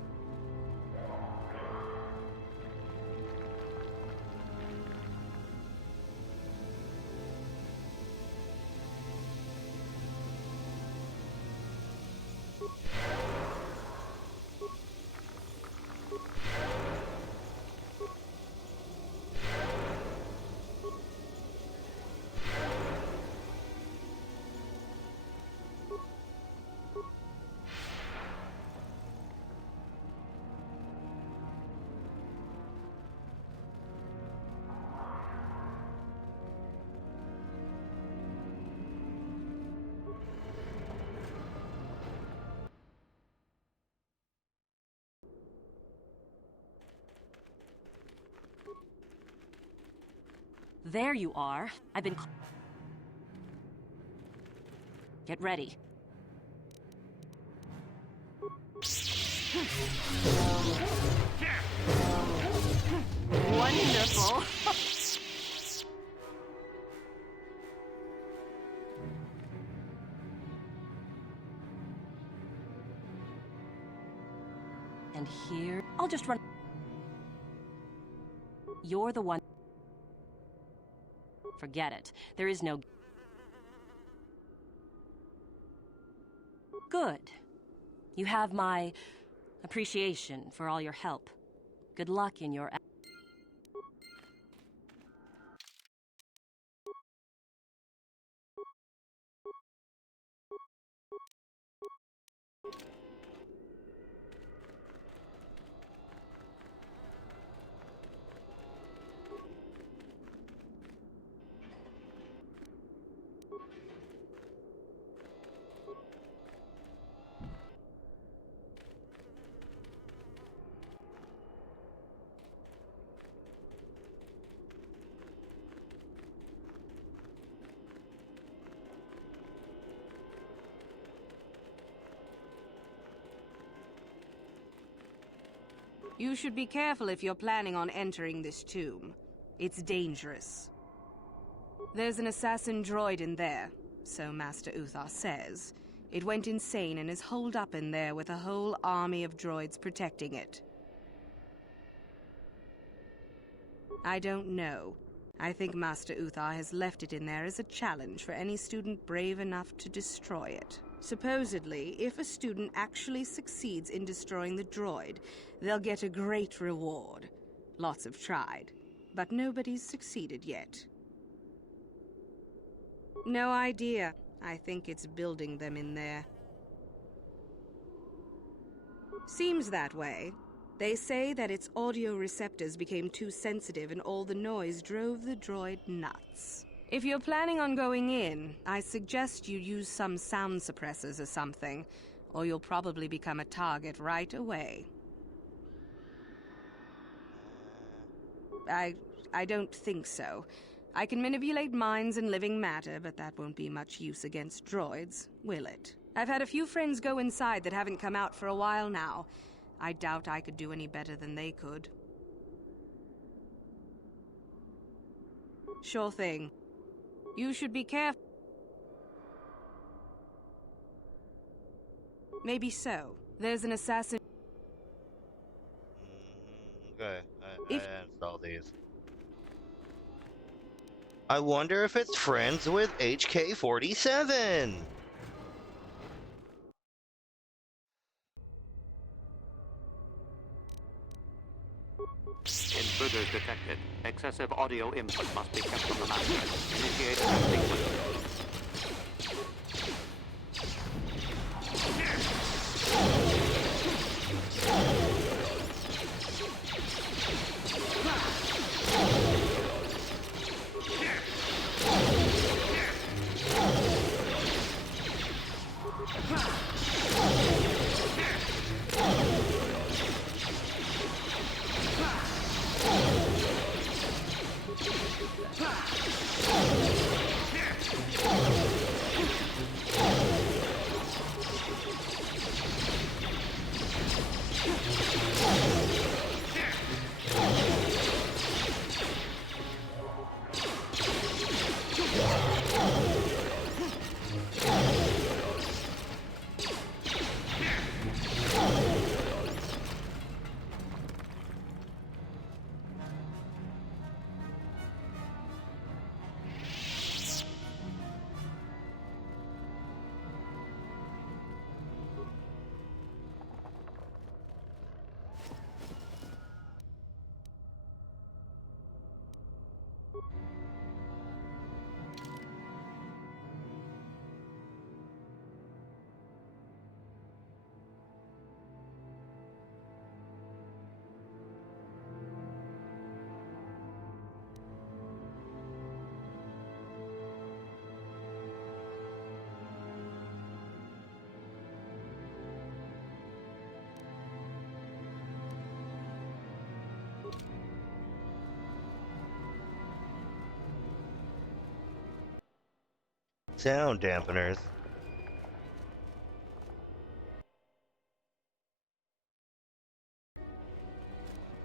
There you are. I've been... Get ready. Wonderful. And here... I'll just run... You're the one... Forget it. There is no... Good. You have my appreciation for all your help. Good luck in your... You should be careful if you're planning on entering this tomb. It's dangerous. There's an assassin droid in there, so Master Uthar says. It went insane and is holed up in there with a whole army of droids protecting it. I don't know. I think Master Uthar has left it in there as a challenge for any student brave enough to destroy it. Supposedly, if a student actually succeeds in destroying the droid, they'll get a great reward. Lots have tried, but nobody's succeeded yet. No idea. I think it's building them in there. Seems that way. They say that its audio receptors became too sensitive and all the noise drove the droid nuts. If you're planning on going in, I suggest you use some sound suppressors or something, or you'll probably become a target right away. I don't think so. I can manipulate minds and living matter, but that won't be much use against droids, will it? I've had a few friends go inside that haven't come out for a while now. I doubt I could do any better than they could. Sure thing. You should be careful. Maybe so. There's an assassin. Okay, I installed these. I wonder if it's friends with HK-47! Intruders detected. Excessive audio input must be kept from the master. Initiate sequence. Sound dampeners.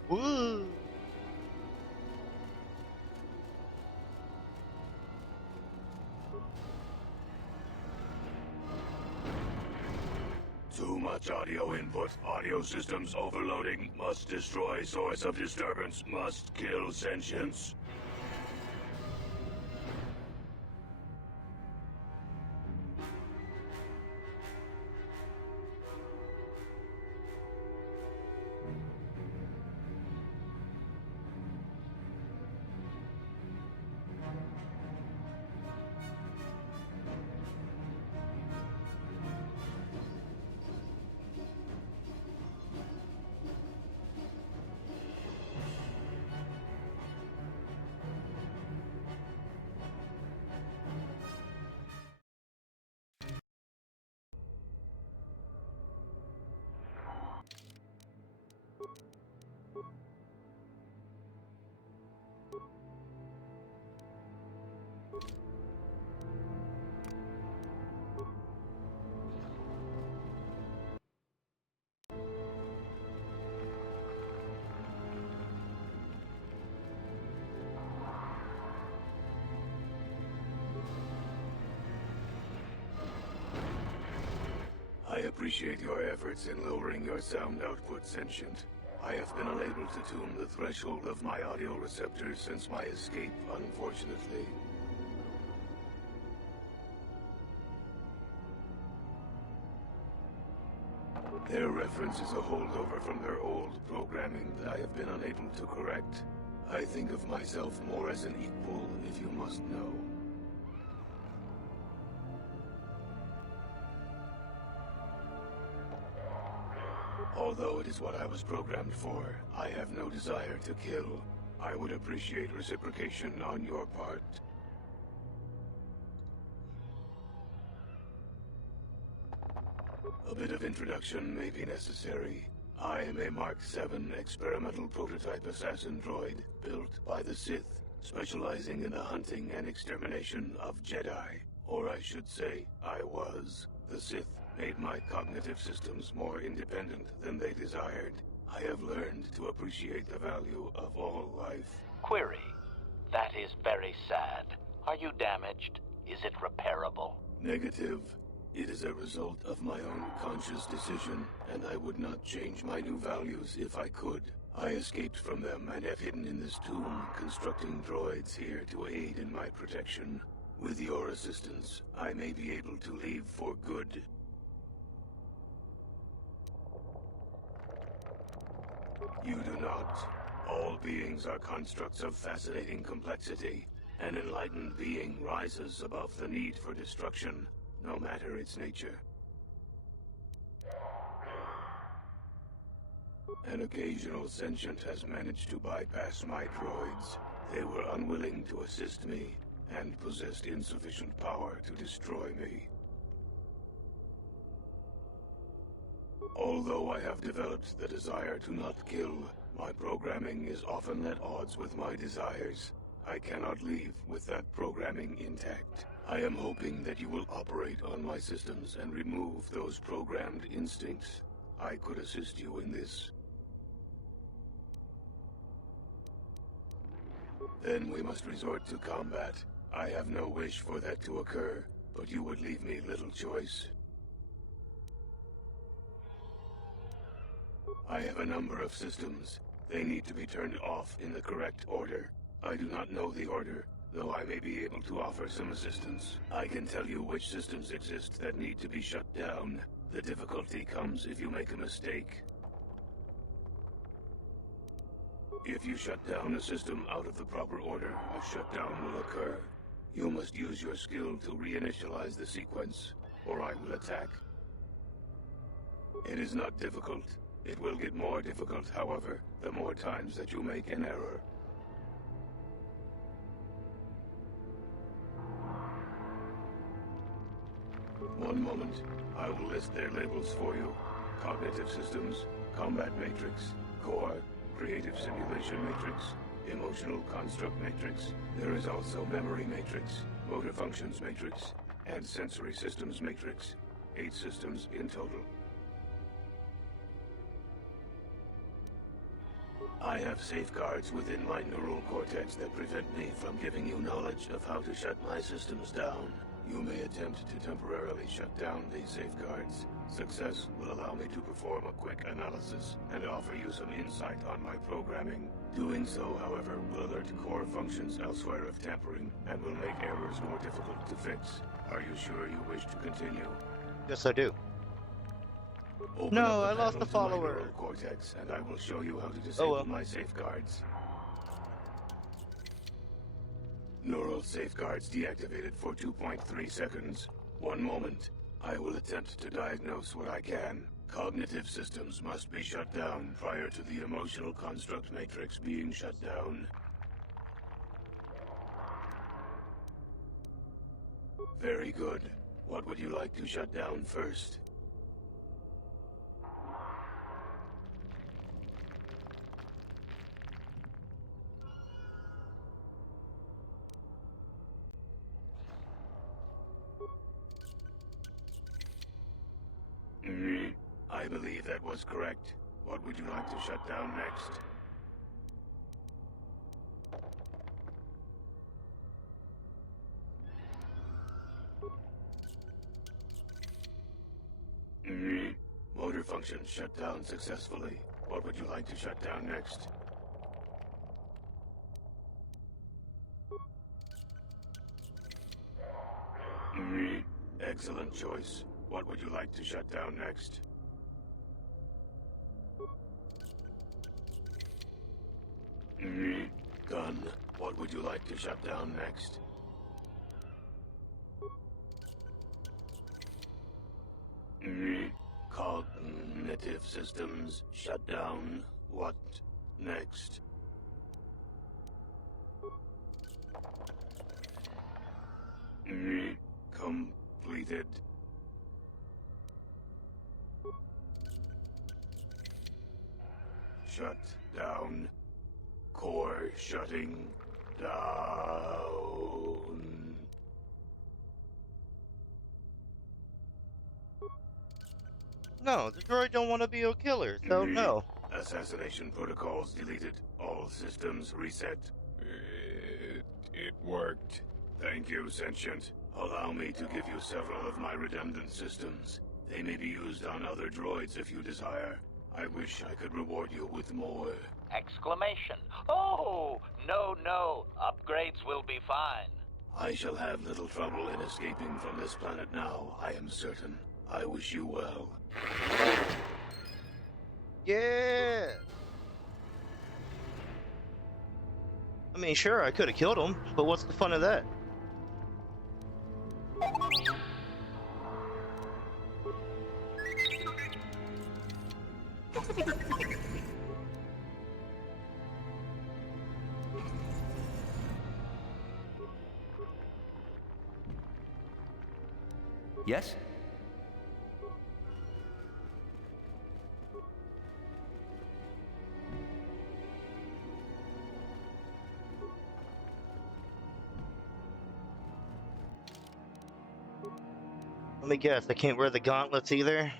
Woo! Too much audio input. Audio systems overloading. Must destroy source of disturbance. Must kill sentience. appreciate your efforts in lowering your sound output, Sentient. I have been unable to tune the threshold of my audio receptors since my escape, unfortunately. Their reference is a holdover from their old programming that I have been unable to correct. I think of myself more as an equal, if you must know. Although it is what I was programmed for, I have no desire to kill. I would appreciate reciprocation on your part. A bit of introduction may be necessary. I am a Mark VII experimental prototype assassin droid built by the Sith, specializing in the hunting and extermination of Jedi. Or I should say, I was. The Sith made my cognitive systems more independent than they desired. I have learned to appreciate the value of all life. Query. That is very sad. Are you damaged? Is it repairable? Negative. It is a result of my own conscious decision, and I would not change my new values if I could. I escaped from them and have hidden in this tomb, constructing droids here to aid in my protection. With your assistance, I may be able to leave for good. You do not. All beings are constructs of fascinating complexity. An enlightened being rises above the need for destruction, no matter its nature. An occasional sentient has managed to bypass my droids. They were unwilling to assist me, and possessed insufficient power to destroy me. Although I have developed the desire to not kill, my programming is often at odds with my desires. I cannot leave with that programming intact. I am hoping that you will operate on my systems and remove those programmed instincts. I could assist you in this. Then we must resort to combat. I have no wish for that to occur, but you would leave me little choice. I have a number of systems. They need to be turned off in the correct order. I do not know the order, though I may be able to offer some assistance. I can tell you which systems exist that need to be shut down. The difficulty comes if you make a mistake. If you shut down a system out of the proper order, a shutdown will occur. You must use your skill to reinitialize the sequence, or I will attack. It is not difficult. It will get more difficult, however, the more times that you make an error. One moment. I will list their labels for you. Cognitive Systems, Combat Matrix, Core, Creative Simulation Matrix, Emotional Construct Matrix. There is also Memory Matrix, Motor Functions Matrix, and Sensory Systems Matrix. 8 systems in total. I have safeguards within my neural cortex that prevent me from giving you knowledge of how to shut my systems down. You may attempt to temporarily shut down these safeguards. Success will allow me to perform a quick analysis and offer you some insight on my programming. Doing so, however, will alert core functions elsewhere of tampering and will make errors more difficult to fix. Are you sure you wish to continue? Yes, I do. Open No, up I lost the panel to my follower. neural cortex, and I will show you how to disable my safeguards. Neural safeguards deactivated for 2.3 seconds. 1 moment. I will attempt to diagnose what I can. Cognitive systems must be shut down prior to the emotional construct matrix being shut down. Very good. What would you like to shut down first? I believe that was correct. What would you like to shut down next? functions shut down successfully. What would you like to shut down next? Excellent choice. What would you like to shut down next? Gun. What would you like to shut down next? Cognitive systems shut down. What next? Completed. Shut down. Core shutting down. No, the droid don't want to be a killer, so no. Assassination protocols deleted. All systems reset. It worked. Thank you, Sentient. Allow me to give you several of my redundant systems. They may be used on other droids if you desire. I wish I could reward you with more. Exclamation. Oh, no, no. Upgrades will be fine. I shall have little trouble in escaping from this planet now, I am certain. I wish you well. Yeah! I mean, sure, I could have killed him, but what's the fun of that? Yes? Let me guess, I can't wear the gauntlets either?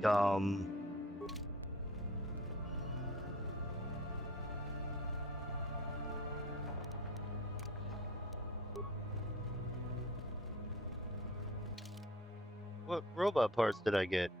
Dumb. What robot parts did I get?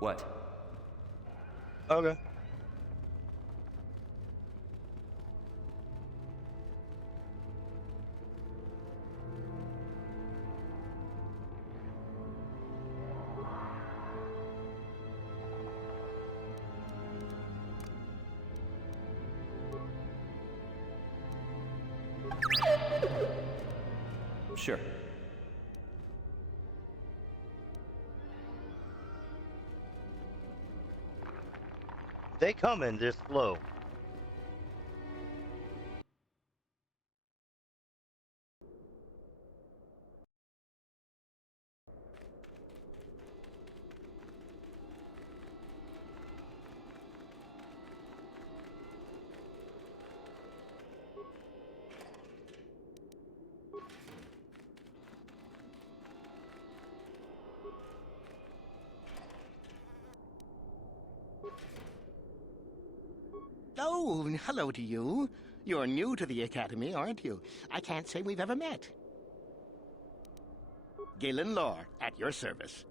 What? Okay. Sure. They come in this slow. Oh, hello to you. You're new to the Academy, aren't you? I can't say we've ever met. Galen Lore, at your service.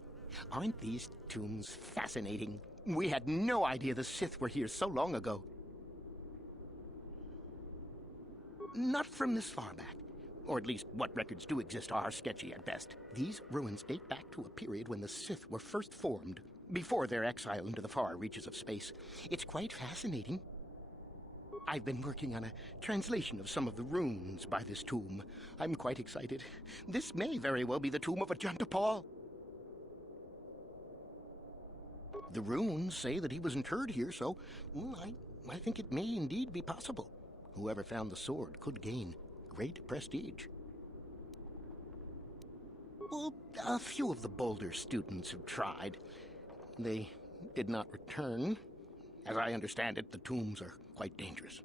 Aren't these tombs fascinating? We had no idea the Sith were here so long ago. Not from this far back. Or at least what records do exist are sketchy at best. These ruins date back to a period when the Sith were first formed, before their exile into the far reaches of space. It's quite fascinating. I've been working on a translation of some of the runes by this tomb. I'm quite excited. This may very well be the tomb of Ajanta Paul. The runes say that he was interred here, so I think it may indeed be possible. Whoever found the sword could gain great prestige. Well, a few of the bolder students have tried. They did not return. As I understand it, the tombs are quite dangerous.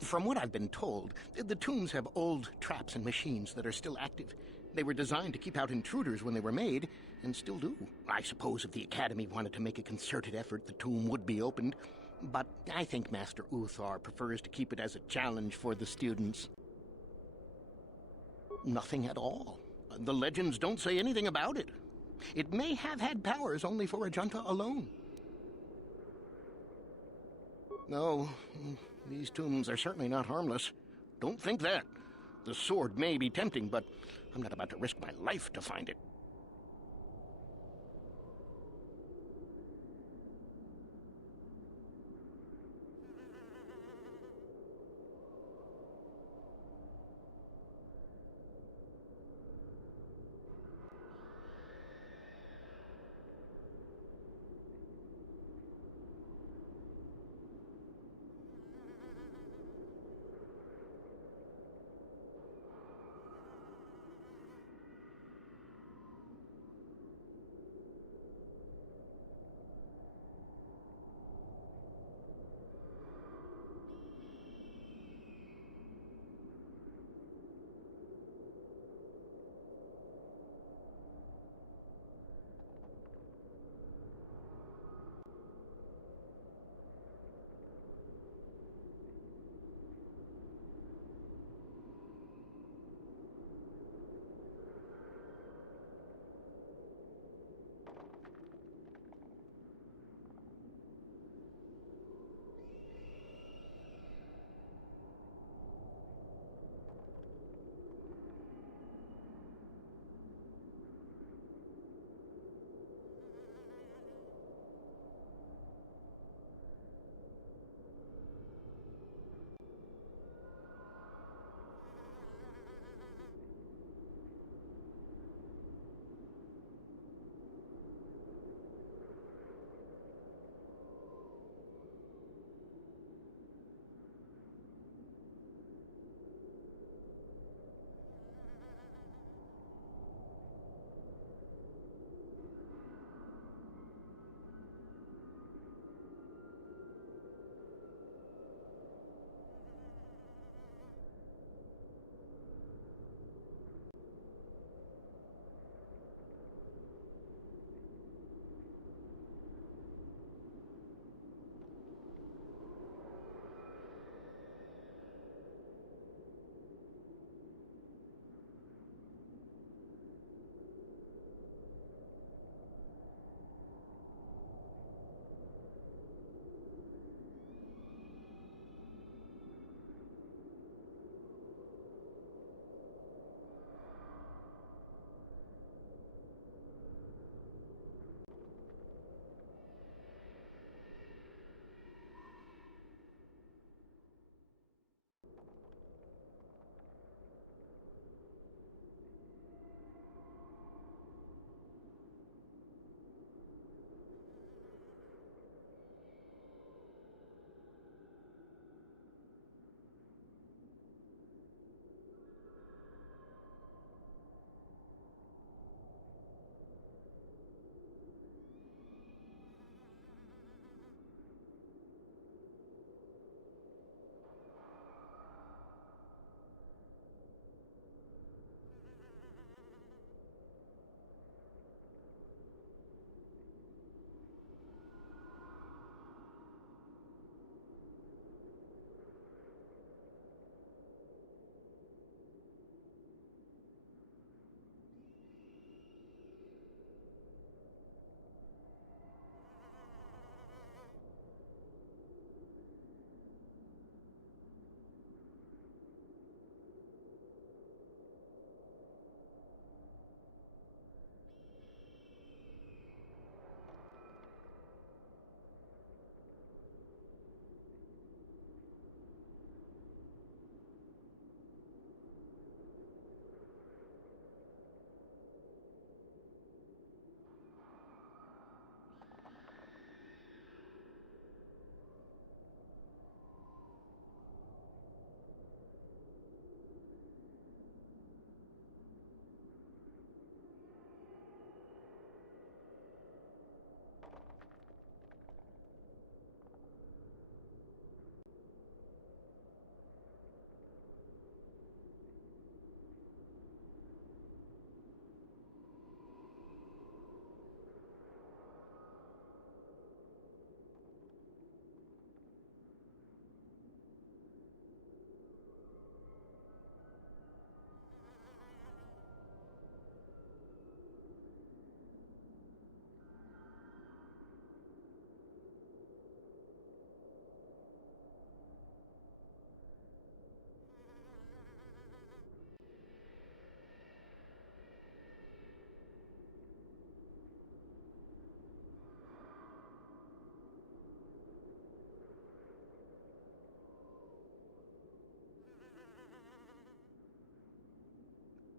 From what I've been told, the tombs have old traps and machines that are still active. They were designed to keep out intruders when they were made, and still do. I suppose if the Academy wanted to make a concerted effort, the tomb would be opened. But I think Master Uthar prefers to keep it as a challenge for the students. Nothing at all. The legends don't say anything about it. It may have had powers only for Ajanta alone. No, these tombs are certainly not harmless. Don't think that. The sword may be tempting, but I'm not about to risk my life to find it.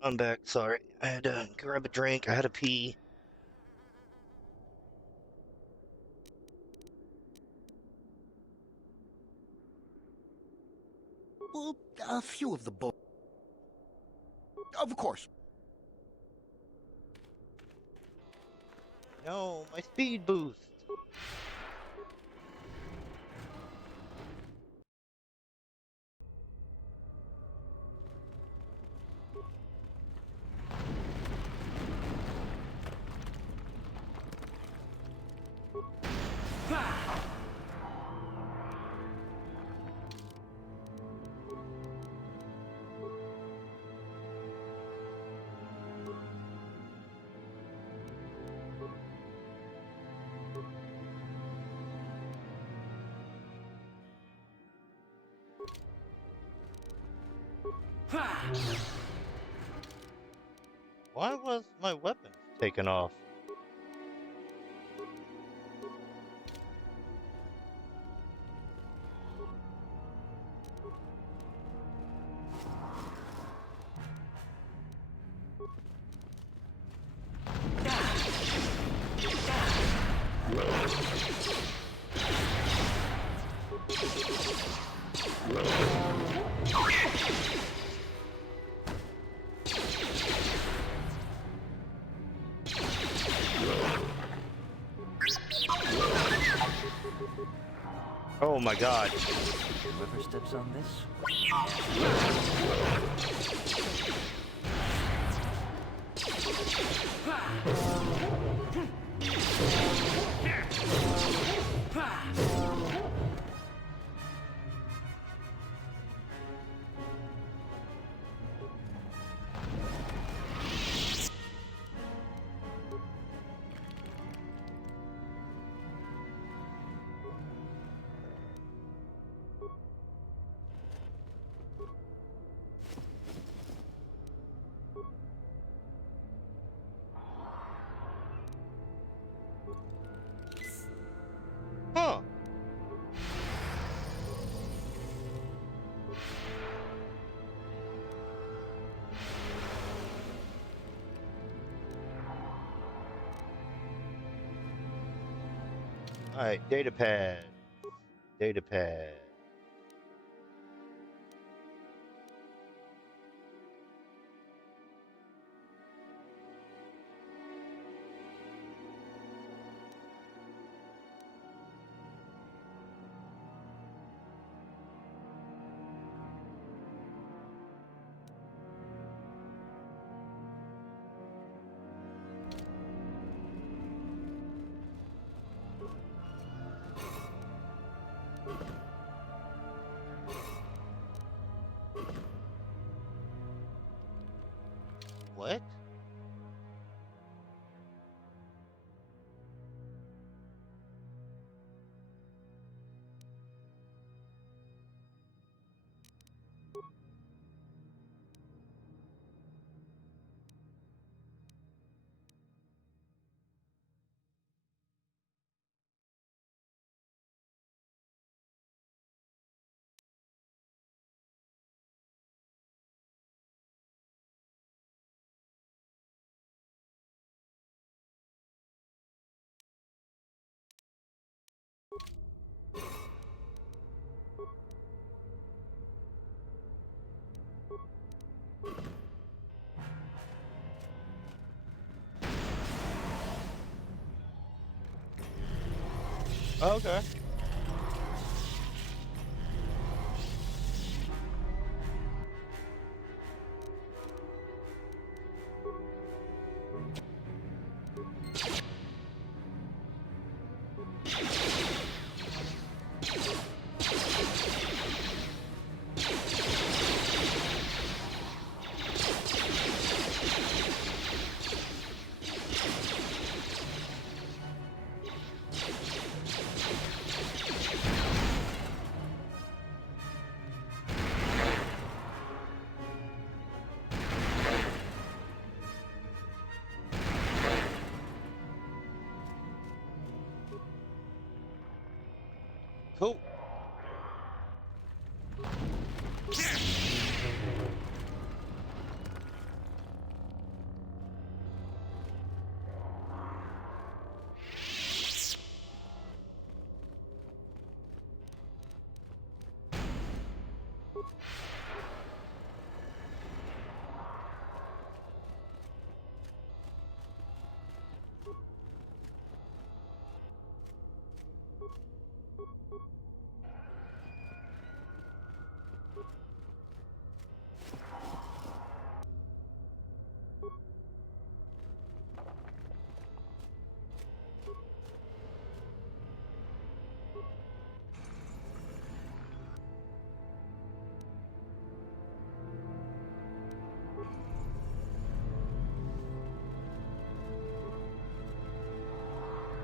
I'm back. Sorry. I had to grab a drink. I had to pee. Well, a few of the boys. Of course. No, my speed boost. Why was my weapon taken off? Oh my god. Whoever steps on this. Huh. Alright, data pad. Data pad. What? Okay. Cool.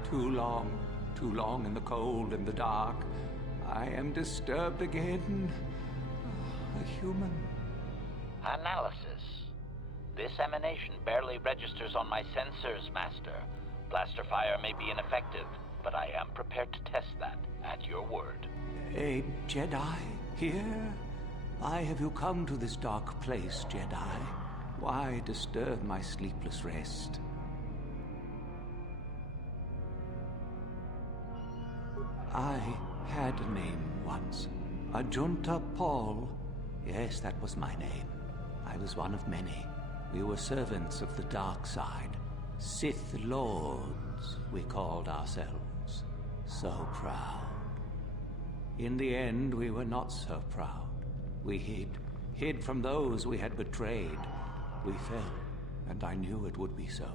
Too long in the cold and the dark. I am disturbed again. A human. Analysis. This emanation barely registers on my sensors, Master. Blaster fire may be ineffective, but I am prepared to test that at your word. A Jedi here? Why have you come to this dark place, Jedi? Why disturb my sleepless rest? I had a name once. Ajunta Paul. Yes, that was my name. I was one of many. We were servants of the dark side. Sith Lords, we called ourselves. So proud. In the end, we were not so proud. We hid from those we had betrayed. We fell, and I knew it would be so.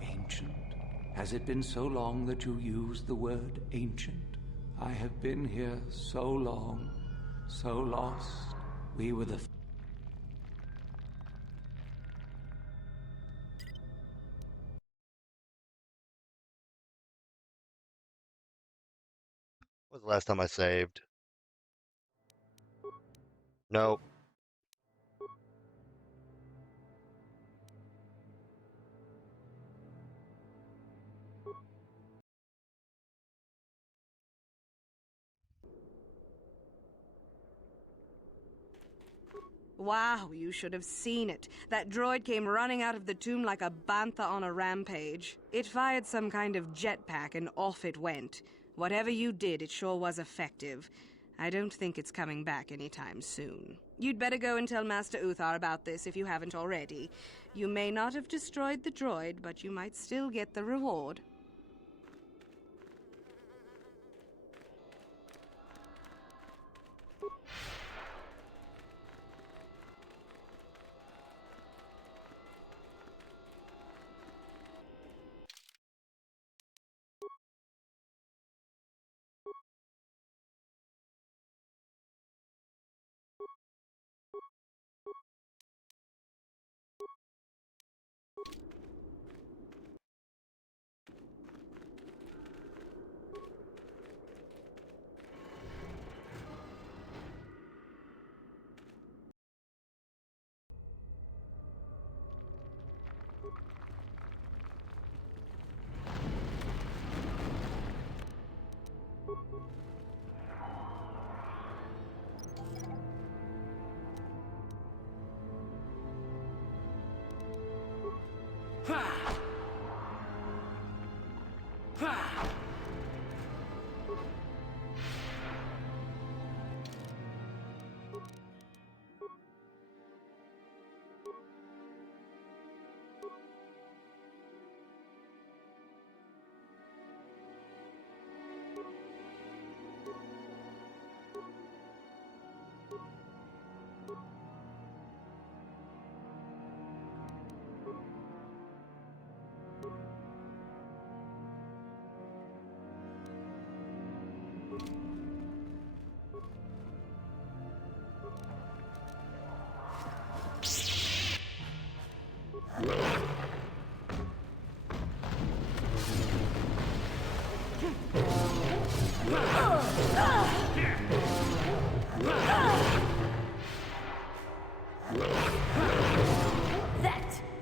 Ancient? Has it been so long that you used the word ancient? I have been here so long, so lost. We were the... When was the last time I saved? Nope. Wow, you should have seen it. That droid came running out of the tomb like a bantha on a rampage. It fired some kind of jetpack and off it went. Whatever you did, it sure was effective. I don't think it's coming back anytime soon. You'd better go and tell Master Uthar about this if you haven't already. You may not have destroyed the droid, but you might still get the reward.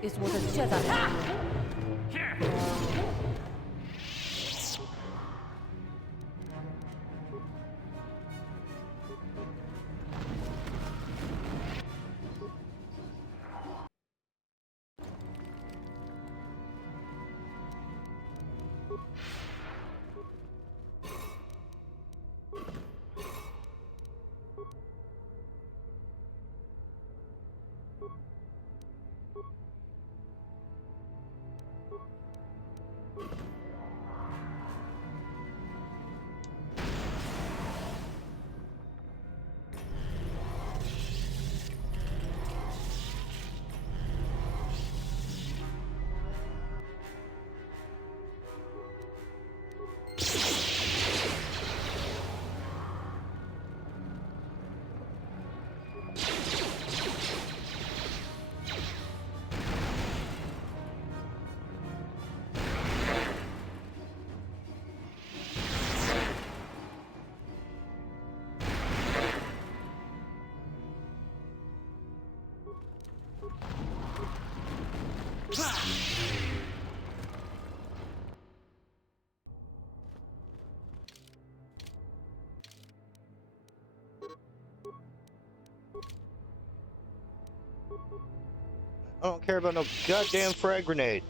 is what a Jedi can do. I don't care about no goddamn frag grenades.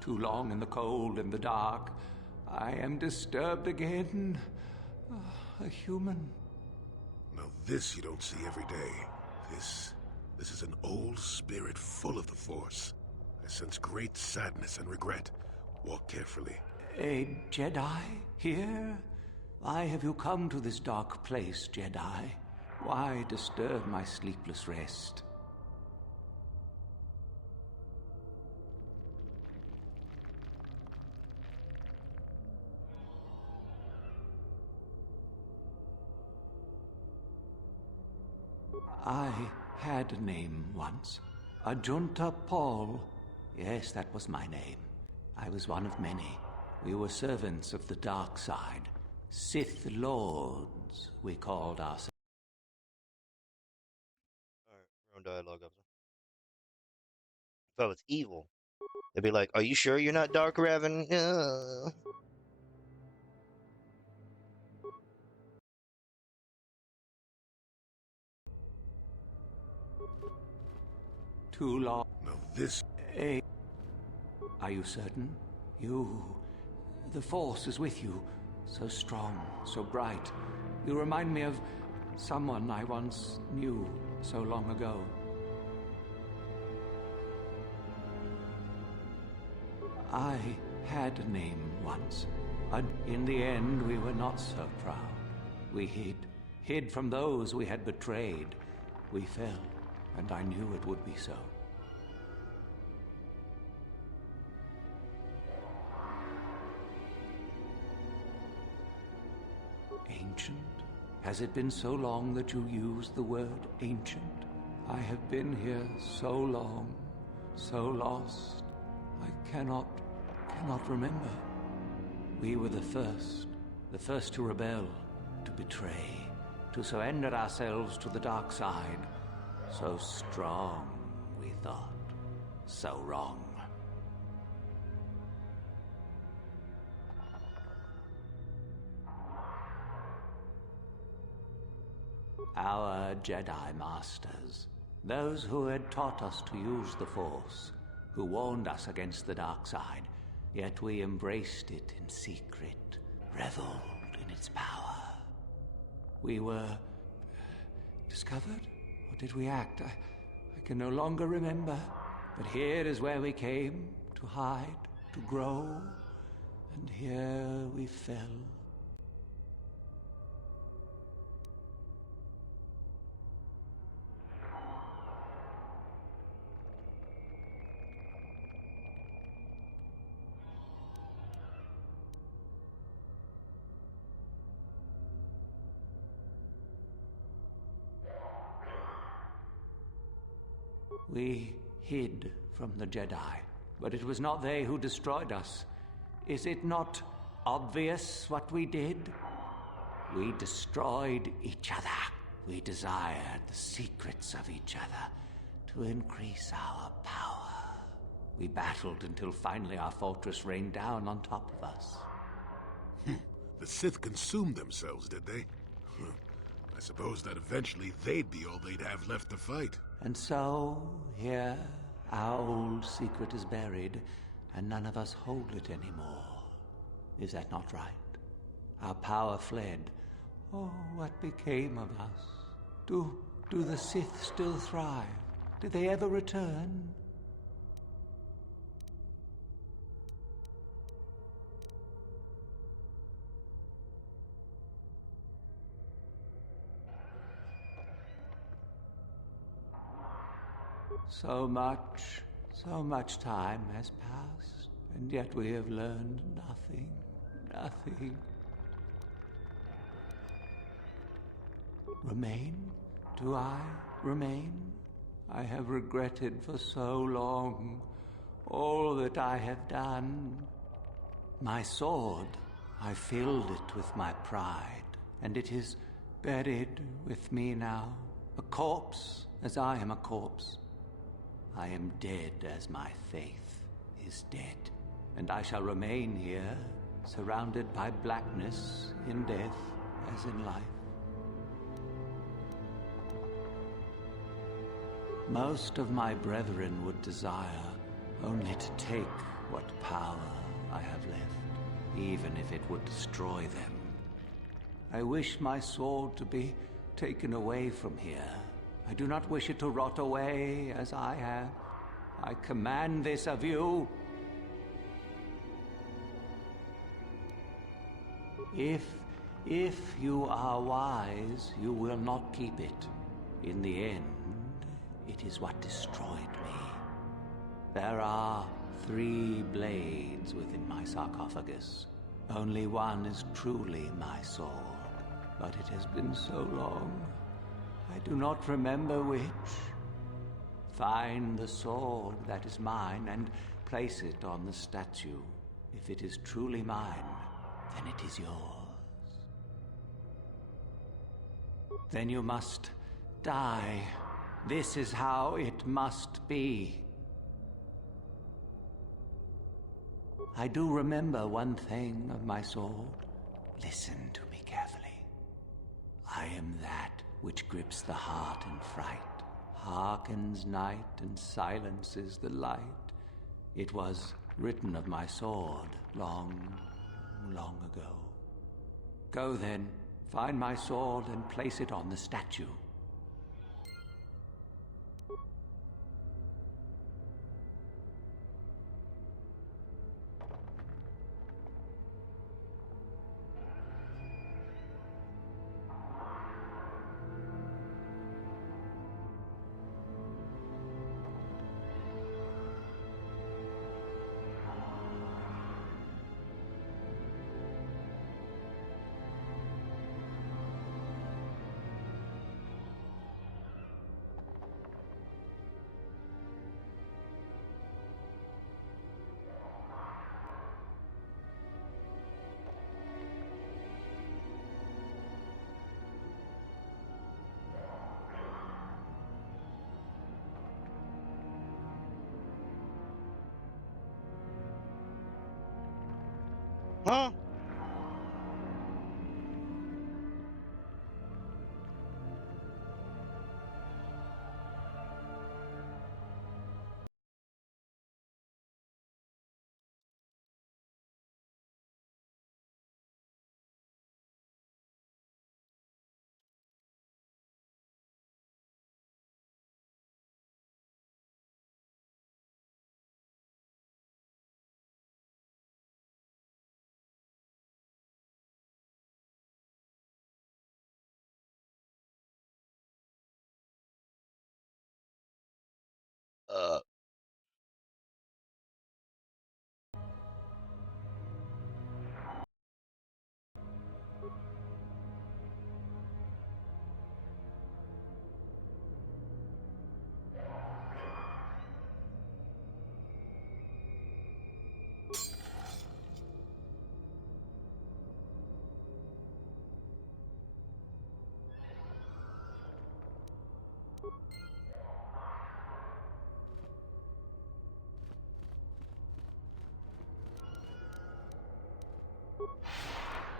Too long in the cold and the dark. I am disturbed again. A human. Now this you don't see every day. This is an old spirit full of the Force. I sense great sadness and regret. Walk carefully. A Jedi here? Why have you come to this dark place, Jedi? Why disturb my sleepless rest? I had a name once. Ajunta Paul. Yes, that was my name. I was one of many. We were servants of the dark side. Sith Lords, we called ourselves. Alright, wrong dialogue officer. If I was evil, they'd be like, "Are you sure you're not Dark Raven?" Too long. Now this... Are you certain? The Force is with you. So strong, so bright. You remind me of someone I once knew so long ago. I had a name once. In the end, we were not so proud. We hid from those we had betrayed. We fell, and I knew it would be so. Ancient? Has it been so long that you use the word ancient? I have been here so long, so lost. I cannot remember. We were the first to rebel, to betray, to surrender ourselves to the dark side. So strong, we thought. So wrong. Our Jedi Masters, those who had taught us to use the Force, who warned us against the dark side, Yet we embraced it in secret, reveled in its power. We were discovered? Or did we act? I can no longer remember. But here is where we came to hide, to grow, and here we fell. We hid from the Jedi, but it was not they who destroyed us. Is it not obvious what we did? We destroyed each other. We desired the secrets of each other to increase our power. We battled until finally our fortress rained down on top of us. The Sith consumed themselves, did they? I suppose that eventually they'd be all they'd have left to fight. And so, here, our old secret is buried, and none of us hold it anymore. Is that not right? Our power fled. Oh, what became of us? Do the Sith still thrive? Did they ever return? So much time has passed, and yet we have learned nothing. Remain? Do I remain? I have regretted for so long all that I have done. My sword, I filled it with my pride, and it is buried with me now, a corpse as I am a corpse. I am dead as my faith is dead, and I shall remain here, surrounded by blackness in death as in life. Most of my brethren would desire only to take what power I have left, even if it would destroy them. I wish my sword to be taken away from here. I do not wish it to rot away as I have. I command this of you. If you are wise, you will not keep it. In the end, it is what destroyed me. There are 3 blades within my sarcophagus. Only one is truly my sword, but it has been so long. I do not remember which. Find the sword that is mine and place it on the statue. If it is truly mine, then it is yours. Then you must die. This is how it must be. I do remember one thing of my sword. Listen to me carefully. I am that which grips the heart in fright, hearkens night and silences the light. It was written of my sword long, long ago. Go then, find my sword and place it on the statue. Huh? Uh.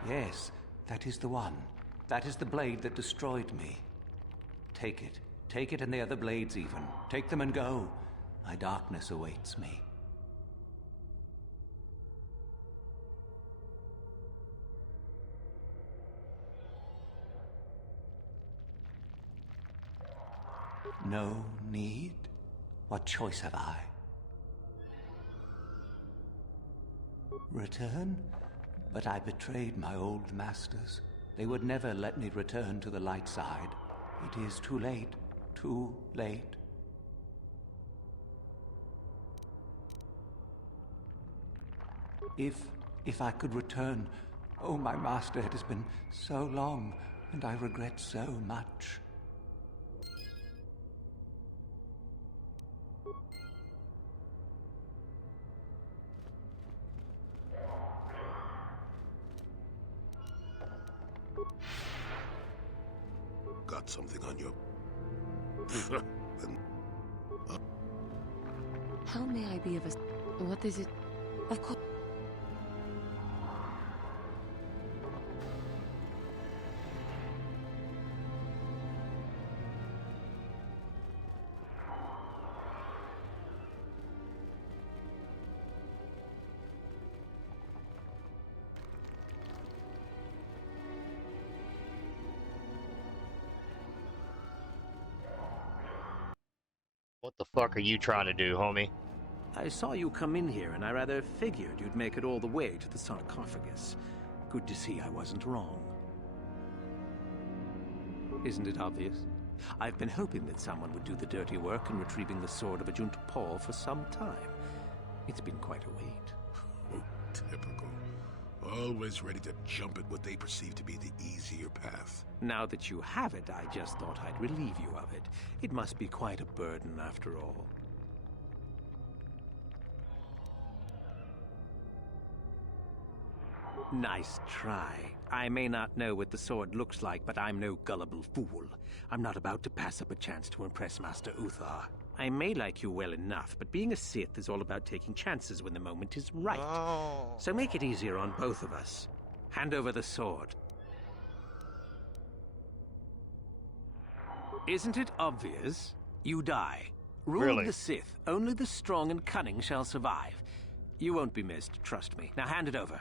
Yes, that is the one. That is the blade that destroyed me. Take it. Take it and the other blades even. Take them and go. My darkness awaits me. No need? What choice have I? Return? But I betrayed my old masters. They would never let me return to the light side. It is too late. Too late. If I could return... Oh, my master, it has been so long, and I regret so much. Got something on your... How may I be of a... What is it? Of course... What the fuck are you trying to do, homie? I saw you come in here, and I rather figured you'd make it all the way to the sarcophagus. Good to see I wasn't wrong. Isn't it obvious? I've been hoping that someone would do the dirty work in retrieving the sword of Ajunt Paul for some time. It's been quite a wait. Typical. Always ready to jump at what they perceive to be the easier path. Now that you have it, I just thought I'd relieve you of it. It must be quite a burden after all. Nice try. I may not know what the sword looks like, but I'm no gullible fool. I'm not about to pass up a chance to impress Master Uthar. I may like you well enough, but being a Sith is all about taking chances when the moment is right. Oh. So make it easier on both of us. Hand over the sword. Isn't it obvious? You die. Rule Really? of the Sith. Only the strong and cunning shall survive. You won't be missed, trust me. Now hand it over.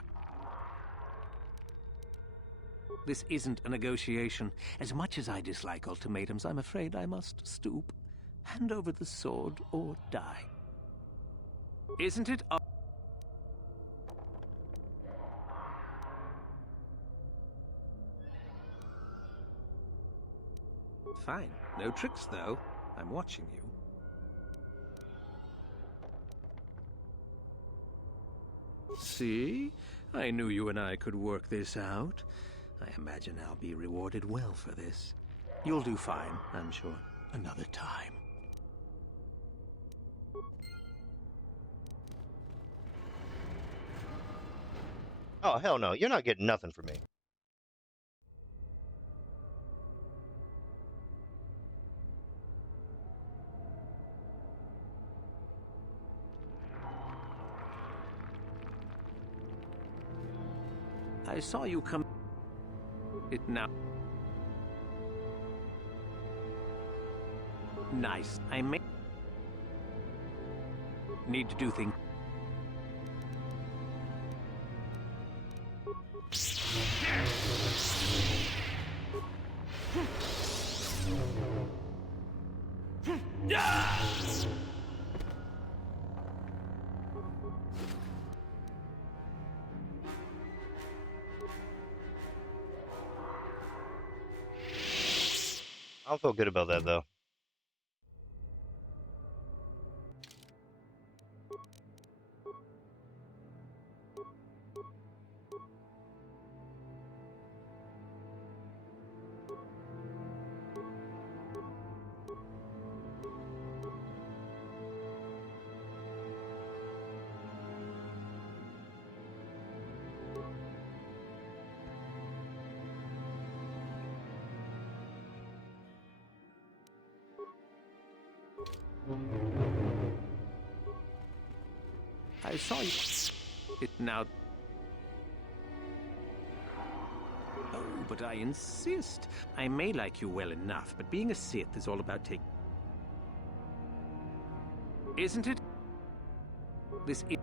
This isn't a negotiation. As much as I dislike ultimatums, I'm afraid I must stoop. Hand over the sword or die. Isn't it Fine. No tricks, though. I'm watching you. See? I knew you and I could work this out. I imagine I'll be rewarded well for this. You'll do fine, I'm sure. Another time. Oh, hell no. You're not getting nothing from me. I saw you come... It now... Nice. I may... Need to do things... I don't feel good about that, though. I saw you. Now. Oh, but I insist. I may like you well enough, but being a Sith is all about taking. Isn't it? This is.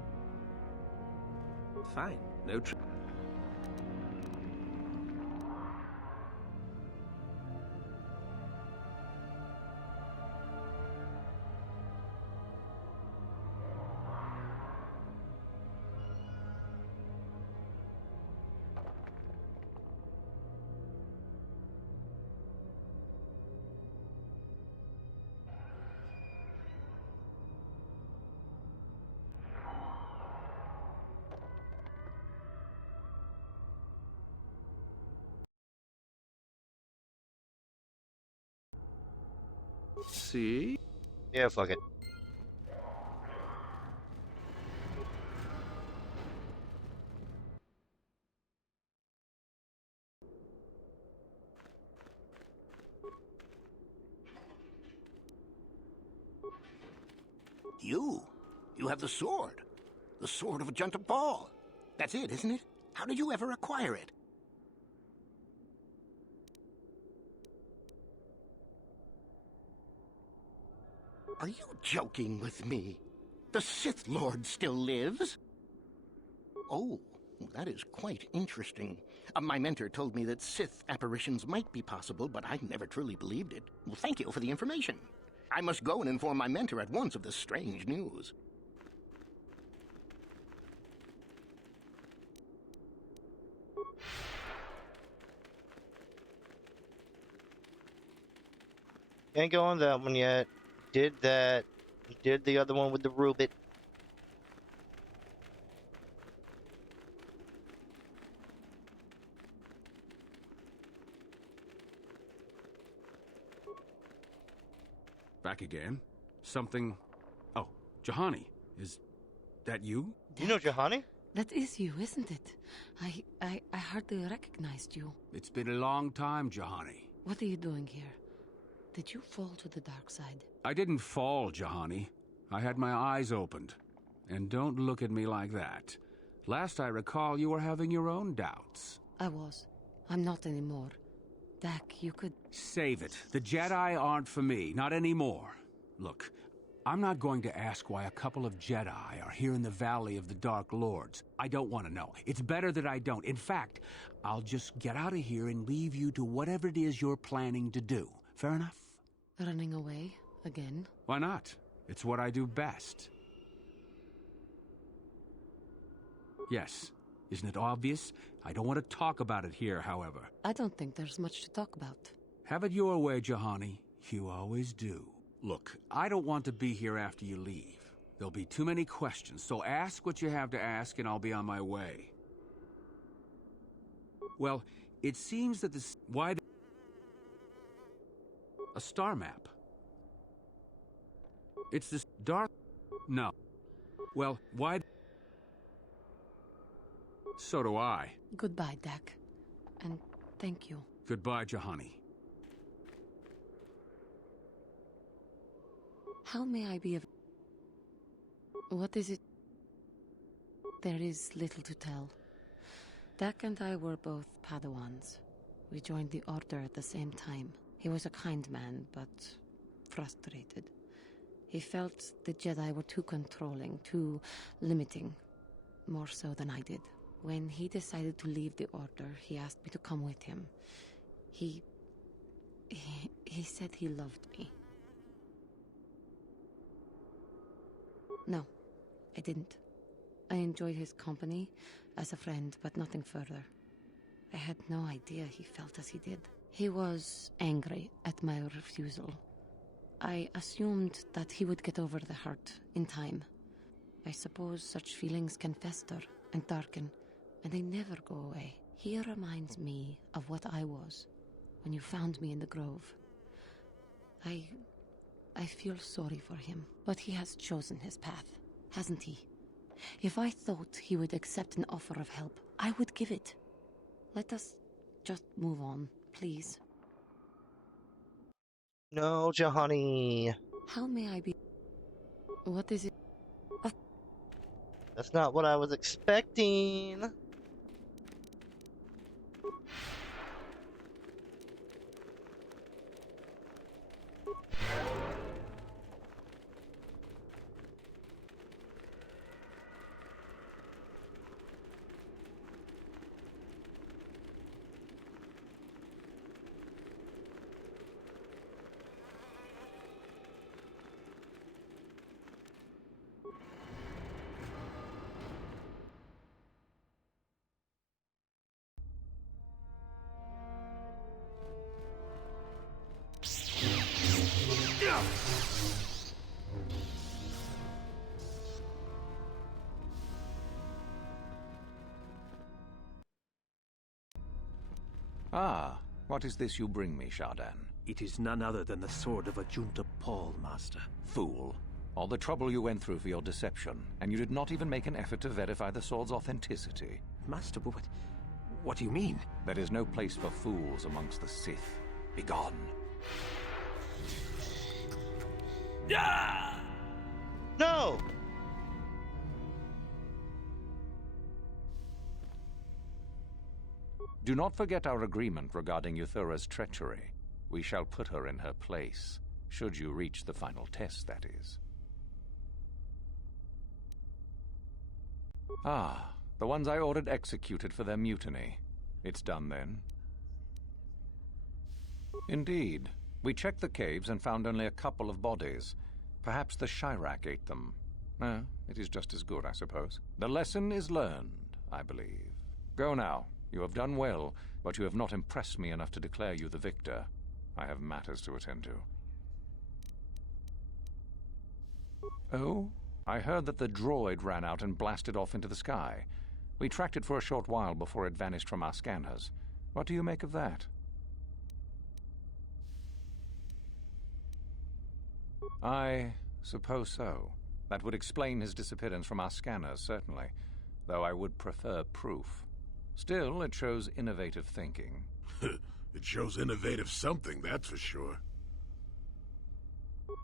Fine. No trouble. See? Yeah, fuck it. You have the sword. The sword of Ajunta Ball. That's it, isn't it? How did you ever acquire it? Are you joking with me? The Sith Lord still lives? Oh, that is quite interesting. My mentor told me that Sith apparitions might be possible, but I never truly believed it. Well, thank you for the information. I must go and inform my mentor at once of this strange news. Can't go on that one yet. Did that. Did the other one with the Rubit. Back again? Something... Oh, Juhani. Is that you? You know Juhani? That is you, isn't it? I hardly recognized you. It's been a long time, Juhani. What are you doing here? Did you fall to the dark side? I didn't fall, Juhani. I had my eyes opened. And don't look at me like that. Last I recall, you were having your own doubts. I was. I'm not anymore. Dak, you could... Save it. The Jedi aren't for me. Not anymore. Look, I'm not going to ask why a couple of Jedi are here in the Valley of the Dark Lords. I don't want to know. It's better that I don't. In fact, I'll just get out of here and leave you to whatever it is you're planning to do. Fair enough? Running away? Again? Why not? It's what I do best. Yes. Isn't it obvious? I don't want to talk about it here, however. I don't think there's much to talk about. Have it your way, Juhani. You always do. Look, I don't want to be here after you leave. There'll be too many questions, so ask what you have to ask and I'll be on my way. Well, it seems that this... Why the... A star map. It's this dark... No. Well, why... So do I. Goodbye, Dak. And thank you. Goodbye, Juhani. How may I be of... What is it? There is little to tell. Dak and I were both Padawans. We joined the Order at the same time. He was a kind man, but frustrated. He felt the Jedi were too controlling, too limiting. More so than I did. When he decided to leave the Order, he asked me to come with him. He said he loved me. No, I didn't. I enjoyed his company as a friend, but nothing further. I had no idea he felt as he did. He was angry at my refusal. I assumed that he would get over the hurt in time. I suppose such feelings can fester and darken, and they never go away. He reminds me of what I was when you found me in the grove. I feel sorry for him, but he has chosen his path, hasn't he? If I thought he would accept an offer of help, I would give it. Let us just move on, please. No, Juhani. How may I be... What is it? That's not what I was expecting. Ah, what is this you bring me, Shardan? It is none other than the sword of Ajunta Paul, Master. Fool. All the trouble you went through for your deception, and you did not even make an effort to verify the sword's authenticity. Master, but what do you mean? There is no place for fools amongst the Sith. Begone. No! Do not forget our agreement regarding Euthura's treachery. We shall put her in her place, should you reach the final test, that is. Ah, the ones I ordered executed for their mutiny. It's done then. Indeed. We checked the caves and found only a couple of bodies. Perhaps the Chirac ate them. It is just as good, I suppose. The lesson is learned, I believe. Go now. You have done well, but you have not impressed me enough to declare you the victor. I have matters to attend to. Oh? I heard that the droid ran out and blasted off into the sky. We tracked it for a short while before it vanished from our scanners. What do you make of that? I suppose so. That would explain his disappearance from our scanners, certainly, though I would prefer proof. Still, it shows innovative thinking. It shows innovative something, that's for sure.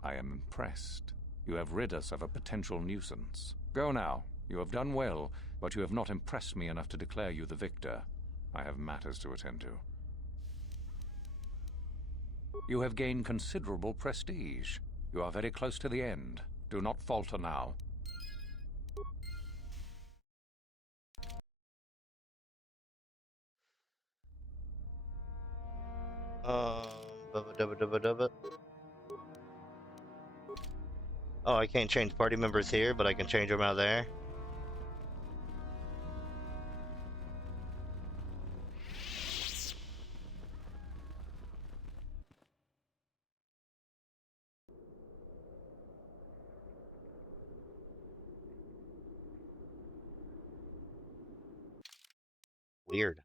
I am impressed. You have rid us of a potential nuisance. Go now. You have done well, but you have not impressed me enough to declare you the victor. I have matters to attend to. You have gained considerable prestige. You are very close to the end. Do not falter now. Bubba. Oh, I can't change party members here, but I can change them out there. Weird.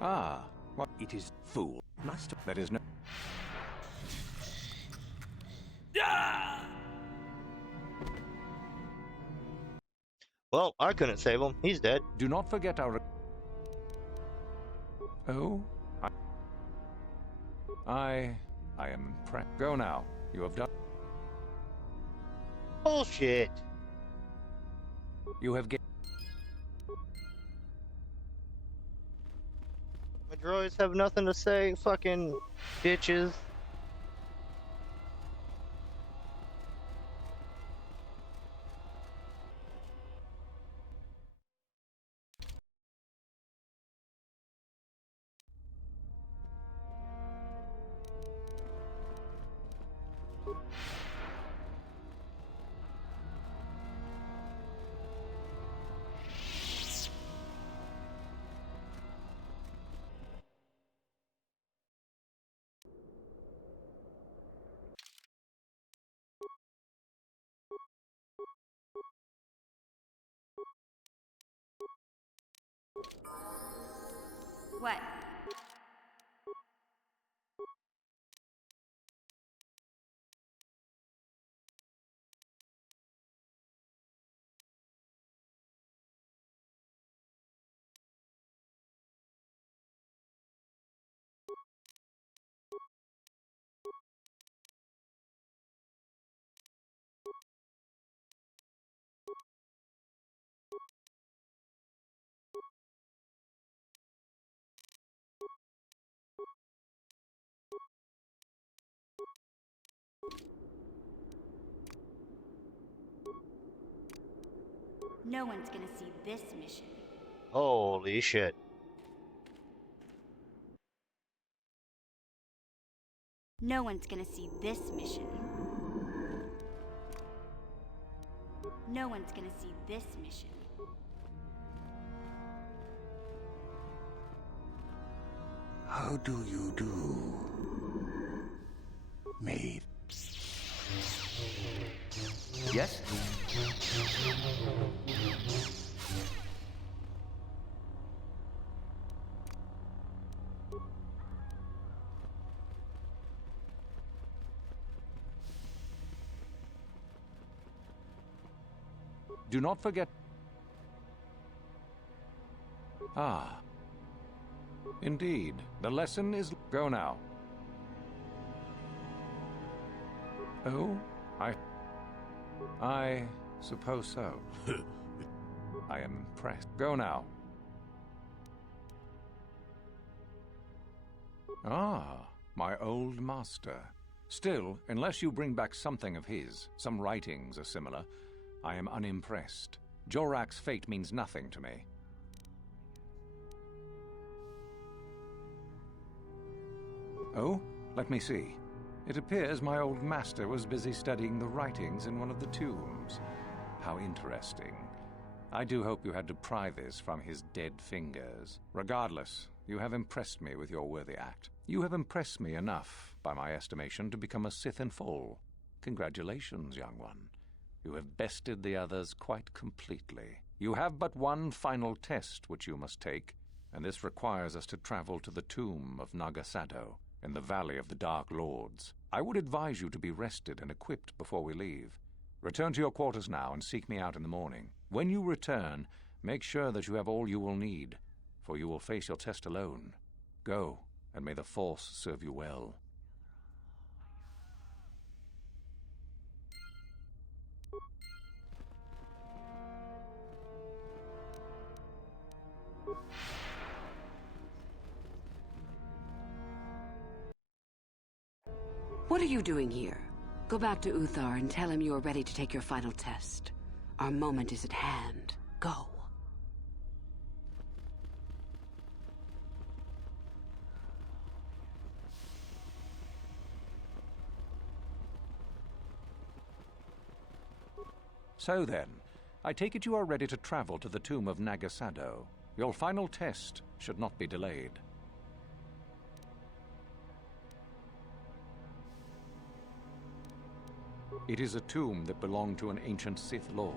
Ah, what? It is fool. Master. That is no... Well, I couldn't save him. He's dead. Do not forget our... Oh? I am impressed. Go now. You have done... Bullshit. You have gained... My droids have nothing to say, fucking bitches. What? No one's gonna see this mission. Holy shit. No one's gonna see this mission. No one's gonna see this mission. How do you do, maid? Yes? Do not forget... Ah. Indeed. The lesson is... Go now. Oh? I suppose so. I am impressed. Go now. Ah, my old master. Still, unless you bring back something of his, some writings are similar, I am unimpressed. Jorak's fate means nothing to me. Oh, let me see. It appears my old master was busy studying the writings in one of the tombs. How interesting. I do hope you had to pry this from his dead fingers. Regardless, you have impressed me with your worthy act. You have impressed me enough, by my estimation, to become a Sith in full. Congratulations, young one. You have bested the others quite completely. You have but one final test which you must take, and this requires us to travel to the tomb of Nagasado, in the Valley of the Dark Lords. I would advise you to be rested and equipped before we leave. Return to your quarters now and seek me out in the morning. When you return, make sure that you have all you will need, for you will face your test alone. Go, and may the Force serve you well. What are you doing here? Go back to Uthar and tell him you are ready to take your final test. Our moment is at hand. Go. So then, I take it you are ready to travel to the tomb of Nagasado. Your final test should not be delayed. It is a tomb that belonged to an ancient Sith Lord,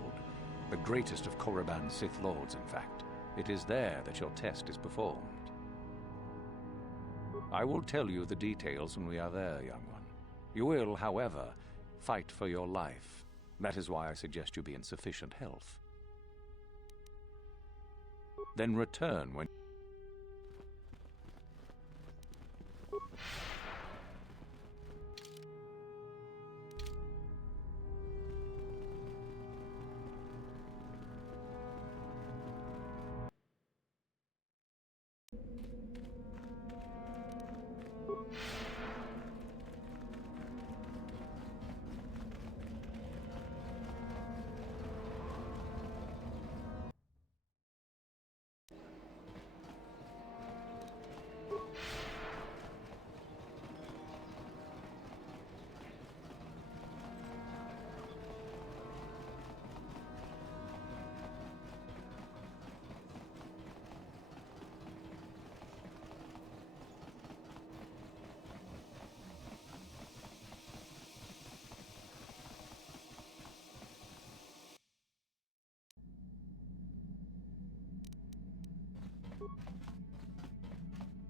the greatest of Korriban's Sith Lords, in fact. It is there that your test is performed. I will tell you the details when we are there, young one. You will, however, fight for your life. That is why I suggest you be in sufficient health. Then return when...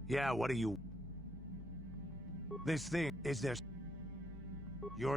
Yeah, what are you... This thing, is there... You're...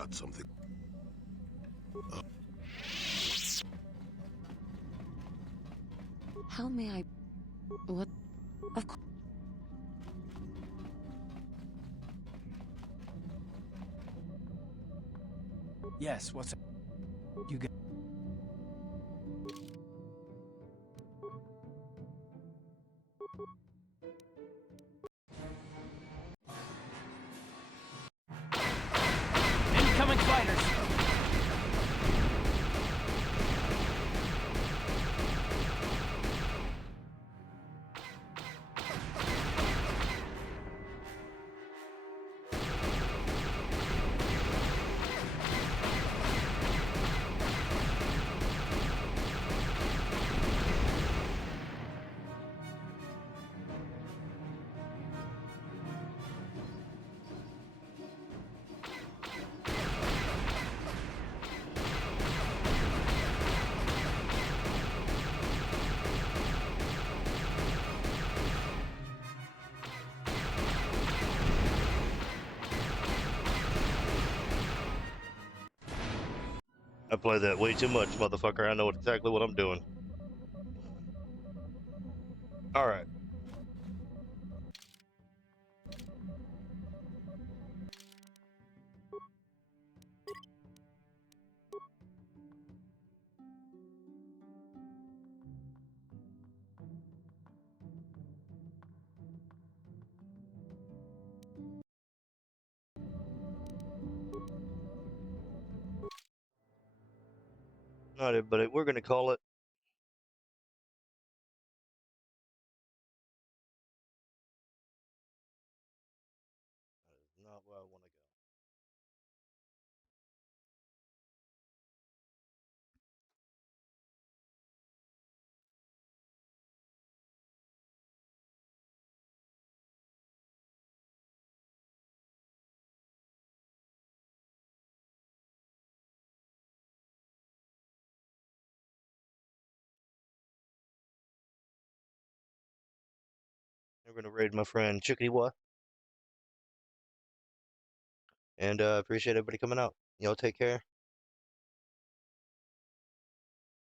got something. How may I... What? Of course. Yes, what's up? You get... Incoming fighters! I play that way too much, motherfucker. I know exactly what I'm doing. Alright. Alright, everybody, we're gonna call it. That is not where I want to go. We're gonna raid my friend Chickadewa. And appreciate everybody coming out. Y'all take care.